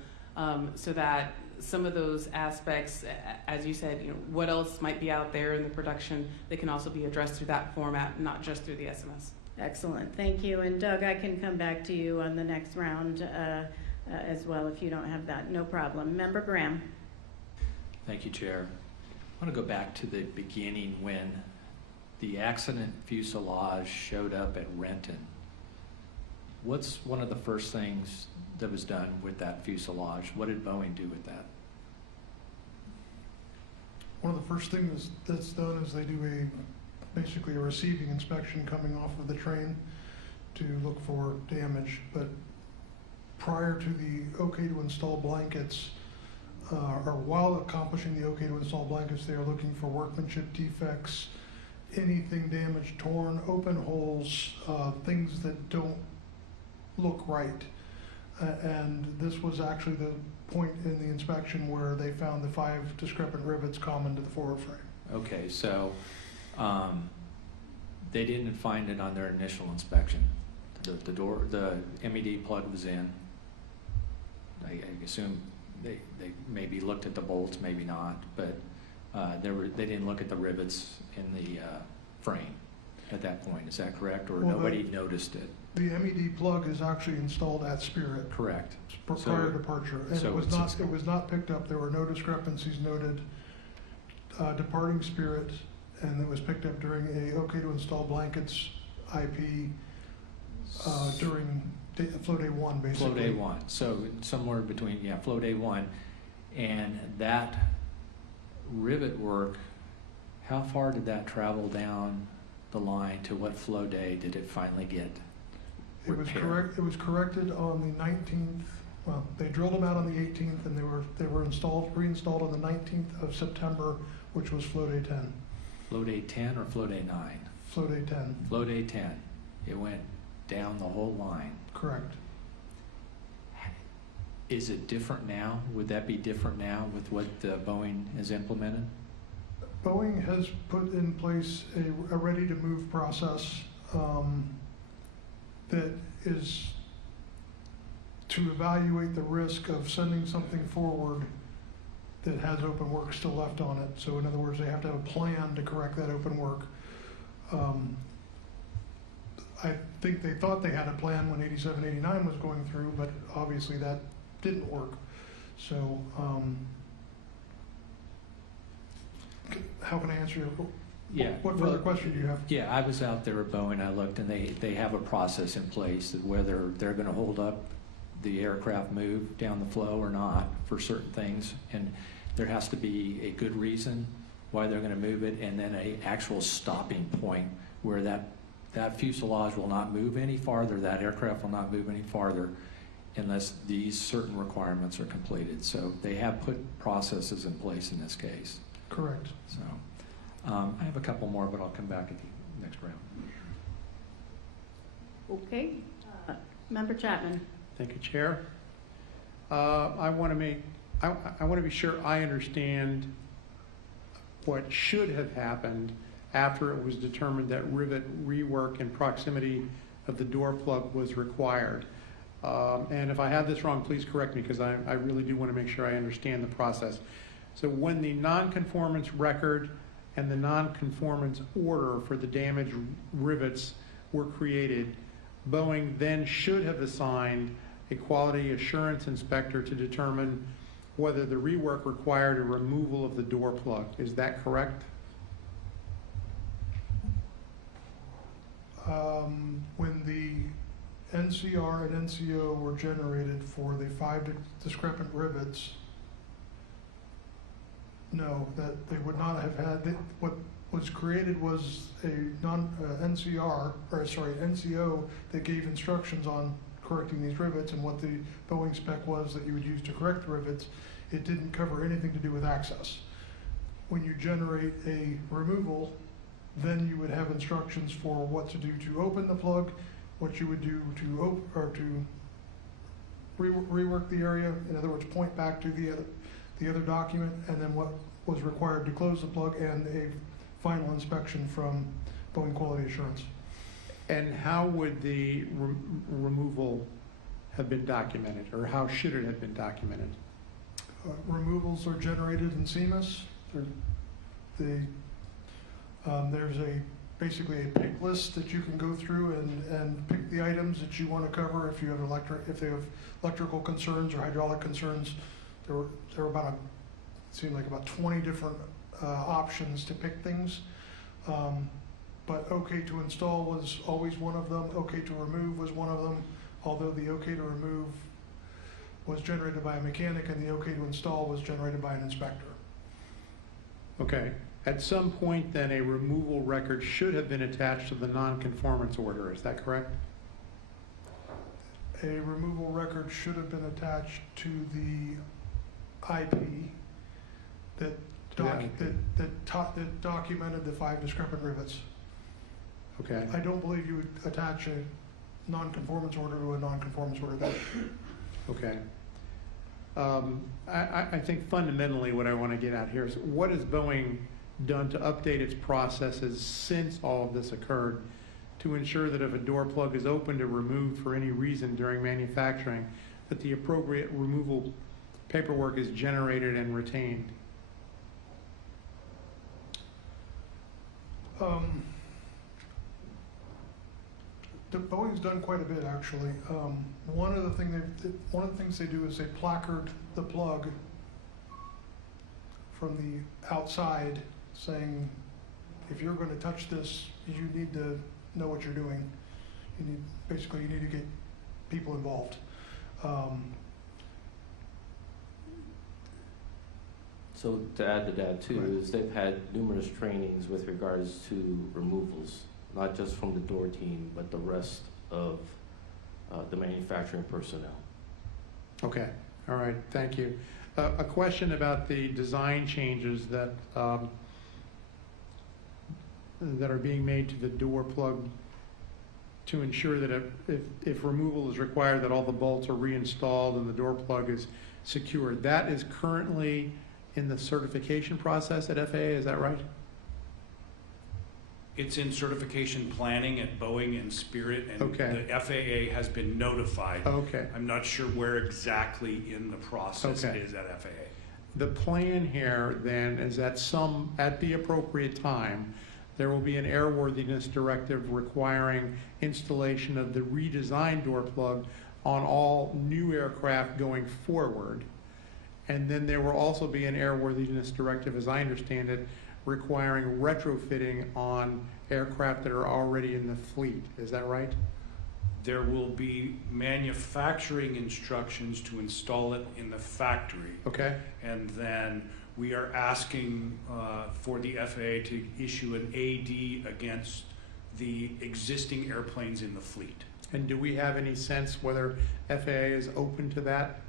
so that some of those aspects, as you said, what else might be out there in the production, they can also be addressed through that format, not just through the SMS. Excellent, thank you. And Doug, I can come back to you on the next round as well if you don't have that. No problem. Member Graham. Thank you, Chair. I want to go back to the beginning when the accident fuselage showed up at Renton. What's one of the first things that was done with that fuselage? What did Boeing do with that? One of the first things that's done is they do basically a receiving inspection coming off of the train to look for damage. But prior to the okay to install blankets, or while accomplishing the okay to install blankets, they are looking for workmanship defects, anything damaged, torn, open holes, things that don't look right. And this was actually the point in the inspection where they found the 5 discrepant rivets common to the forward frame. Okay, so they didn't find it on their initial inspection. The MED plug was in. I assume they maybe looked at the bolts, maybe not, but they didn't look at the rivets in the frame at that point. Is that correct, or nobody noticed it? The MED plug is actually installed at Spirit. Correct. Prior to departure, and it was not picked up. There were no discrepancies noted departing Spirit, and it was picked up during a okay to install blankets IP during flow day 1, basically. Flow day 1. So somewhere between flow day 1, and that rivet work. How far did that travel down the line? To what flow day did it finally get? It was corrected on the 19th. Well, they drilled them out on the 18th, and they were reinstalled on the 19th of September, which was flow day 10. Flow day 10 or flow day 9? Flow day 10. Flow day 10. It went down the whole line. Correct. Is it different now? Would that be different now with what Boeing has implemented? Boeing has put in place a ready-to-move process that is to evaluate the risk of sending something forward that has open work still left on it. So in other words, they have to have a plan to correct that open work. I think they thought they had a plan when 87, 89 was going through, but obviously that didn't work. So how can I answer your what further question do you have? Yeah, I was out there at Boeing. I looked, and they have a process in place that whether they're going to hold up the aircraft move down the flow or not for certain things, and there has to be a good reason why they're going to move it, and then an actual stopping point where that fuselage will not move any farther, that aircraft will not move any farther unless these certain requirements are completed. So they have put processes in place in this case. Correct. So I have a couple more, but I'll come back at the next round. Okay. Member Chapman. Thank you, Chair. I want to be sure I understand what should have happened after it was determined that rivet rework in proximity of the door plug was required. And if I have this wrong, please correct me, because I really do want to make sure I understand the process. So when the nonconformance record and the nonconformance order for the damaged rivets were created, Boeing then should have assigned a quality assurance inspector to determine whether the rework required a removal of the door plug. Is that correct? When the NCR and NCO were generated for the 5 discrepant rivets, no, that they would not have had, what was created was a NCO that gave instructions on correcting these rivets, and what the Boeing spec was that you would use to correct the rivets. It didn't cover anything to do with access. When you generate a removal, then you would have instructions for what to do to open the plug, what you would do to rework the area. In other words, point back to the other document, and then what was required to close the plug, and a final inspection from Boeing Quality Assurance. And how would the removal have been documented, or how should it have been documented? Removals are generated in CMIS. There's basically a pick list that you can go through and pick the items that you want to cover. If you have if they have electrical concerns or hydraulic concerns, there were about it seemed like about 20 different options to pick things. But okay to install was always one of them. Okay to remove was one of them, although the okay to remove was generated by a mechanic and the okay to install was generated by an inspector. Okay. At some point, then, a removal record should have been attached to the nonconformance order. Is that correct? A removal record should have been attached to the IP that documented the 5 discrepant rivets. Okay. I don't believe you would attach a nonconformance order to a nonconformance order. Okay. I think fundamentally what I want to get at here is, what has Boeing done to update its processes since all of this occurred to ensure that if a door plug is opened or removed for any reason during manufacturing, that the appropriate removal paperwork is generated and retained? Boeing's done quite a bit, actually. One of the things they do is they placard the plug from the outside, saying, if you're going to touch this, you need to know what you're doing. Basically, you need to get people involved. So to add to that too, Right. is they've had numerous trainings with regards to removals, not just from the door team, but the rest of the manufacturing personnel. Okay. All right. Thank you. A question about the design changes that that are being made to the door plug to ensure that if removal is required, that all the bolts are reinstalled and the door plug is secured. That is currently in the certification process at FAA, is that right? It's in certification planning at Boeing and Spirit, and Okay. the FAA has been notified. Okay. I'm not sure where exactly in the process Okay. it is at FAA. The plan here then is that at the appropriate time, there will be an airworthiness directive requiring installation of the redesigned door plug on all new aircraft going forward. And then there will also be an airworthiness directive, as I understand it, requiring retrofitting on aircraft that are already in the fleet. Is that right? There will be manufacturing instructions to install it in the factory. Okay. And then we are asking for the FAA to issue an AD against the existing airplanes in the fleet. And do we have any sense whether FAA is open to that?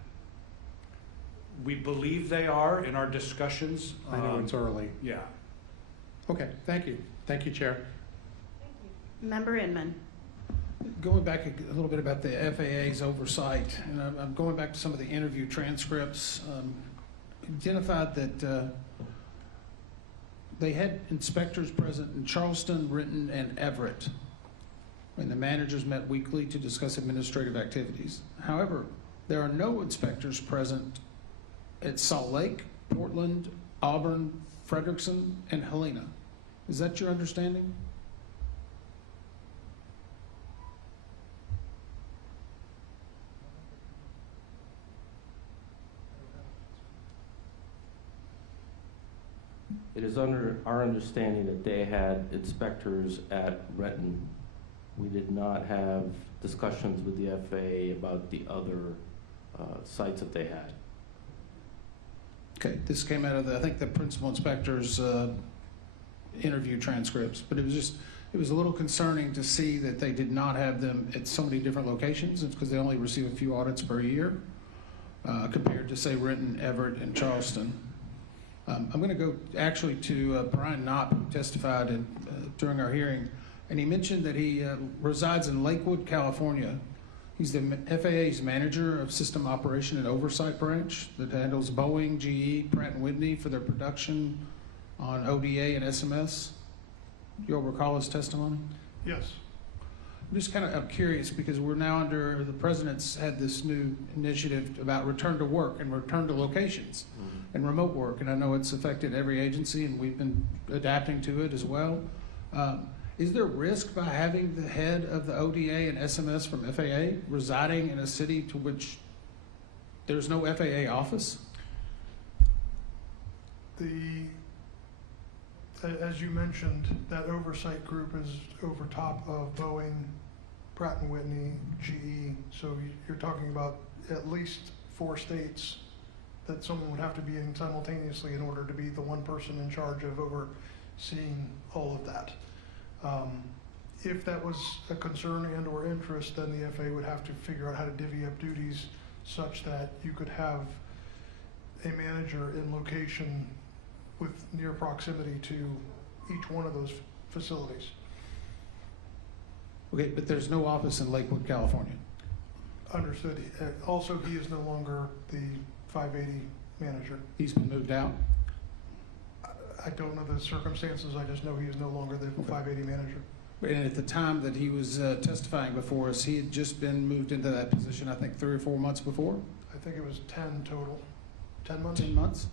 We believe they are in our discussions. I know it's early. Yeah. Okay, thank you. Thank you, Chair. Member Inman. Going back a little bit about the FAA's oversight, and I'm going back to some of the interview transcripts, identified that they had inspectors present in Charleston, Renton, and Everett, and the managers met weekly to discuss administrative activities. However, there are no inspectors present at Salt Lake, Portland, Auburn, Frederickson, and Helena. Is that your understanding? It is under our understanding that they had inspectors at Renton. We did not have discussions with the FAA about the other sites that they had. Okay, this came out of I think the principal inspector's interview transcripts, but it was a little concerning to see that they did not have them at so many different locations. It's because they only receive a few audits per year, compared to say Renton, Everett, and Charleston. I'm going to go actually to Brian Knopp, who testified during our hearing, and he mentioned that he resides in Lakewood, California. He's the FAA's manager of System Operation and Oversight Branch that handles Boeing, GE, Pratt & Whitney for their production on ODA and SMS. You'll recall his testimony? Yes. I'm just I'm curious because we're now under, the president's had this new initiative about return to work and return to locations and remote work, and I know it's affected every agency and we've been adapting to it as well. Is there risk by having the head of the ODA and SMS from FAA residing in a city to which there's no FAA office? As you mentioned, that oversight group is over top of Boeing, Pratt & Whitney, GE. So you're talking about at least 4 states that someone would have to be in simultaneously in order to be the one person in charge of overseeing all of that. If that was a concern and or interest, then the FAA would have to figure out how to divvy up duties such that you could have a manager in location with near proximity to each one of those facilities. Okay, but there's no office in Lakewood, California. Understood. Also, he is no longer the 580 manager. He's been moved out? I don't know the circumstances. I just know he is no longer the 580 manager. And at the time that he was testifying before us, he had just been moved into that position, I think 3 or 4 months before? I think it was 10 total. 10 months? 10 months?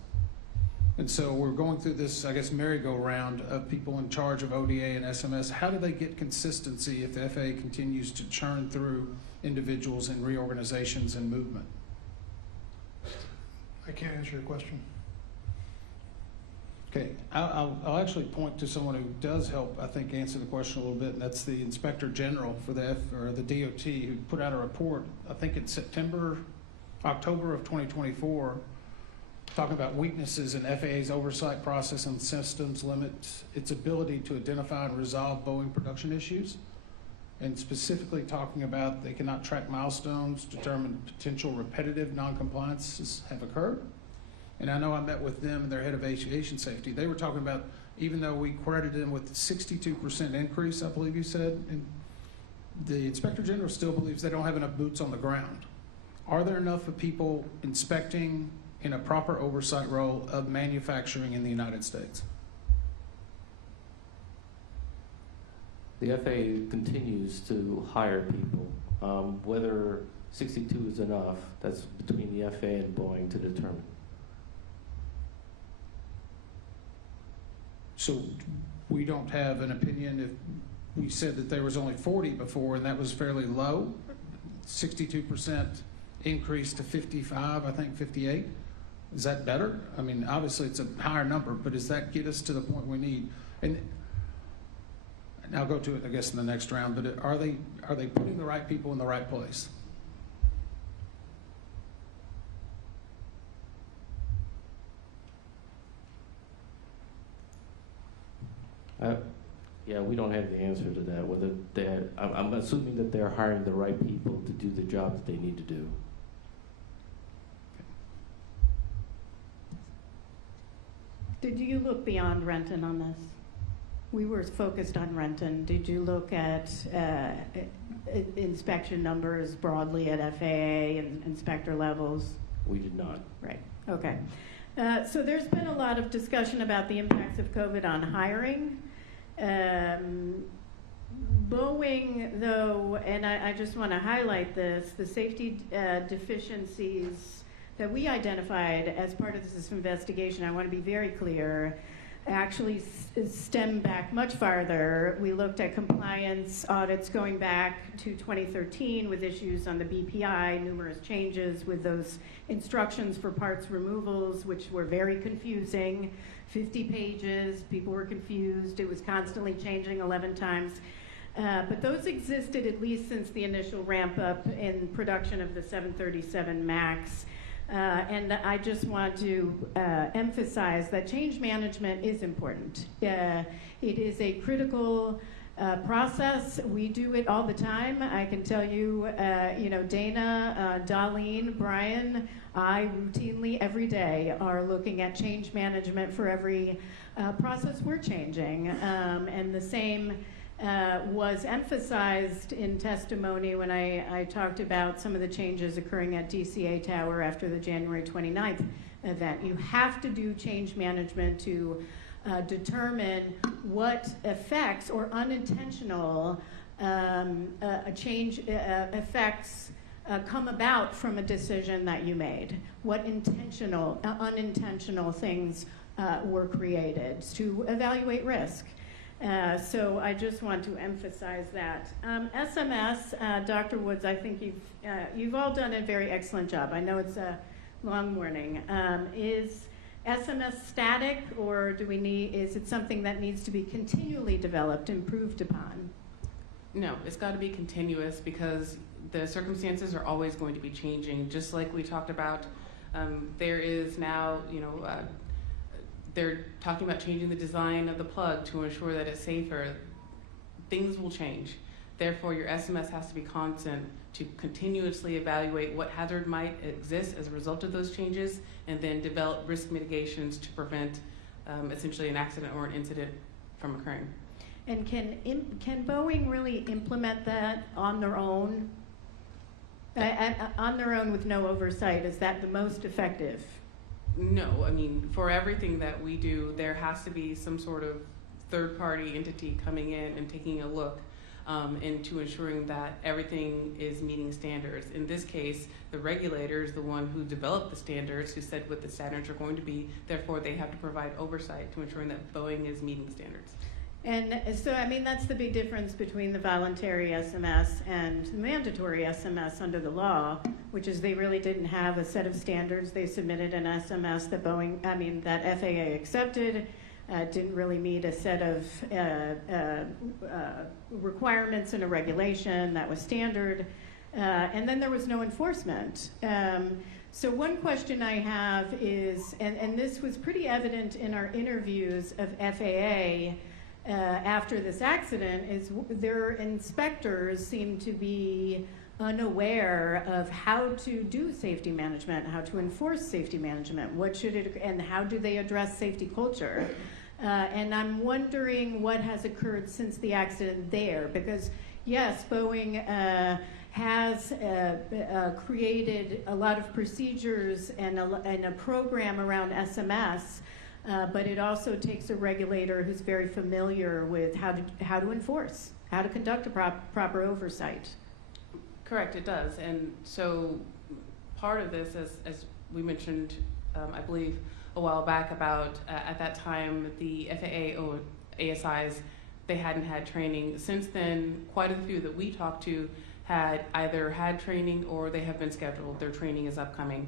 And so we're going through this, I guess, merry-go-round of people in charge of ODA and SMS. How do they get consistency if the FAA continues to churn through individuals in reorganizations and movement? I can't answer your question. Okay, I'll actually point to someone who does help, I think, answer the question a little bit, and that's the Inspector General for the DOT, who put out a report, I think in October of 2024, talking about weaknesses in FAA's oversight process and systems limits its ability to identify and resolve Boeing production issues, and specifically talking about they cannot track milestones, determine potential repetitive non-compliances have occurred. And I know I met with them and their head of aviation safety. They were talking about, even though we credited them with 62% increase, I believe you said, and the Inspector General still believes they don't have enough boots on the ground. Are there enough of people inspecting in a proper oversight role of manufacturing in the United States? The FAA continues to hire people. Whether 62 is enough, that's between the FAA and Boeing to determine. So we don't have an opinion if we said that there was only 40 before and that was fairly low, 62% increase to 55, I think 58. Is that better? I mean, obviously it's a higher number, but does that get us to the point we need? And I'll go to it, I guess, in the next round, but are they putting the right people in the right place? Yeah, we don't have the answer to that. Whether I'm assuming that they're hiring the right people to do the job that they need to do. Did you look beyond Renton on this? We were focused on Renton. Did you look at inspection numbers broadly at FAA and inspector levels? We did not. Right, okay. So there's been a lot of discussion about the impacts of COVID on hiring. Boeing, though, and I just want to highlight this, the safety deficiencies that we identified as part of this investigation, I want to be very clear, actually stem back much farther. We looked at compliance audits going back to 2013 with issues on the BPI, numerous changes with those instructions for parts removals, which were very confusing. 50 pages, people were confused. It was constantly changing 11 times. But those existed at least since the initial ramp up in production of the 737 MAX. And I just want to emphasize that change management is important. It is a critical process. We do it all the time. I can tell you, Dana, Darlene, Brian, I routinely every day are looking at change management for every process we're changing. And the same was emphasized in testimony when I talked about some of the changes occurring at DCA Tower after the January 29th event. You have to do change management to determine what effects or unintentional change effects come about from a decision that you made. What intentional, unintentional things were created to evaluate risk. So I just want to emphasize that. SMS, Dr. Woods, I think you've all done a very excellent job. I know it's a long morning. Is SMS static, or is it something that needs to be continually developed, improved upon? No, it's got to be continuous because the circumstances are always going to be changing. Just like we talked about, there is now, they're talking about changing the design of the plug to ensure that it's safer. Things will change. Therefore, your SMS has to be constant to continuously evaluate what hazard might exist as a result of those changes, and then develop risk mitigations to prevent essentially an accident or an incident from occurring. And can Boeing really implement that on their own? On their own with no oversight, is that the most effective? No, I mean, for everything that we do, there has to be some sort of third-party entity coming in and taking a look into ensuring that everything is meeting standards. In this case, the regulator is the one who developed the standards, who said what the standards are going to be. Therefore, they have to provide oversight to ensuring that Boeing is meeting standards. And so, I mean, that's the big difference between the voluntary SMS and the mandatory SMS under the law, which is they really didn't have a set of standards. They submitted an SMS that that FAA accepted, didn't really meet a set of requirements in a regulation that was standard, and then there was no enforcement. So one question I have is, and this was pretty evident in our interviews of FAA, after this accident, is their inspectors seem to be unaware of how to do safety management, how to enforce safety management, and how do they address safety culture. And I'm wondering what has occurred since the accident there, because yes, Boeing has created a lot of procedures and a program around SMS, but it also takes a regulator who's very familiar with how to enforce, how to conduct a proper oversight. Correct, it does. And so part of this, as we mentioned, I believe, a while back about at that time, the FAA or ASIs, they hadn't had training. Since then, quite a few that we talked to had either had training or they have been scheduled. Their training is upcoming.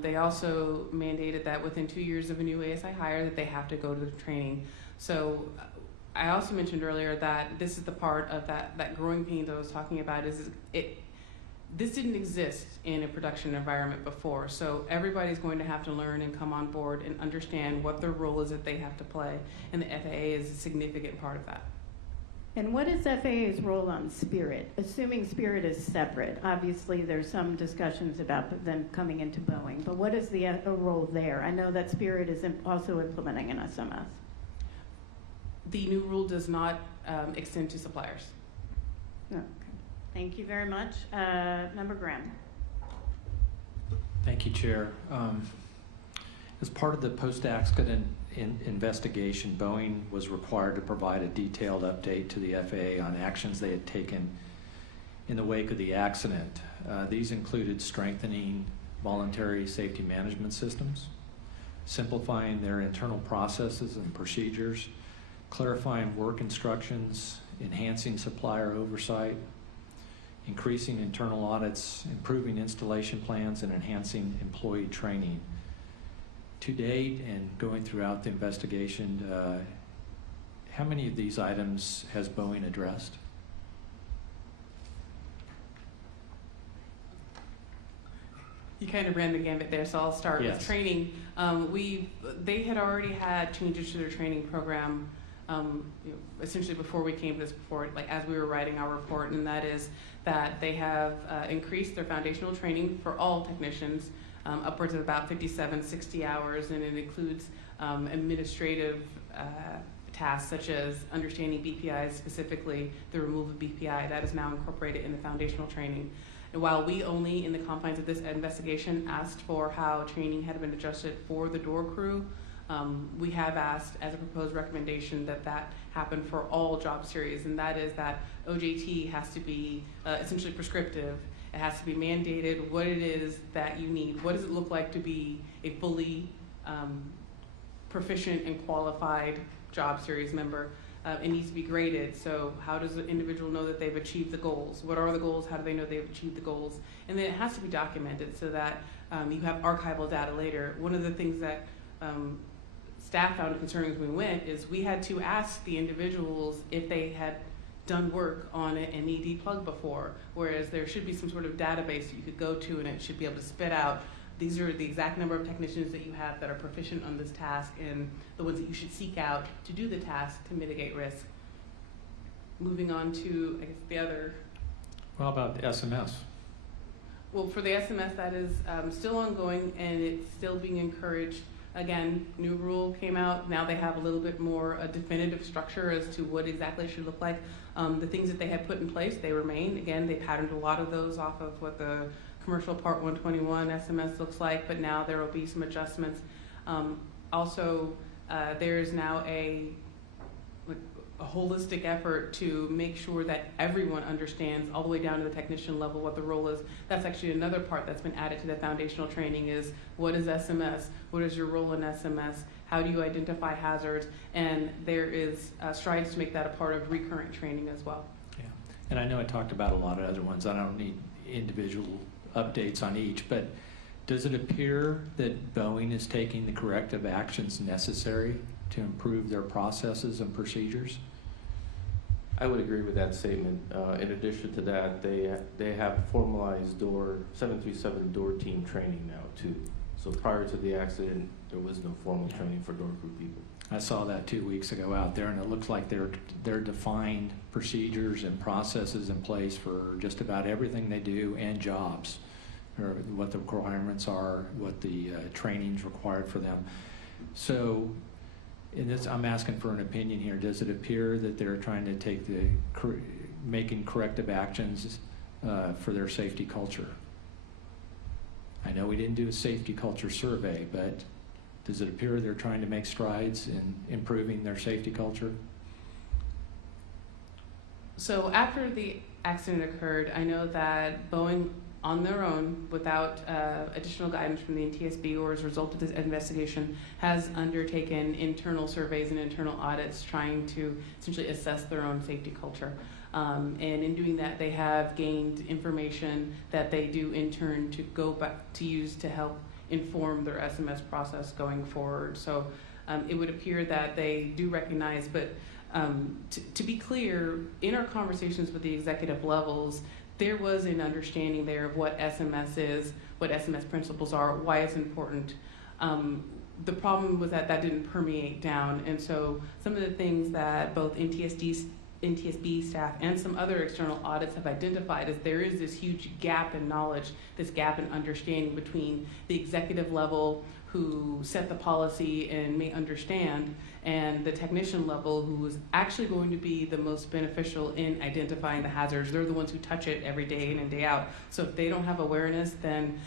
They also mandated that within 2 years of a new ASI hire that they have to go to the training. So I also mentioned earlier that this is the part of that growing pain that I was talking about this didn't exist in a production environment before. So everybody's going to have to learn and come on board and understand what their role is that they have to play. And the FAA is a significant part of that. And what is FAA's role on Spirit? Assuming Spirit is separate, obviously there's some discussions about them coming into Boeing, but what is the role there? I know that Spirit is also implementing an SMS. The new rule does not extend to suppliers. Okay. Thank you very much. Member Graham. Thank you, Chair. As part of the post-accident investigation, Boeing was required to provide a detailed update to the FAA on actions they had taken in the wake of the accident. These included strengthening voluntary safety management systems, simplifying their internal processes and procedures, clarifying work instructions, enhancing supplier oversight, increasing internal audits, improving installation plans, and enhancing employee training. To date, and going throughout the investigation, how many of these items has Boeing addressed? You kind of ran the gambit there, so I'll start with training. They had already had changes to their training program, essentially before we came to this report, like as we were writing our report, and that is that they have increased their foundational training for all technicians upwards of about 57, 60 hours, and it includes administrative tasks such as understanding BPIs, specifically the removal of BPI. That is now incorporated in the foundational training. And while we only, in the confines of this investigation, asked for how training had been adjusted for the door crew, we have asked as a proposed recommendation that that happen for all job series, and that is that OJT has to be essentially prescriptive. It has to be mandated what it is that you need. What does it look like to be a fully proficient and qualified job series member? It needs to be graded. So how does the individual know that they've achieved the goals? What are the goals? How do they know they've achieved the goals? And then it has to be documented so that you have archival data later. One of the things that staff found concerning as we went is we had to ask the individuals if they had done work on an MED plug before, whereas there should be some sort of database that you could go to and it should be able to spit out these are the exact number of technicians that you have that are proficient on this task and the ones that you should seek out to do the task to mitigate risk. Moving on to, I guess, the other. What about the SMS? Well, for the SMS, that is still ongoing and it's still being encouraged. Again, new rule came out. Now they have a little bit more a definitive structure as to what exactly it should look like. The things that they had put in place, they remain. Again, they patterned a lot of those off of what the commercial Part 121 SMS looks like, but now there will be some adjustments. Also, there is now a holistic effort to make sure that everyone understands all the way down to the technician level what the role is. That's actually another part that's been added to the foundational training is what is SMS? What is your role in SMS? How do you identify hazards? And there is strides to make that a part of recurrent training as well. Yeah, and I know I talked about a lot of other ones. I don't need individual updates on each, but does it appear that Boeing is taking the corrective actions necessary to improve their processes and procedures? I would agree with that statement. In addition to that, they have formalized 737 door team training now too. So prior to the accident, there was no formal training for door crew people. I saw that 2 weeks ago out there, and it looks like they're defined procedures and processes in place for just about everything they do and jobs, or what the requirements are, what the training's required for them. So, in this, I'm asking for an opinion here. Does it appear that they're trying to take making corrective actions for their safety culture? I know we didn't do a safety culture survey, but does it appear they're trying to make strides in improving their safety culture? So after the accident occurred, I know that Boeing, on their own, without additional guidance from the NTSB or as a result of this investigation, has undertaken internal surveys and internal audits trying to essentially assess their own safety culture. And in doing that, they have gained information that they do in turn to go back to use to help inform their SMS process going forward. So it would appear that they do recognize, but to be clear, in our conversations with the executive levels, there was an understanding there of what SMS is, what SMS principles are, why it's important. The problem was that didn't permeate down, and so some of the things that both NTSB staff and some other external audits have identified is there is this huge gap in knowledge, this gap in understanding between the executive level who set the policy and may understand, and the technician level who is actually going to be the most beneficial in identifying the hazards. They're the ones who touch it every day in and day out. So if they don't have awareness, then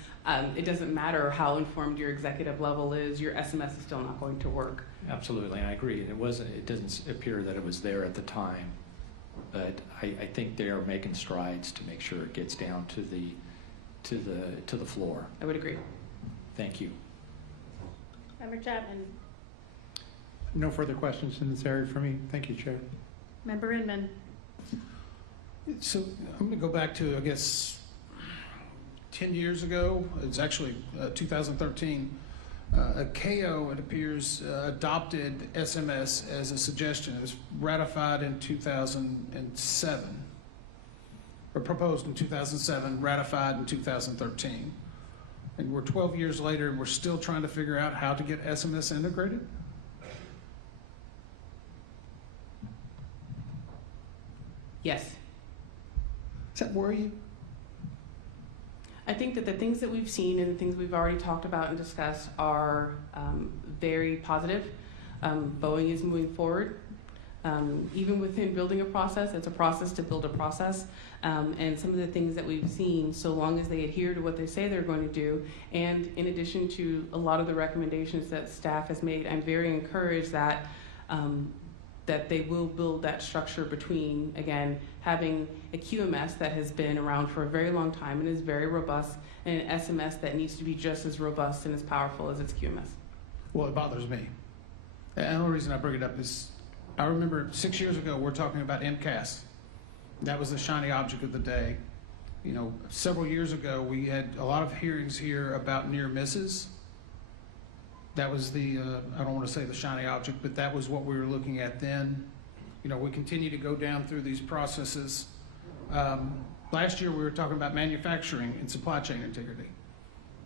it doesn't matter how informed your executive level is, your SMS is still not going to work. Absolutely, I agree. It doesn't appear that it was there at the time, but I think they are making strides to make sure it gets down to the floor. I would agree. Thank you. Member Chapman. No further questions in this area for me. Thank you, Chair. Member Inman. So I'm going to go back to, I guess, 10 years ago. It's actually 2013. A KO, it appears, adopted SMS as a suggestion. It was ratified in 2007, or proposed in 2007, ratified in 2013. And we're 12 years later, and we're still trying to figure out how to get SMS integrated? Yes. Does that worry you? I think that the things that we've seen and the things we've already talked about and discussed are very positive. Boeing is moving forward. Even within building a process, it's a process to build a process. And some of the things that we've seen, so long as they adhere to what they say they're going to do, and in addition to a lot of the recommendations that staff has made, I'm very encouraged that that they will build that structure between, again, having a QMS that has been around for a very long time and is very robust, and an SMS that needs to be just as robust and as powerful as its QMS. Well, it bothers me. And the only reason I bring it up is I remember 6 years ago, we're talking about MCAS. That was the shiny object of the day. You know, several years ago, we had a lot of hearings here about near misses. That was the, I don't want to say the shiny object, but that was what we were looking at then. You know, we continue to go down through these processes. Last year, we were talking about manufacturing and supply chain integrity.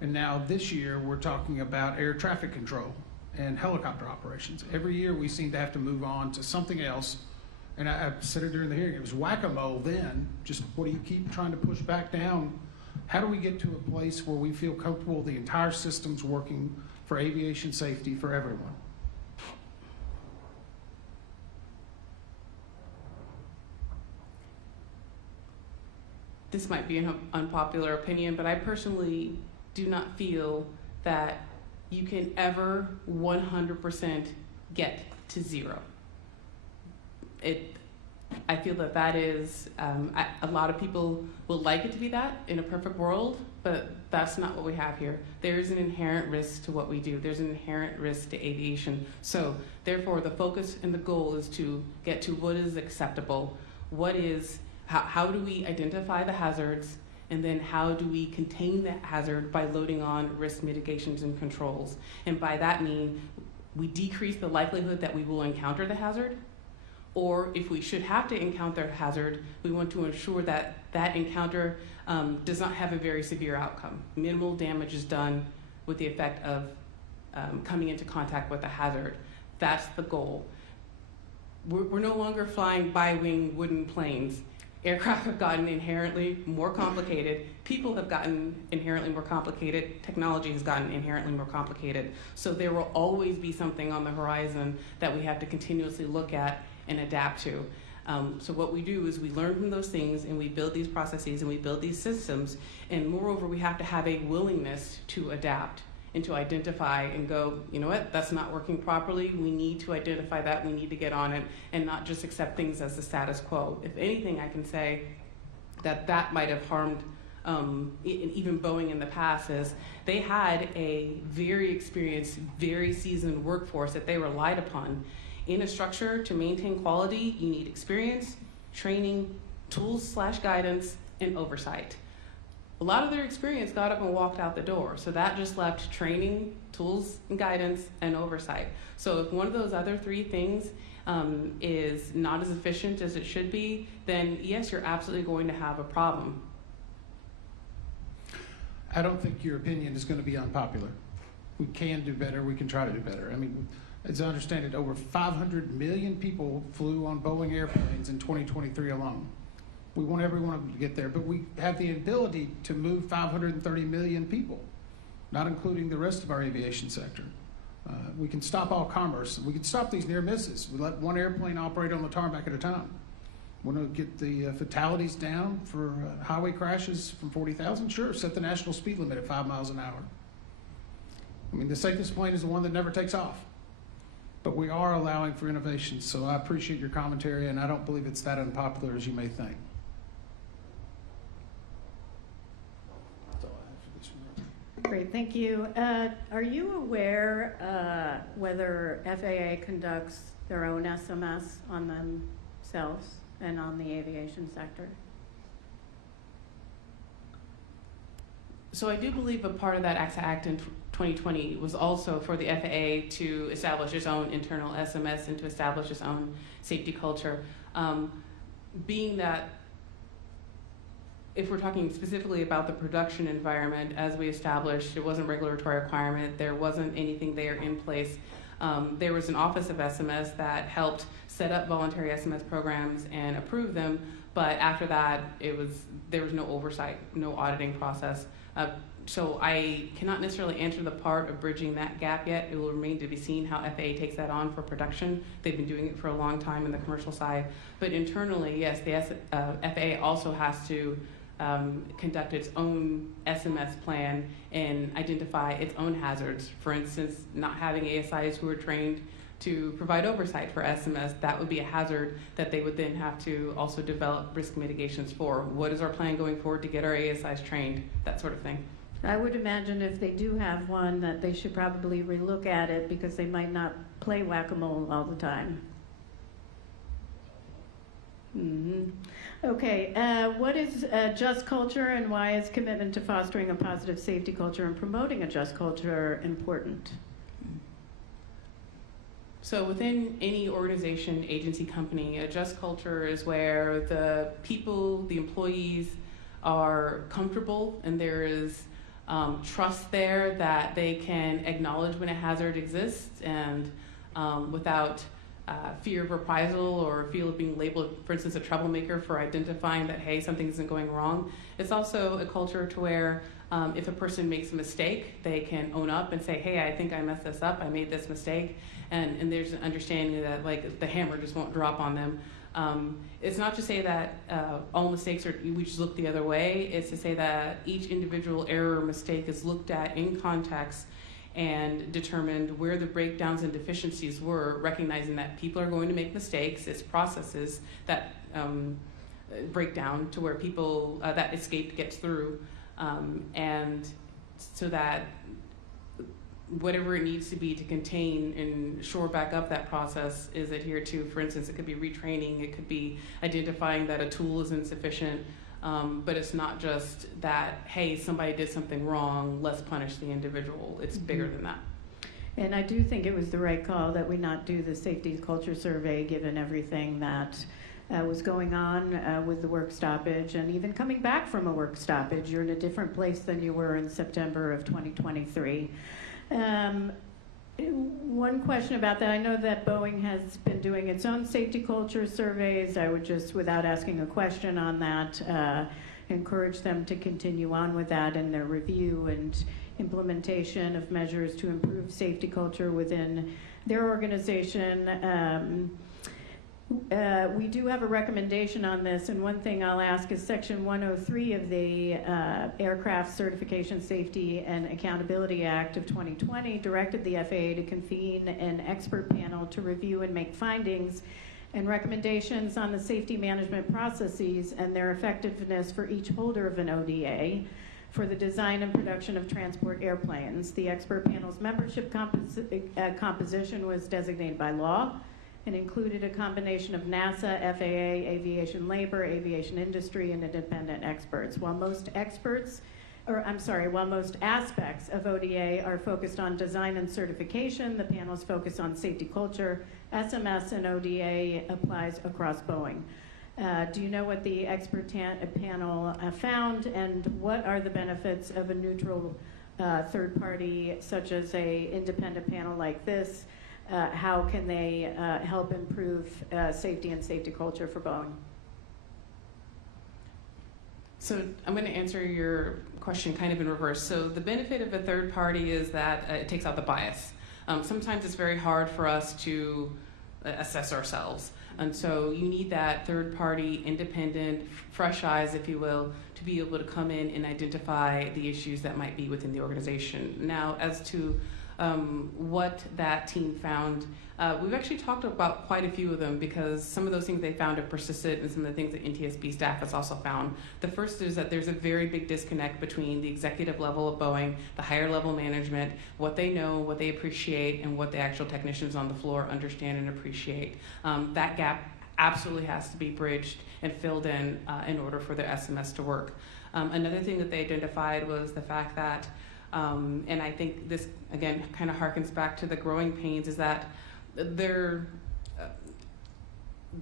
And now this year, we're talking about air traffic control and helicopter operations. Every year, we seem to have to move on to something else. And I said it during the hearing, it was whack-a-mole then. Just what do you keep trying to push back down? How do we get to a place where we feel comfortable the entire system's working for aviation safety for everyone? This might be an unpopular opinion, but I personally do not feel that you can ever 100% get to zero. I feel that that is, a lot of people will like it to be that in a perfect world, but that's not what we have here. There is an inherent risk to what we do. There's an inherent risk to aviation. So therefore, the focus and the goal is to get to what is acceptable, how do we identify the hazards, and then how do we contain that hazard by loading on risk mitigations and controls. And by that mean, we decrease the likelihood that we will encounter the hazard, or if we should have to encounter a hazard, we want to ensure that that encounter does not have a very severe outcome. Minimal damage is done with the effect of coming into contact with the hazard. That's the goal. We're no longer flying bi-wing wooden planes. Aircraft have gotten inherently more complicated. People have gotten inherently more complicated. Technology has gotten inherently more complicated. So there will always be something on the horizon that we have to continuously look at and adapt to. So what we do is we learn from those things, and we build these processes and we build these systems. And moreover, we have to have a willingness to adapt and to identify and go, you know what, that's not working properly. We need to identify that. We need to get on it and not just accept things as the status quo. If anything, I can say that might have harmed even Boeing in the past, is they had a very experienced, very seasoned workforce that they relied upon. In a structure, to maintain quality, you need experience, training, tools/guidance, and oversight. A lot of their experience got up and walked out the door, so that just left training, tools and guidance, and oversight. So if one of those other three things is not as efficient as it should be, then yes, you're absolutely going to have a problem. I don't think your opinion is going to be unpopular. We can do better. We can try to do better. I mean, as I understand it, over 500 million people flew on Boeing airplanes in 2023 alone. We want every one of them to get there, but we have the ability to move 530 million people. not including the rest of our aviation sector. We can stop all commerce. We can stop these near misses. We let one airplane operate on the tarmac at a time. Want to get the fatalities down for highway crashes from 40,000? Sure, set the national speed limit at 5 miles an hour. I mean, the safest plane is the one that never takes off. But we are allowing for innovation, so I appreciate your commentary, and I don't believe it's that unpopular as you may think. That's all I have for this one. Great, thank you. Are you aware whether FAA conducts their own SMS on themselves and on the aviation sector? So I do believe a part of that AXA Act in 2020 was also for the FAA to establish its own internal SMS and to establish its own safety culture. Being that, if we're talking specifically about the production environment, as we established, it wasn't a regulatory requirement, there wasn't anything there in place. There was an Office of SMS that helped set up voluntary SMS programs and approve them, but after that, there was no oversight, no auditing process. So I cannot necessarily answer the part of bridging that gap yet. It will remain to be seen how FAA takes that on for production. They've been doing it for a long time in the commercial side. But internally, yes, the FAA also has to conduct its own SMS plan and identify its own hazards. For instance, not having ASIs who are trained to provide oversight for SMS, that would be a hazard that they would then have to also develop risk mitigations for. What is our plan going forward to get our ASIs trained? That sort of thing. I would imagine if they do have one that they should probably relook at it because they might not play whack-a-mole all the time. Okay, what is just culture and why is commitment to fostering a positive safety culture and promoting a just culture important? So within any organization, agency, company, a just culture is where the people, the employees are comfortable and there is trust there that they can acknowledge when a hazard exists and without fear of reprisal or feel of being labeled, for instance, a troublemaker for identifying that, hey, something isn't going wrong. It's also a culture to where if a person makes a mistake, they can own up and say, hey, I think I messed this up, I made this mistake, and there's an understanding that like the hammer just won't drop on them. It's not to say that all mistakes we just look the other way. It's to say that each individual error or mistake is looked at in context and determined where the breakdowns and deficiencies were, recognizing that people are going to make mistakes. It's processes that break down to where people, that escape gets through, and so that whatever it needs to be to contain and shore back up that process is adhered to. For instance, it could be retraining, it could be identifying that a tool is insufficient, but it's not just that, hey, somebody did something wrong, let's punish the individual. It's bigger than that. And I do think it was the right call that we not do the safety culture survey given everything that was going on with the work stoppage, and even coming back from a work stoppage, you're in a different place than you were in September of 2023. One question about that, I know that Boeing has been doing its own safety culture surveys. I would just, without asking a question on that, encourage them to continue on with that in their review and implementation of measures to improve safety culture within their organization. We do have a recommendation on this, and one thing I'll ask is Section 103 of the Aircraft Certification Safety and Accountability Act of 2020 directed the FAA to convene an expert panel to review and make findings and recommendations on the safety management processes and their effectiveness for each holder of an ODA for the design and production of transport airplanes. The expert panel's membership composition was designated by law and included a combination of NASA, FAA, aviation labor, aviation industry, and independent experts. While most aspects of ODA are focused on design and certification, the panel's focus on safety culture, SMS, and ODA applies across Boeing. Do you know what the expert panel found, and what are the benefits of a neutral third party, such as a independent panel like this? How can they help improve safety and safety culture for Boeing? So I'm going to answer your question kind of in reverse. So the benefit of a third party is that it takes out the bias. Sometimes it's very hard for us to assess ourselves. And so you need that third party, independent, fresh eyes, if you will, to be able to come in and identify the issues that might be within the organization. Now, as to what that team found, we've actually talked about quite a few of them because some of those things they found have persisted and some of the things that NTSB staff has also found. The first is that there's a very big disconnect between the executive level of Boeing, the higher level management, what they know, what they appreciate, and what the actual technicians on the floor understand and appreciate. That gap absolutely has to be bridged and filled in order for the SMS to work. Another thing that they identified was the fact that, and I think this, again, kind of harkens back to the growing pains, is that the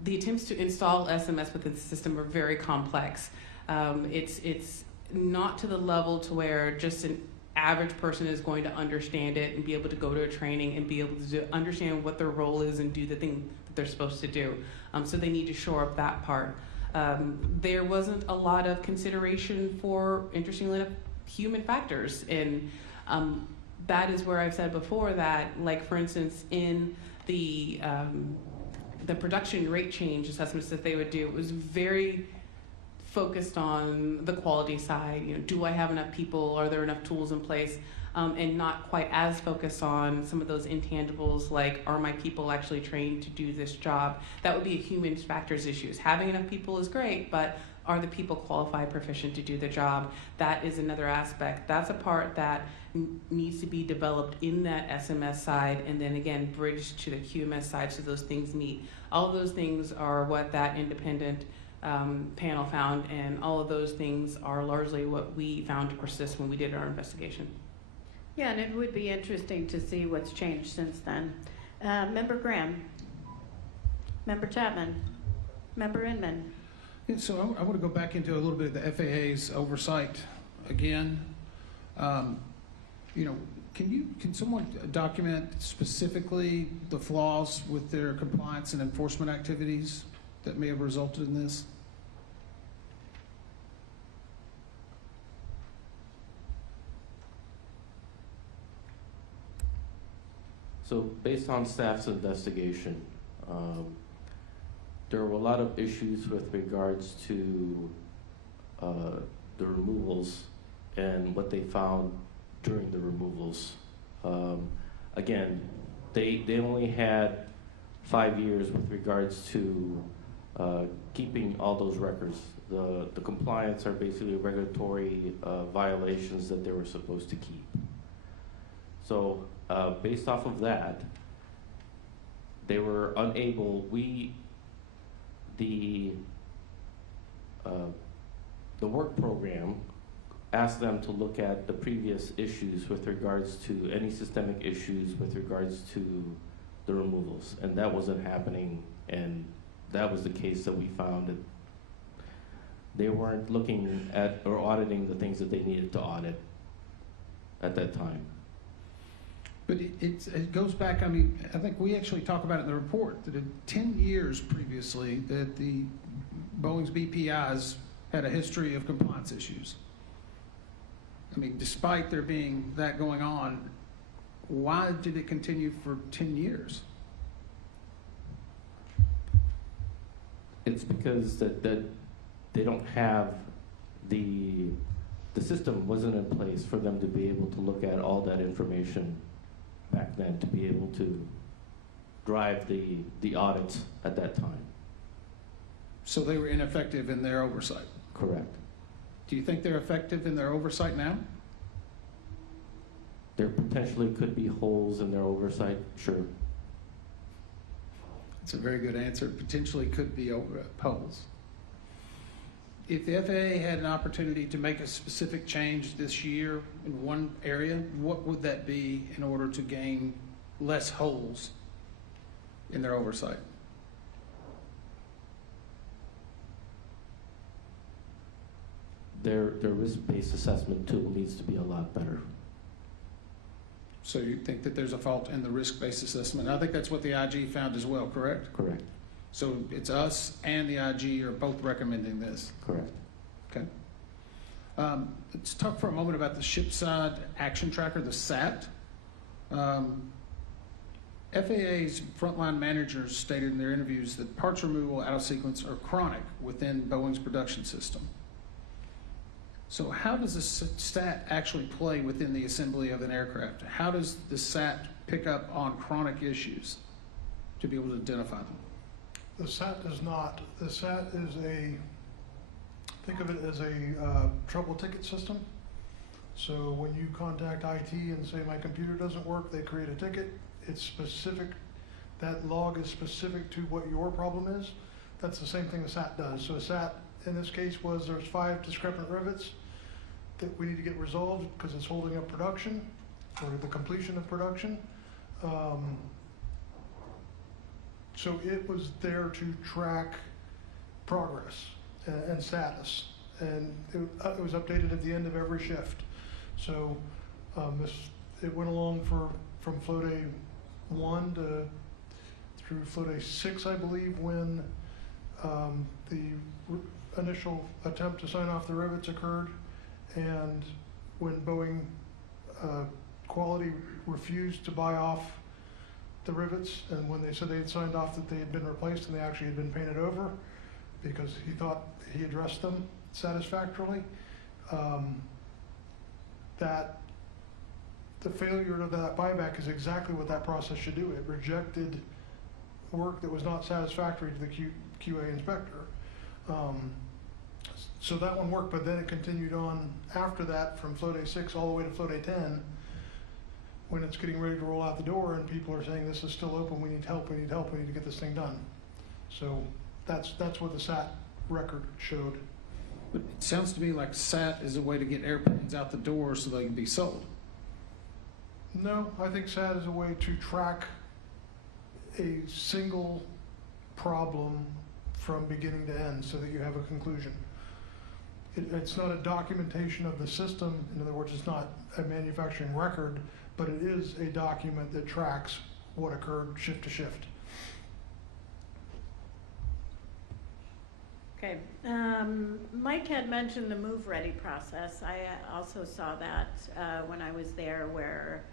attempts to install SMS within the system are very complex. It's not to the level to where just an average person is going to understand it and be able to go to a training and be able to understand what their role is and do the thing that they're supposed to do. So they need to shore up that part. There wasn't a lot of consideration for, interestingly enough, human factors, and that is where I've said before that, like for instance, in the production rate change assessments that they would do, it was very focused on the quality side. You know, do I have enough people? Are there enough tools in place? And not quite as focused on some of those intangibles, like are my people actually trained to do this job? That would be a human factors issues. Having enough people is great, but are the people qualified, proficient to do the job? That is another aspect. That's a part that needs to be developed in that SMS side, and then again bridged to the QMS side so those things meet. All of those things are what that independent panel found, and all of those things are largely what we found to persist when we did our investigation. Yeah, and it would be interesting to see what's changed since then. Member Graham, Member Chapman, Member Inman. Yeah, so I want to go back into a little bit of the FAA's oversight again. You know, can someone document specifically the flaws with their compliance and enforcement activities that may have resulted in this? So based on staff's investigation, there were a lot of issues with regards to the removals and what they found during the removals. Again, they only had 5 years with regards to keeping all those records. The compliance are basically regulatory violations that they were supposed to keep. So based off of that, they were unable, the work program asked them to look at the previous issues with regards to any systemic issues with regards to the removals, and that wasn't happening, and that was the case that we found, that they weren't looking at or auditing the things that they needed to audit at that time. But it goes back, I mean, I think we actually talk about it in the report, that in 10 years previously, that the Boeing's BPIs had a history of compliance issues. I mean, despite there being that going on, why did it continue for 10 years? It's because that they don't have the system wasn't in place for them to be able to look at all that information back then, to be able to drive the audits at that time. So they were ineffective in their oversight? Correct. Do you think they're effective in their oversight now? There potentially could be holes in their oversight, sure. It's a very good answer. Potentially could be holes. If the FAA had an opportunity to make a specific change this year in one area, what would that be in order to gain less holes in their oversight? Their risk-based assessment tool needs to be a lot better. So you think that there's a fault in the risk-based assessment? I think that's what the IG found as well, correct? Correct. So it's us and the IG are both recommending this? Correct. Okay. Let's talk for a moment about the Shipside Action Tracker, the SAT. FAA's frontline managers stated in their interviews that parts removal out of sequence are chronic within Boeing's production system. So how does the SAT actually play within the assembly of an aircraft? How does the SAT pick up on chronic issues to be able to identify them? The SAT does not. The SAT is think of it as a trouble ticket system. So when you contact IT and say my computer doesn't work, they create a ticket. It's specific, that log is specific to what your problem is. That's the same thing the SAT does. So a SAT in this case was there's 5 discrepant rivets that we need to get resolved because it's holding up production or the completion of production. So it was there to track progress and status, and it was updated at the end of every shift. So it went along from flow day 1 through flow day 6, I believe, when the initial attempt to sign off the rivets occurred, and when Boeing quality refused to buy off the rivets, and when they said they had signed off that they had been replaced and they actually had been painted over because he thought he addressed them satisfactorily, that the failure of that buyback is exactly what that process should do. It rejected work that was not satisfactory to the QA inspector. So that one worked, but then it continued on after that from flow day 6 all the way to flow day 10, when it's getting ready to roll out the door and people are saying this is still open, we need help, we need help, we need to get this thing done. So that's what the SAT record showed. But it sounds to me like SAT is a way to get airplanes out the door so they can be sold. No, I think SAT is a way to track a single problem from beginning to end so that you have a conclusion. It's not a documentation of the system. In other words, it's not a manufacturing record, but it is a document that tracks what occurred shift to shift. Okay. Mike had mentioned the move ready process. I also saw that when I was there, where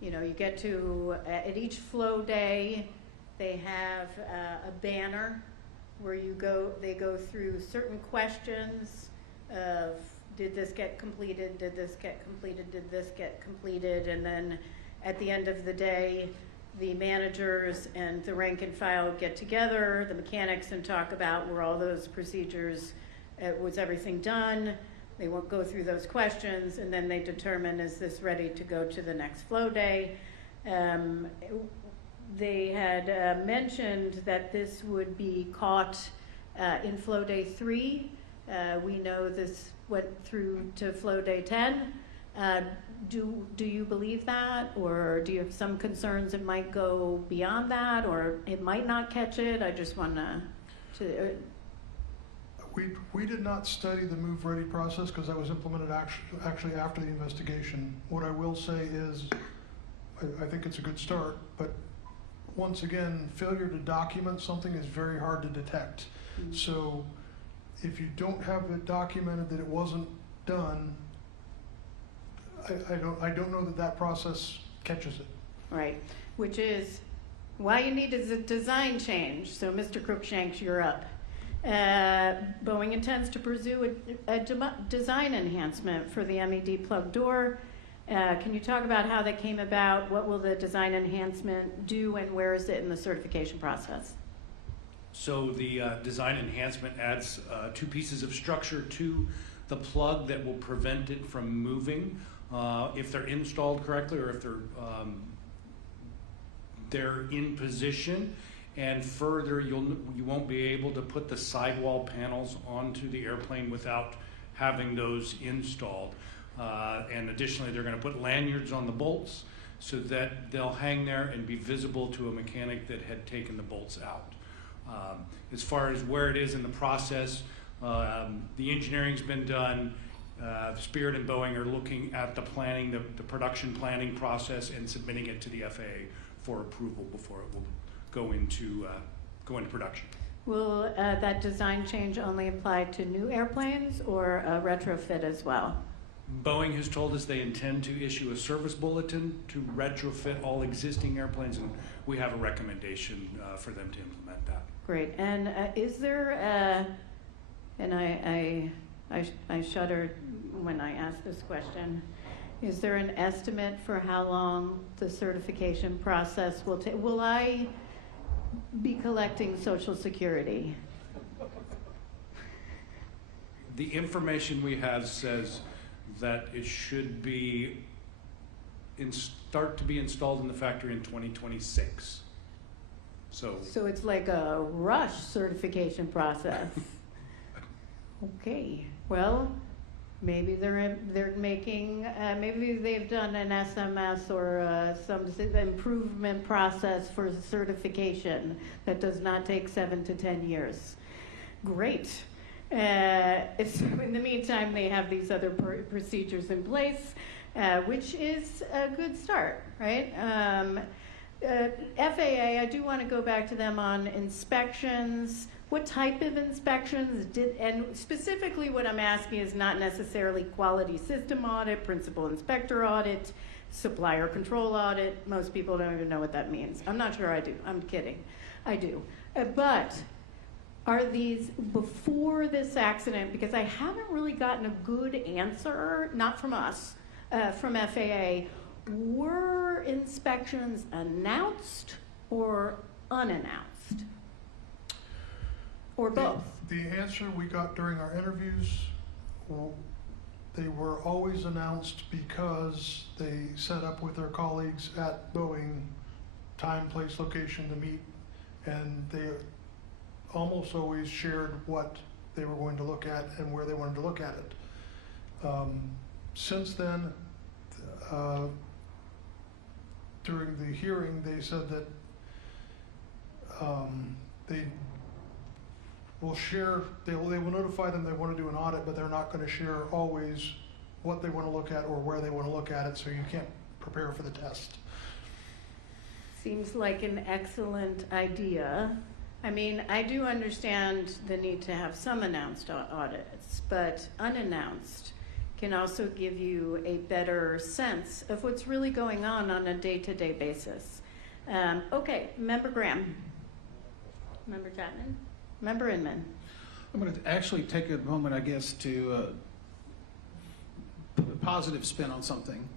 you get to at each flow day they have a banner where they go through certain questions of did this get completed, did this get completed, did this get completed, and then at the end of the day the managers and the rank and file get together, the mechanics, and talk about were all those procedures, was everything done. They won't go through those questions, and then they determine, is this ready to go to the next flow day? They had mentioned that this would be caught in flow day 3. We know this went through to flow day 10. Do you believe that, or do you have some concerns it might go beyond that, or it might not catch it? I just want to. We did not study the move ready process because that was implemented actually after the investigation. What I will say is, I think it's a good start, but once again, failure to document something is very hard to detect. Mm-hmm. So if you don't have it documented that it wasn't done, I don't know that process catches it. Right, which is why you need a design change. So Mr. Crookshanks, you're up. Boeing intends to pursue a design enhancement for the MED plug door. Can you talk about how that came about? What will the design enhancement do, and where is it in the certification process? So the design enhancement adds 2 pieces of structure to the plug that will prevent it from moving if they're installed correctly, or if they're in position. And further, you won't be able to put the sidewall panels onto the airplane without having those installed. And additionally, they're going to put lanyards on the bolts so that they'll hang there and be visible to a mechanic that had taken the bolts out. As far as where it is in the process, the engineering's been done. Spirit and Boeing are looking at the planning, the production planning process, and submitting it to the FAA for approval before it will go into production. Will that design change only apply to new airplanes or a retrofit as well? Boeing has told us they intend to issue a service bulletin to retrofit all existing airplanes, and we have a recommendation for them to implement that. Great. And is there, and I shudder when I ask this question, is there an estimate for how long the certification process will take? Will I be collecting Social Security? The information we have says that it should be start to be installed in the factory in 2026. So it's like a rush certification process. Okay. Well, maybe they're making, maybe they've done an SMS or some improvement process for certification that does not take 7 to 10 years. Great. In the meantime, they have these other procedures in place, which is a good start, right? FAA, I do want to go back to them on inspections. What type of inspections and specifically what I'm asking is not necessarily quality system audit, principal inspector audit, supplier control audit. Most people don't even know what that means. I'm not sure I do. I'm kidding. I do. But are these before this accident? Because I haven't really gotten a good answer, not from us, from FAA. Were inspections announced or unannounced? Or both? The answer we got during our interviews, well, they were always announced because they set up with their colleagues at Boeing, time, place, location to meet, and they almost always shared what they were going to look at and where they wanted to look at it. Since then, during the hearing, they said that they will share, they will notify them they want to do an audit, but they're not going to share always what they want to look at or where they want to look at it, so you can't prepare for the test. Seems like an excellent idea. I mean, I do understand the need to have some announced audits, but unannounced can also give you a better sense of what's really going on a day-to-day basis. Okay, Member Graham. Member Chapman? Member Inman? I'm going to actually take a moment, I guess, to put a positive spin on something.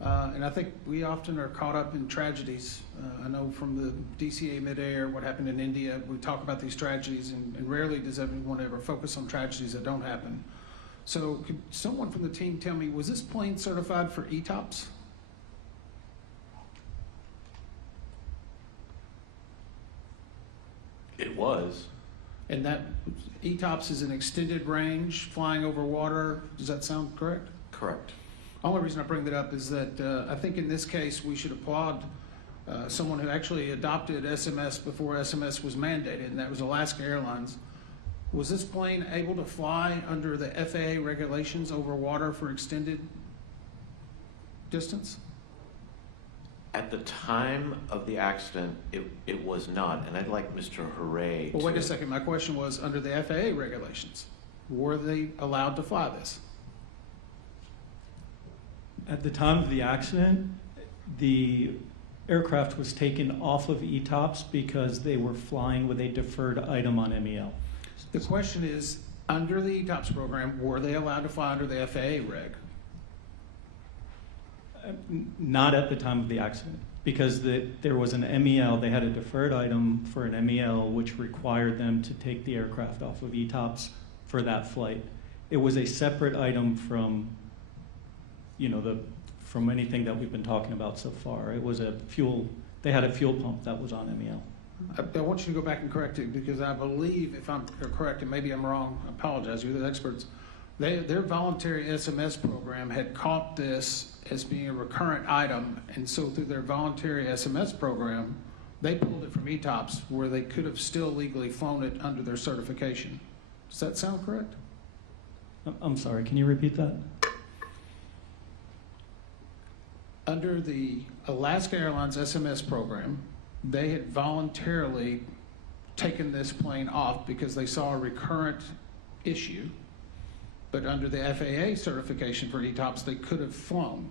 And I think we often are caught up in tragedies. I know from the DCA midair, what happened in India, we talk about these tragedies, and rarely does everyone ever focus on tragedies that don't happen. So could someone from the team tell me, was this plane certified for ETOPS? It was. And that ETOPS is an extended range, flying over water. Does that sound correct? Correct. The only reason I bring that up is that I think in this case we should applaud someone who actually adopted SMS before SMS was mandated, and that was Alaska Airlines. Was this plane able to fly under the FAA regulations over water for extended distance? At the time of the accident, it was not, and I'd like Mr. Hooray Well, wait to... a second. My question was, under the FAA regulations, were they allowed to fly this? At the time of the accident, the aircraft was taken off of ETOPS because they were flying with a deferred item on MEL. The question is, under the ETOPS program, were they allowed to fly under the FAA reg? Not at the time of the accident, because there was an MEL, they had a deferred item for an MEL which required them to take the aircraft off of ETOPS for that flight. It was a separate item from, from anything that we've been talking about so far. It was they had a fuel pump that was on MEL. I want you to go back and correct it, because I believe, if I'm correct, and maybe I'm wrong, I apologize, you're the experts, their voluntary SMS program had caught this as being a recurrent item, and so through their voluntary SMS program, they pulled it from ETOPS where they could have still legally flown it under their certification. Does that sound correct? I'm sorry, can you repeat that? Under the Alaska Airlines SMS program, they had voluntarily taken this plane off because they saw a recurrent issue, but under the FAA certification for ETOPS, they could have flown.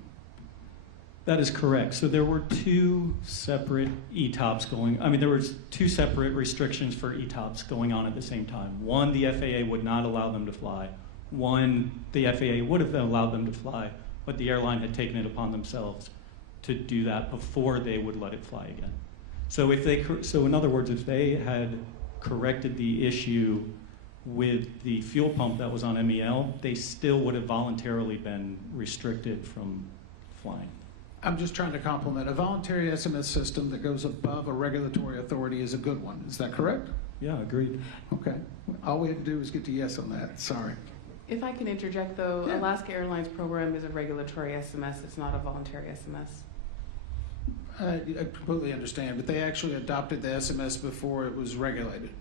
That is correct. So there were two separate ETOPS going, there was two separate restrictions for ETOPS going on at the same time. One, the FAA would not allow them to fly. One, the FAA would have allowed them to fly, but the airline had taken it upon themselves to do that before they would let it fly again. So in other words, if they had corrected the issue with the fuel pump that was on MEL, they still would have voluntarily been restricted from flying. I'm just trying to compliment. A voluntary SMS system that goes above a regulatory authority is a good one. Is that correct? Yeah, agreed. Okay. All we have to do is get to yes on that. Sorry. If I can interject though, Yeah. Alaska Airlines program is a regulatory SMS, it's not a voluntary SMS. I completely understand, but they actually adopted the SMS before it was regulated.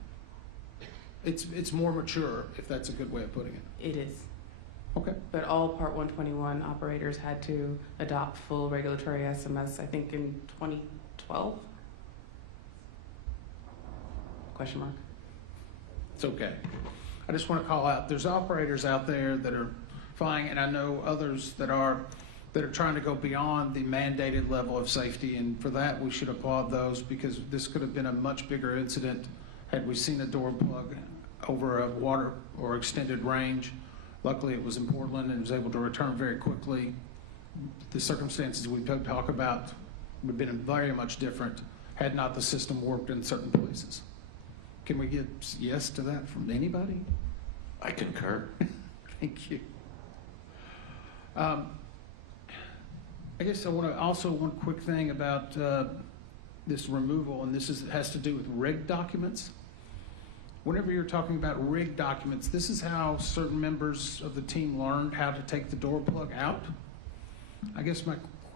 It's more mature, if that's a good way of putting it. It is. Okay. But all Part 121 operators had to adopt full regulatory SMS, I think in 2012? Question mark. It's okay. I just want to call out, there's operators out there that are flying, and I know others that are trying to go beyond the mandated level of safety, and for that we should applaud those, because this could have been a much bigger incident had we seen a door plug over a water or extended range. Luckily it was in Portland and was able to return very quickly. The circumstances we talk about would have been very much different had not the system worked in certain places. Can we get yes to that from anybody? I concur. Thank you. I guess I want to also one quick thing about this removal, and has to do with rig documents. Whenever you're talking about rig documents, this is how certain members of the team learned how to take the door plug out. I guess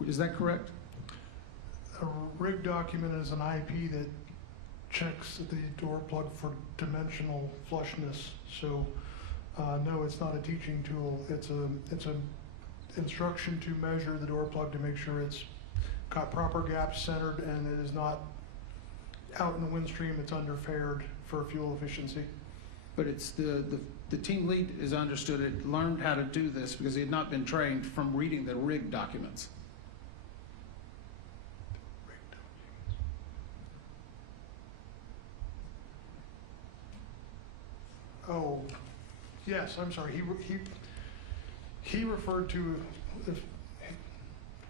is that correct? A rig document is an IP that checks the door plug for dimensional flushness. So no, it's not a teaching tool. It's a instruction to measure the door plug to make sure it's got proper gaps centered and it is not out in the wind stream. It's underfared for fuel efficiency. But it's the team lead has understood it, learned how to do this because he had not been trained from reading the rig documents. Oh, yes, I'm sorry. He referred to,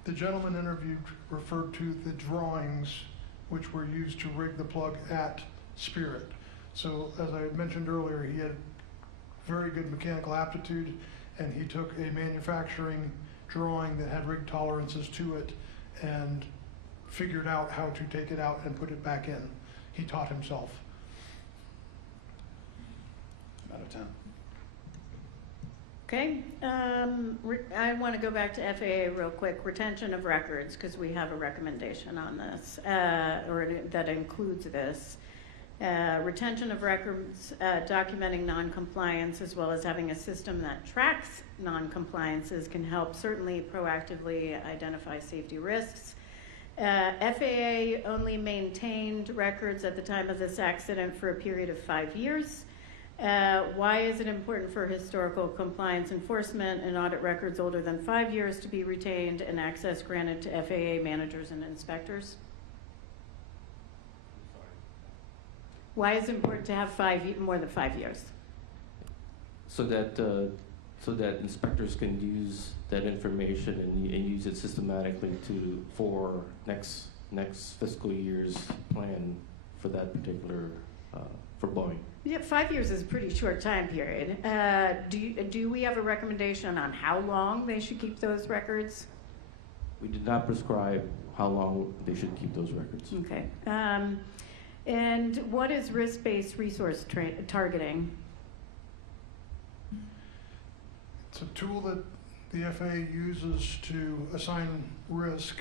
the gentleman interviewed referred to the drawings which were used to rig the plug at Spirit. So as I mentioned earlier, he had very good mechanical aptitude, and he took a manufacturing drawing that had rig tolerances to it and figured out how to take it out and put it back in. He taught himself. Out of time. Okay, I want to go back to FAA real quick. Retention of records, because we have a recommendation on this, or that includes this. Retention of records documenting noncompliance, as well as having a system that tracks noncompliances, can help certainly proactively identify safety risks. FAA only maintained records at the time of this accident for a period of 5 years. Why is it important for historical compliance enforcement and audit records older than 5 years to be retained and access granted to FAA managers and inspectors? Why is it important to have more than 5 years? So that inspectors can use that information and use it systematically for next fiscal year's plan for that particular for Boeing. Yeah, 5 years is a pretty short time period. Do we have a recommendation on how long they should keep those records? We did not prescribe how long they should keep those records. Okay. And what is risk-based resource targeting? It's a tool that the FAA uses to assign risk.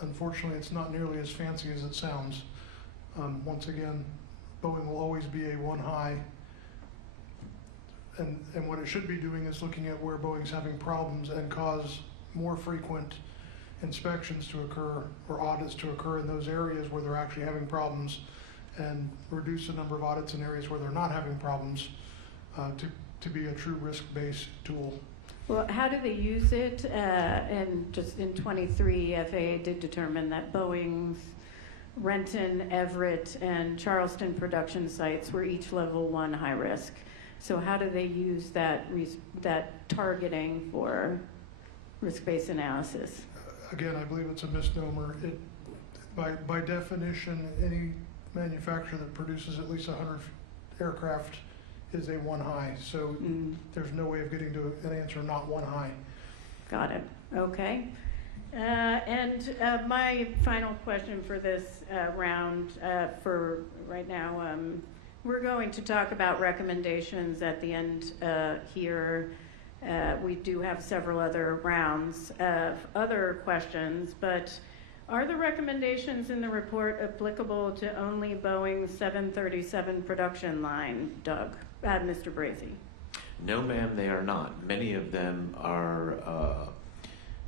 Unfortunately, it's not nearly as fancy as it sounds. Once again, Boeing will always be a one high. And what it should be doing is looking at where Boeing's having problems and cause more frequent inspections to occur or audits to occur in those areas where they're actually having problems, and reduce the number of audits in areas where they're not having problems to be a true risk-based tool. Well, how do they use it? And just in 23, FAA did determine that Boeing's Renton, Everett, and Charleston production sites were each level 1 high risk. So how do they use that targeting for risk-based analysis? Again, I believe it's a misnomer. By definition, any manufacturer that produces at least 100 aircraft is a 1 high. So there's no way of getting to an answer not 1 high. Got it. Okay. And my final question for this round for right now, we're going to talk about recommendations at the end here. We do have several other rounds of other questions, but are the recommendations in the report applicable to only Boeing's 737 production line, Doug? Mr. Bracy? No, ma'am, they are not. Many of them are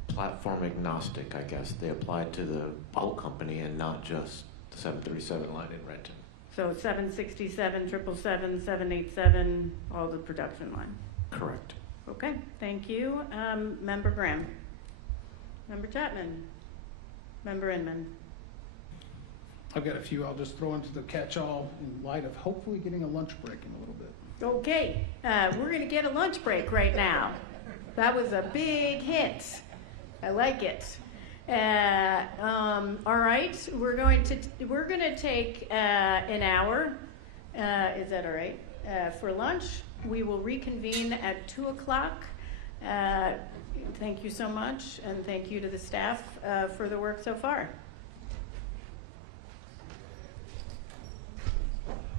platform agnostic, I guess. They apply to the whole company and not just the 737 line in Renton. So 767, 777, 787, all the production line. Correct. Okay, thank you. Member Graham. Member Chapman. Member Inman. I've got a few I'll just throw into the catch-all in light of hopefully getting a lunch break in a little bit. Okay, we're going to get a lunch break right now. That was a big hit. I like it. All right, we're going to take an hour. Is that all right? For lunch. We will reconvene at 2 o'clock. Thank you so much, and thank you to the staff for the work so far.